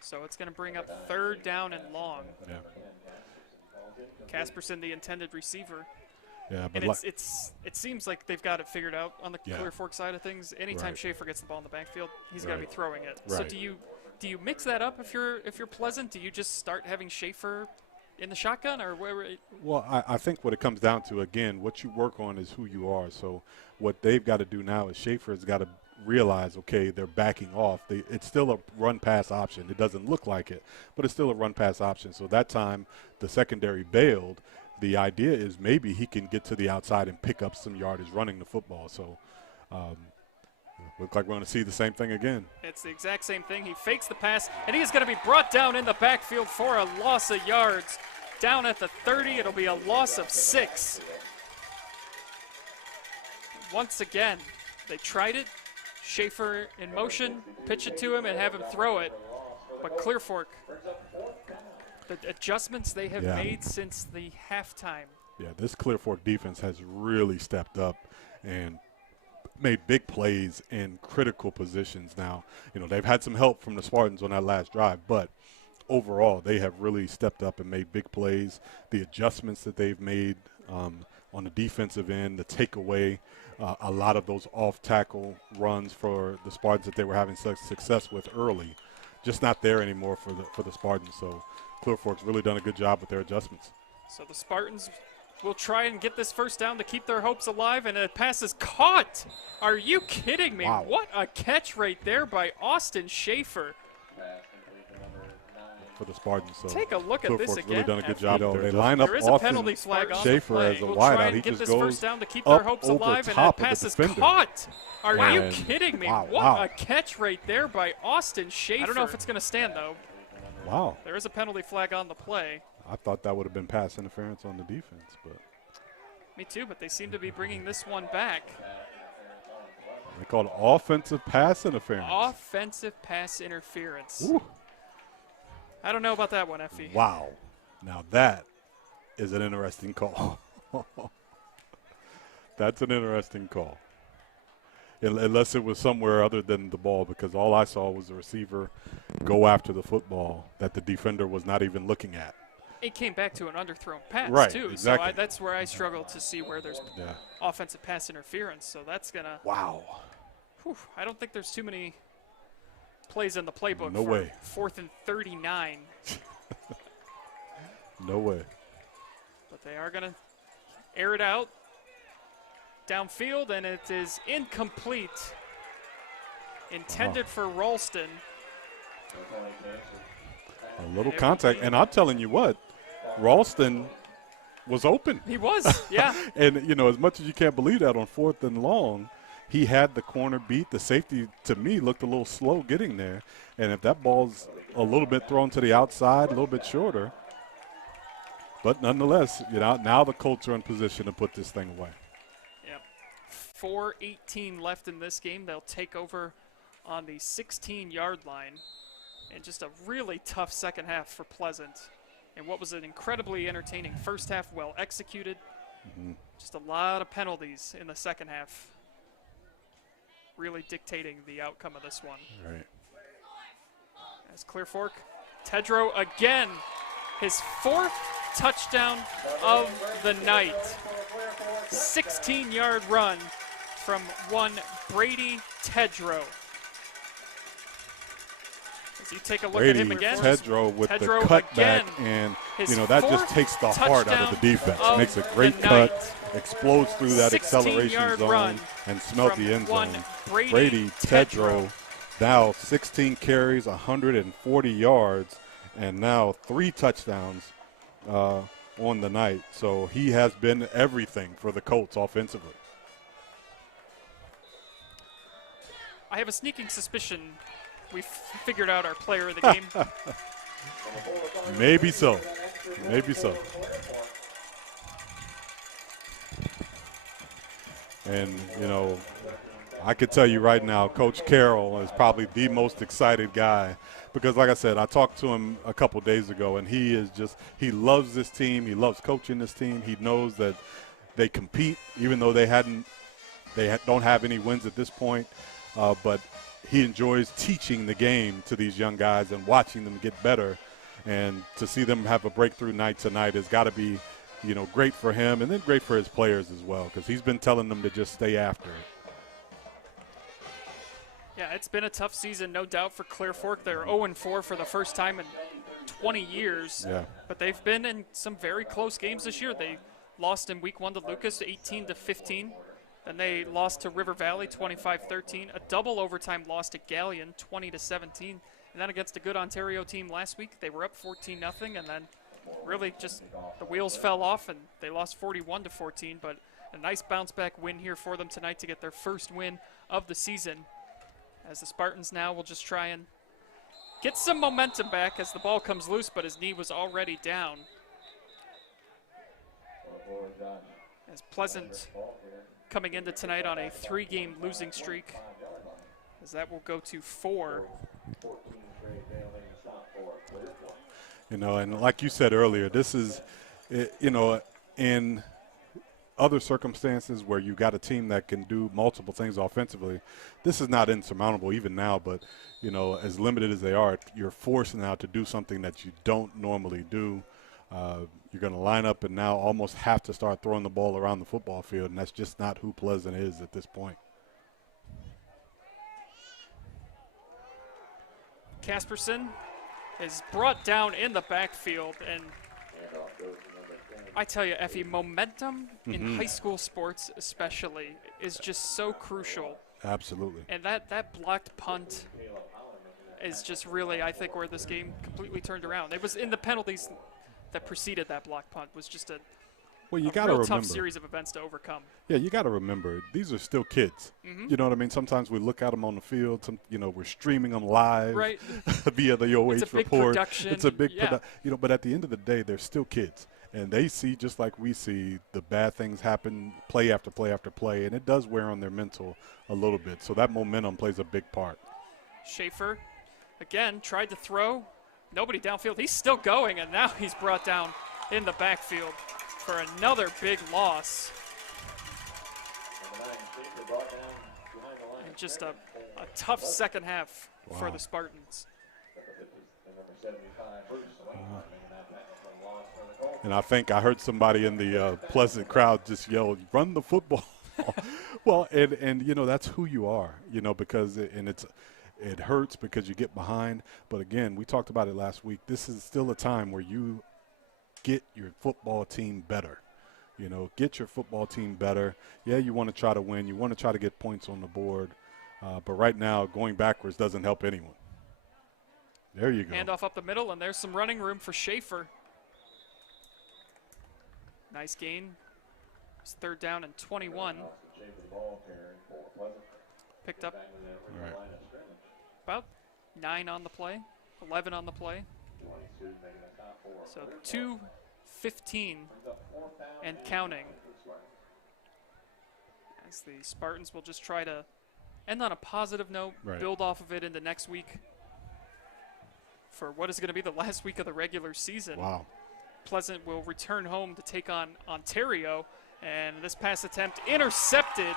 So it's going to bring up 3rd down and long. Yeah. Casperson, the intended receiver. Yeah, but and it seems like they've got it figured out on the Clear Fork side of things. Anytime Right. Schaefer gets the ball in the backfield, he's got to be throwing it. Right. So do you mix that up if you're Pleasant? Do you just start having Schaefer in the shotgun, or where? Well, I think what it comes down to, again, what you work on is who you are. So what they've got to do now is Schaefer's got to realize, okay, they're backing off. It's still a run-pass option. It doesn't look like it, but it's still a run-pass option. So that time the secondary bailed. The idea is maybe he can get to the outside and pick up some yardage running the football. So look like we're going to see the same thing again. It's the exact same thing. He fakes the pass, and he is going to be brought down in the backfield for a loss of yards. Down at the 30, it'll be a loss of 6. Once again, they tried it. Schaefer in motion, pitch it to him and have him throw it. But Clear Fork, the adjustments they have made since the halftime. Yeah, this Clear Fork defense has really stepped up and made big plays in critical positions now. You know, they've had some help from the Spartans on that last drive, but overall they have really stepped up and made big plays. The adjustments that they've made on the defensive end, the takeaway, a lot of those off-tackle runs for the Spartans that they were having such success with early, just not there anymore for the Spartans. So Clear Fork's really done a good job with their adjustments. So the Spartans will try and get this first down to keep their hopes alive, and a pass is caught. Are you kidding me? Wow. What a catch right there by Austin Schaefer. For the Spartans. So take a look at Clear this Fork's again. really done a good job. They line up there is a penalty Austin flag on Schaefer the play. as a We'll wideout. try and He get just this goes first down to keep their hopes over alive, and top that pass of is the defender. caught. Are you And kidding me? wow, What wow. a catch right there by Austin Schaefer. I don't know if it's going to stand, though. Wow. There is a penalty flag on the play. I thought that would have been pass interference on the defense, but me too, but they seem to be bringing this one back. they called it offensive pass interference. Offensive pass interference. Ooh. I don't know about that one, Effie. Wow. Now that is an interesting call. That's an interesting call. Unless it was somewhere other than the ball, because all I saw was the receiver go after the football that the defender was not even looking at. It came back to an underthrown pass, Right, too. exactly. So that's where I struggle to see where there's offensive pass interference. So that's going to – wow. I don't think there's too many plays in the playbook No for way. 4th and 39. No way. But they are going to air it out downfield, and it is incomplete. Intended for Ralston. A little contact. And I'm telling you what, Ralston was open. He was, yeah. And, you know, as much as you can't believe that on 4th and long, he had the corner beat. The safety, to me, looked a little slow getting there. And if that ball's a little bit thrown to the outside, a little bit shorter. But nonetheless, you know, now the Colts are in position to put this thing away. Yep. 4:18 left in this game. They'll take over on the 16-yard line. And just a really tough second half for Pleasant. And what was an incredibly entertaining first half, well executed. Just a lot of penalties in the second half. Really dictating the outcome of this one. Right. As Clear Fork, Tedrow again, his 4th touchdown of the night. 16-yard run from one Brady Tedrow. As you take a look at him again. Tedrow with Tedrow the cutback, again, and his you know that just 4th takes the heart out of the defense. touchdown Makes a of great the cut, night. explodes through that acceleration 16-yard zone, run and smelt from the end one zone. Brady Tedrow, now 16 carries, 140 yards, and now 3 touchdowns. on the night. So he has been everything for the Colts offensively. I have a sneaking suspicion we've figured out our player of the game. Maybe so. Maybe so. And, you know, I could tell you right now, Coach Carroll is probably the most excited guy because, like I said, I talked to him a couple days ago, and he loves this team. He loves coaching this team. He knows that they compete, even though they don't have any wins at this point. But he enjoys teaching the game to these young guys and watching them get better. And to see them have a breakthrough night tonight has got to be, you know, great for him and then great for his players as well, because he's been telling them to just stay after it. Yeah, it's been a tough season, no doubt, for Clear Fork. They're 0-4 for the first time in 20 years. Yeah. But they've been in some very close games this year. They lost in week 1 to Lucas, 18-15. Then they lost to River Valley, 25-13. A double overtime loss to Galleon, 20-17. And then against a good Ontario team last week, they were up 14-0, and then really just the wheels fell off, and they lost 41-14. But a nice bounce-back win here for them tonight to get their first win of the season, as the Spartans now will just try and get some momentum back as the ball comes loose, but his knee was already down. As Pleasant coming into tonight on a 3-game losing streak, as that will go to 4. You know, and like you said earlier, this is, you know, in other circumstances where you got a team that can do multiple things offensively, this is not insurmountable even now, but, you know, as limited as they are, you're forced now to do something that you don't normally do. You're going to line up and now almost have to start throwing the ball around the football field, and that's just not who Pleasant is at this point. Casperson is brought down in the backfield, and I tell you, Effie, momentum in high school sports especially is just so crucial. Absolutely. And that blocked punt is just really, I think, where this game completely turned around. It was in the penalties that preceded that block punt was just a real tough series of events to overcome. Yeah, you got to remember, these are still kids. You know what I mean? Sometimes we look at them on the field. You know, we're streaming them live via the OH.Report. It's a big production. You know, but at the end of the day, they're still kids. And they see, just like we see, the bad things happen play after play after play, and it does wear on their mental a little bit. So that momentum plays a big part. Schaefer, again, tried to throw. Nobody downfield. He's still going, and now he's brought down in the backfield for another big loss. And just a tough second half for the Spartans. And I think I heard somebody in the Pleasant crowd just yell, "Run the football." Well, and you know, that's who you are, you know, because it hurts because you get behind. But again, we talked about it last week. This is still a time where you get your football team better. You know, get your football team better. Yeah, you want to try to win. You want to try to get points on the board. But right now, going backwards doesn't help anyone. There you go. Handoff up the middle, and there's some running room for Schaefer. Nice gain. It's 3rd down and 21. Picked up about 9 on the play, 11 on the play. So 2:15 and counting. As the Spartans will just try to end on a positive note, build off of it into next week for what is going to be the last week of the regular season. Wow. Pleasant will return home to take on Ontario, and this pass attempt intercepted.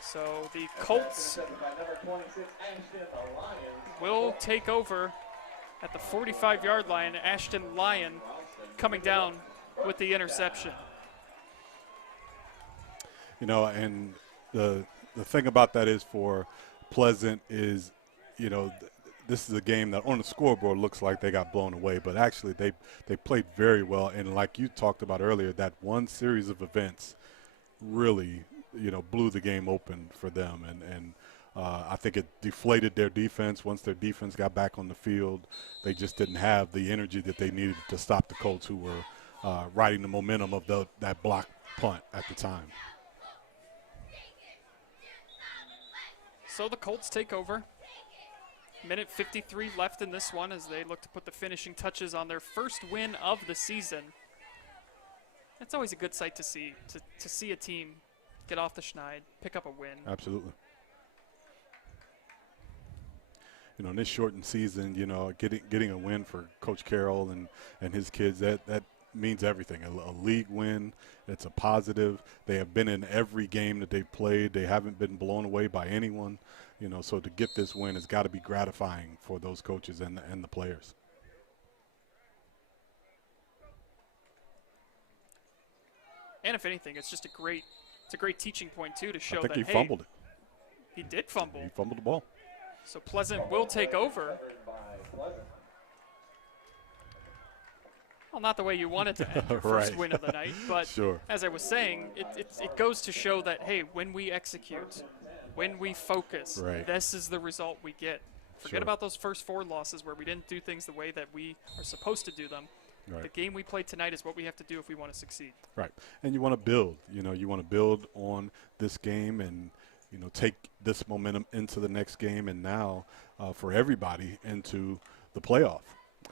So the Colts will take over at the 45-yard line. Ashton Lyon coming down with the interception. You know, and the thing about that is for Pleasant is, you know, this is a game that on the scoreboard looks like they got blown away, but actually they played very well. And like you talked about earlier, that one series of events really, you know, blew the game open for them. And I think it deflated their defense. Once their defense got back on the field, they just didn't have the energy that they needed to stop the Colts, who were riding the momentum of that block punt at the time. So the Colts take over. Minute 53 left in this one as they look to put the finishing touches on their first win of the season. It's always a good sight to see a team get off the schneid, pick up a win. Absolutely. You know, in this shortened season, you know, getting a win for Coach Carroll and his kids, that means everything. A league win, it's a positive. They have been in every game that they've played. They haven't been blown away by anyone. You know, so to get this win has got to be gratifying for those coaches and the players. And if anything, it's just a great teaching point too, to show I think that he fumbled it. He did fumble. He fumbled the ball. So Pleasant will take over. Well, not the way you wanted to end your first Right. win of the night, but Sure. as I was saying, it goes to show that, hey, when we execute, when we focus, Right. this is the result we get. Forget Sure. about those first 4 losses where we didn't do things the way that we are supposed to do them. Right. The game we played tonight is what we have to do if we want to succeed. Right. And you want to build. You know, you want to build on this game and, you know, take this momentum into the next game and now for everybody into the playoff.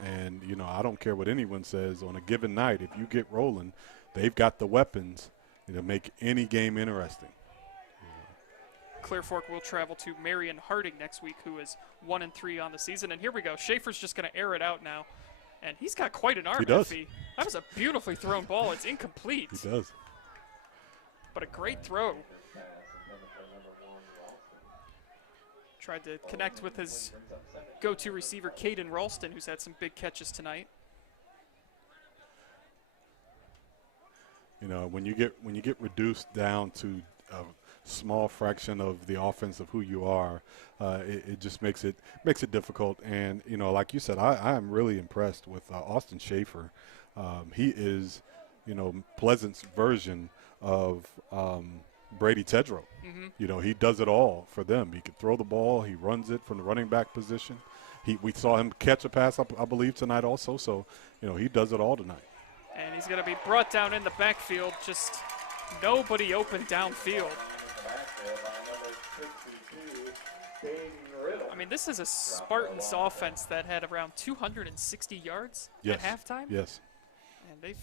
And, you know, I don't care what anyone says on a given night. If you get rolling, they've got the weapons to make any game interesting. Clear Fork will travel to Marion Harding next week, who is 1-3 on the season. And here we go. Schaefer's just going to air it out now. And he's got quite an arm. He does. That was a beautifully thrown ball. It's incomplete. He does. But a great throw. Tried to connect with his go-to receiver, Caden Ralston, who's had some big catches tonight. You know, when you get reduced down to a small fraction of the offense of who you are, it just makes it difficult. And you know, like you said, I am really impressed with Austin Schaefer. He is, you know, Pleasant's version of Brady Tedrow. You know, he does it all for them. He can throw the ball. He runs it from the running back position. We saw him catch a pass, I believe, tonight also. So, you know, he does it all tonight. And he's going to be brought down in the backfield. Just nobody open downfield. I mean, this is a Spartans offense that had around 260 yards at halftime. Yes. And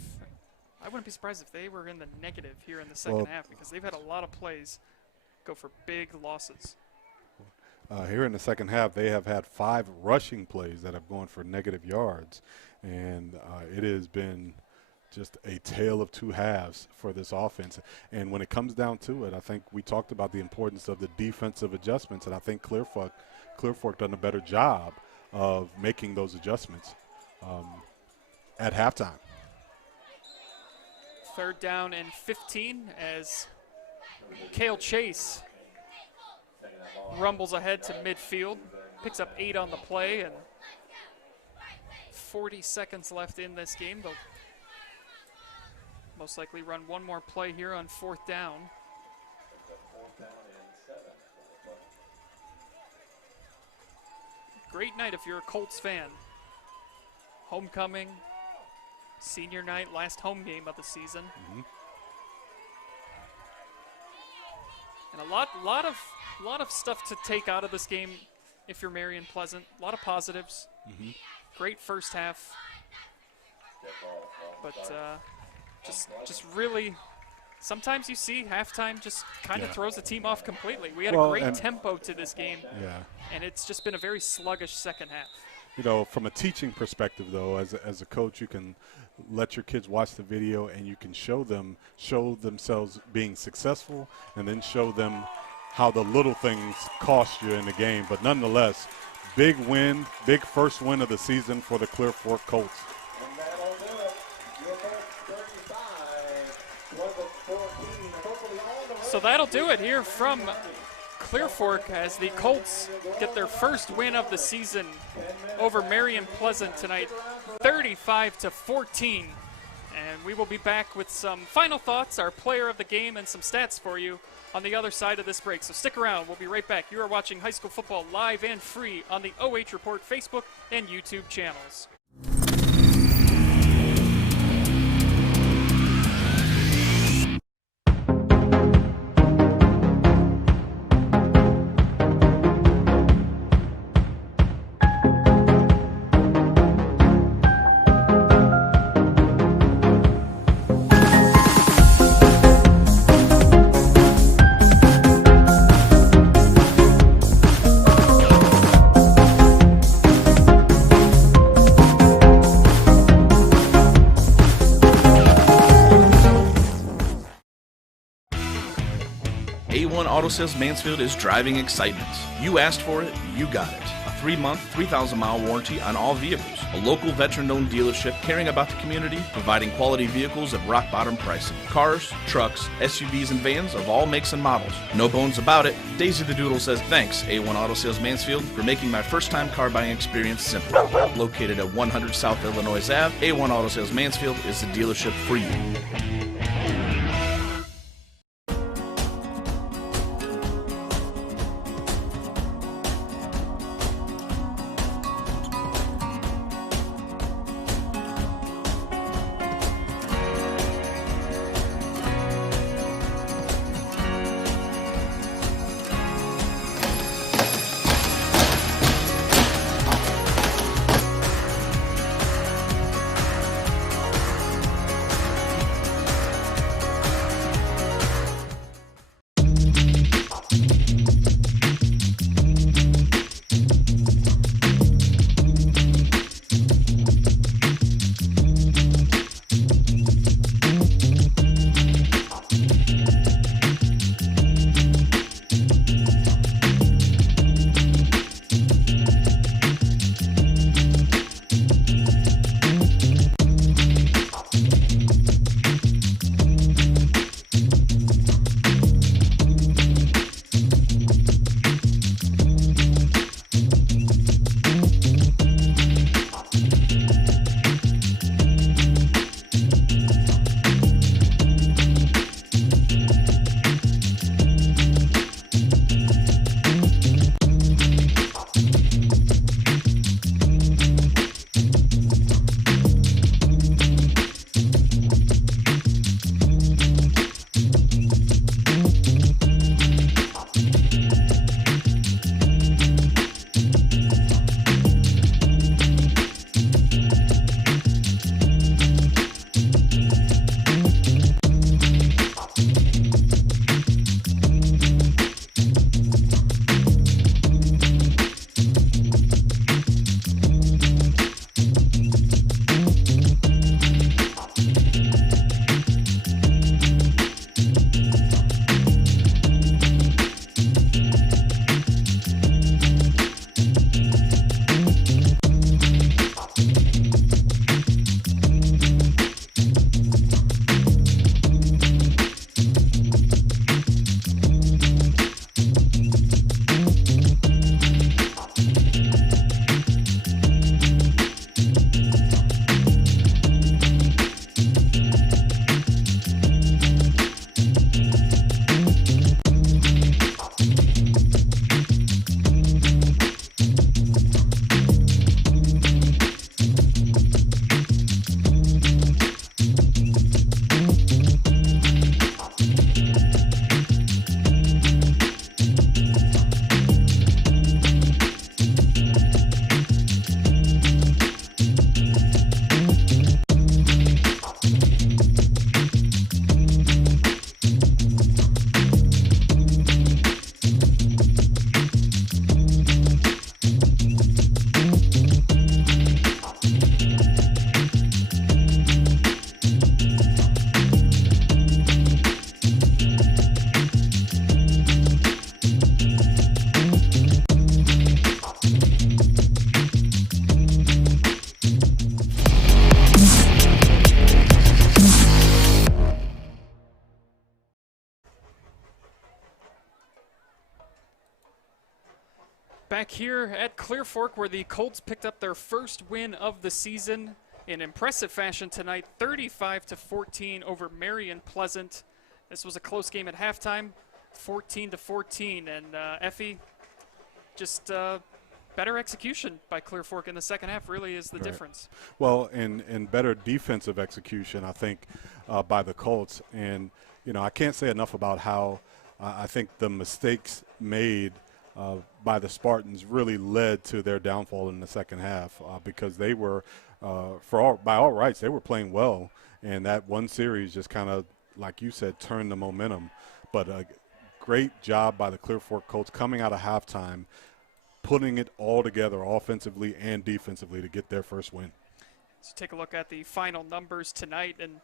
I wouldn't be surprised if they were in the negative here in the second half, because they've had a lot of plays go for big losses. Here in the second half, they have had 5 rushing plays that have gone for negative yards. And it has been just a tale of 2 halves for this offense. And when it comes down to it, I think we talked about the importance of the defensive adjustments, and I think Clear Fork done a better job of making those adjustments at halftime. 3rd down and 15 as Cale Chase rumbles ahead to midfield, picks up 8 on the play, and 40 seconds left in this game. They'll most likely run one more play here on 4th down. Great night if you're a Colts fan. Homecoming, senior night, last home game of the season. And a lot of stuff to take out of this game if you're Marion Pleasant. A lot of positives. Great first half. But just really, sometimes you see halftime just kind of throws the team off completely. We had a great tempo to this game. And it's just been a very sluggish second half. You know, from a teaching perspective, though, as a coach, you can let your kids watch the video and you can show themselves being successful, and then show them how the little things cost you in the game. But nonetheless, big win, big first win of the season for the Clear Fork Colts. And that'll do it. Your Colts 35, Pleasant 14. Hopefully all the So that'll do it here from Clear Fork as the Colts get their first win of the season over Marion Pleasant tonight, 35-14. And we will be back with some final thoughts, our player of the game, and some stats for you on the other side of this break. So stick around. We'll be right back. You are watching high school football live and free on the OH Report Facebook and YouTube channels. A1 Auto Sales Mansfield is driving excitement. You asked for it, you got it. A 3-month, 3,000-mile warranty on all vehicles. A local veteran-owned dealership caring about the community, providing quality vehicles at rock-bottom pricing. Cars, trucks, SUVs, and vans of all makes and models. No bones about it. Daisy the Doodle says thanks, A1 Auto Sales Mansfield, for making my first-time car buying experience simple. Located at 100 South Illinois Ave, A1 Auto Sales Mansfield is the dealership for you. Back here at Clear Fork, where the Colts picked up their first win of the season in impressive fashion tonight, 35-14 over Marion Pleasant. This was a close game at halftime, 14-14, and Effie, just better execution by Clear Fork in the second half really is the difference. Well, and better defensive execution, I think, by the Colts. And, you know, I can't say enough about how I think the mistakes made by the Spartans really led to their downfall in the second half because they were, by all rights, they were playing well. And that one series just kind of, like you said, turned the momentum. But a great job by the Clear Fork Colts coming out of halftime, putting it all together offensively and defensively to get their first win. So take a look at the final numbers tonight, and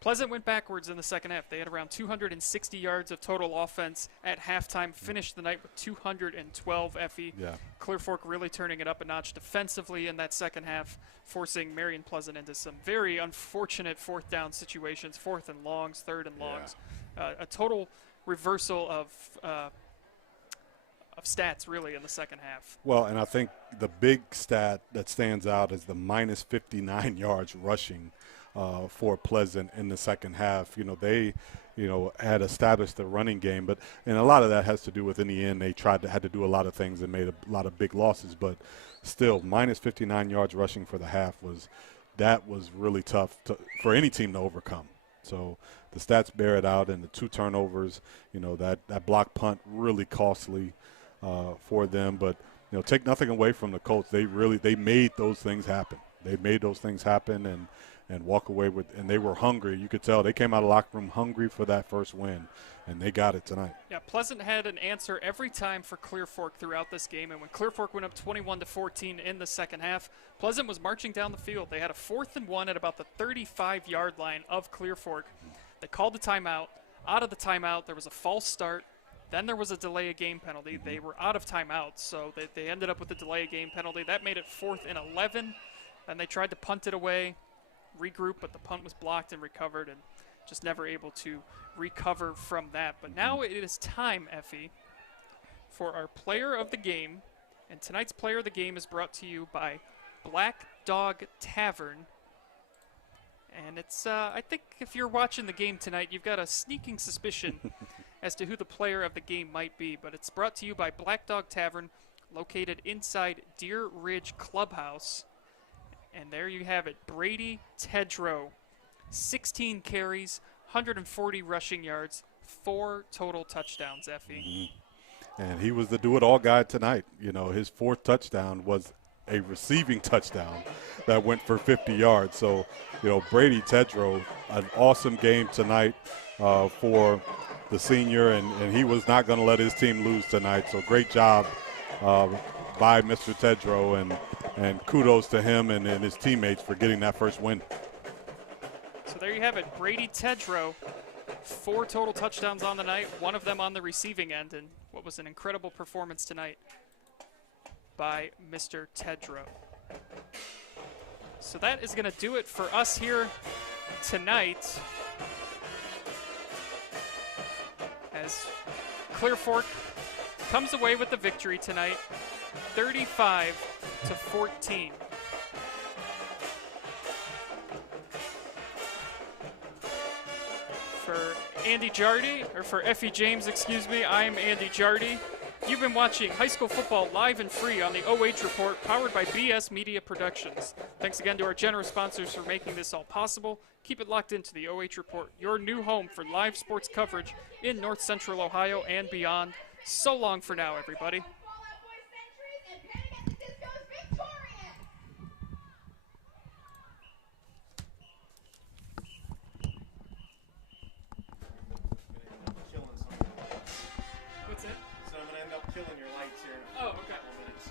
Pleasant went backwards in the second half. They had around 260 yards of total offense at halftime, finished the night with 212 FE. Yeah. Clear Fork really turning it up a notch defensively in that second half, forcing Marion Pleasant into some very unfortunate fourth down situations, fourth and longs, third and longs. A total reversal of stats really in the second half. Well, and I think the big stat that stands out is the minus 59 yards rushing for Pleasant in the second half. You know, they, had established the running game, and a lot of that has to do with, in the end, they had to do a lot of things and made a lot of big losses, but still minus 59 yards rushing for the half was really tough for any team to overcome. So the stats bear it out, and the 2 turnovers, that block punt really costly for them. But, take nothing away from the Colts. They made those things happen. They made those things happen and walk away with, and they were hungry. You could tell they came out of the locker room hungry for that first win, and they got it tonight. Yeah, Pleasant had an answer every time for Clear Fork throughout this game, and when Clear Fork went up 21-14 in the second half, Pleasant was marching down the field. They had a 4th and 1 at about the 35-yard line of Clear Fork. They called the timeout. Out of the timeout, there was a false start. Then there was a delay of game penalty. They were out of timeout, so they ended up with a delay of game penalty. That made it 4th and 11. Then they tried to punt it away, regroup, but the punt was blocked and recovered, and just never able to recover from that. But now it is time, Effie, for our player of the game. And tonight's player of the game is brought to you by Black Dog Tavern. And it's, I think if you're watching the game tonight, you've got a sneaking suspicion as to who the player of the game might be. But it's brought to you by Black Dog Tavern, located inside Deer Ridge Clubhouse. And there you have it, Brady Tedrow, 16 carries, 140 rushing yards, 4 total touchdowns, Effie. And he was the do-it-all guy tonight. His 4th touchdown was a receiving touchdown that went for 50 yards. So, Brady Tedrow, an awesome game tonight for the senior, and he was not going to let his team lose tonight. So great job by Mr. Tedrow, and kudos to him and his teammates for getting that first win. So there you have it, Brady Tedrow, 4 total touchdowns on the night, 1 of them on the receiving end, and what was an incredible performance tonight by Mr. Tedrow. So that is going to do it for us here tonight, as Clear Fork comes away with the victory tonight, 35-14. For Andy Jardy, or for Effie James, excuse me, I'm Andy Jardy. You've been watching high school football live and free on the OH.Report, powered by BS Media Productions. Thanks again to our generous sponsors for making this all possible. Keep it locked into the OH.Report, your new home for live sports coverage in North Central Ohio and beyond. So long for now, everybody. What's it? So I'm going to end up killing your lights here in a couple minutes.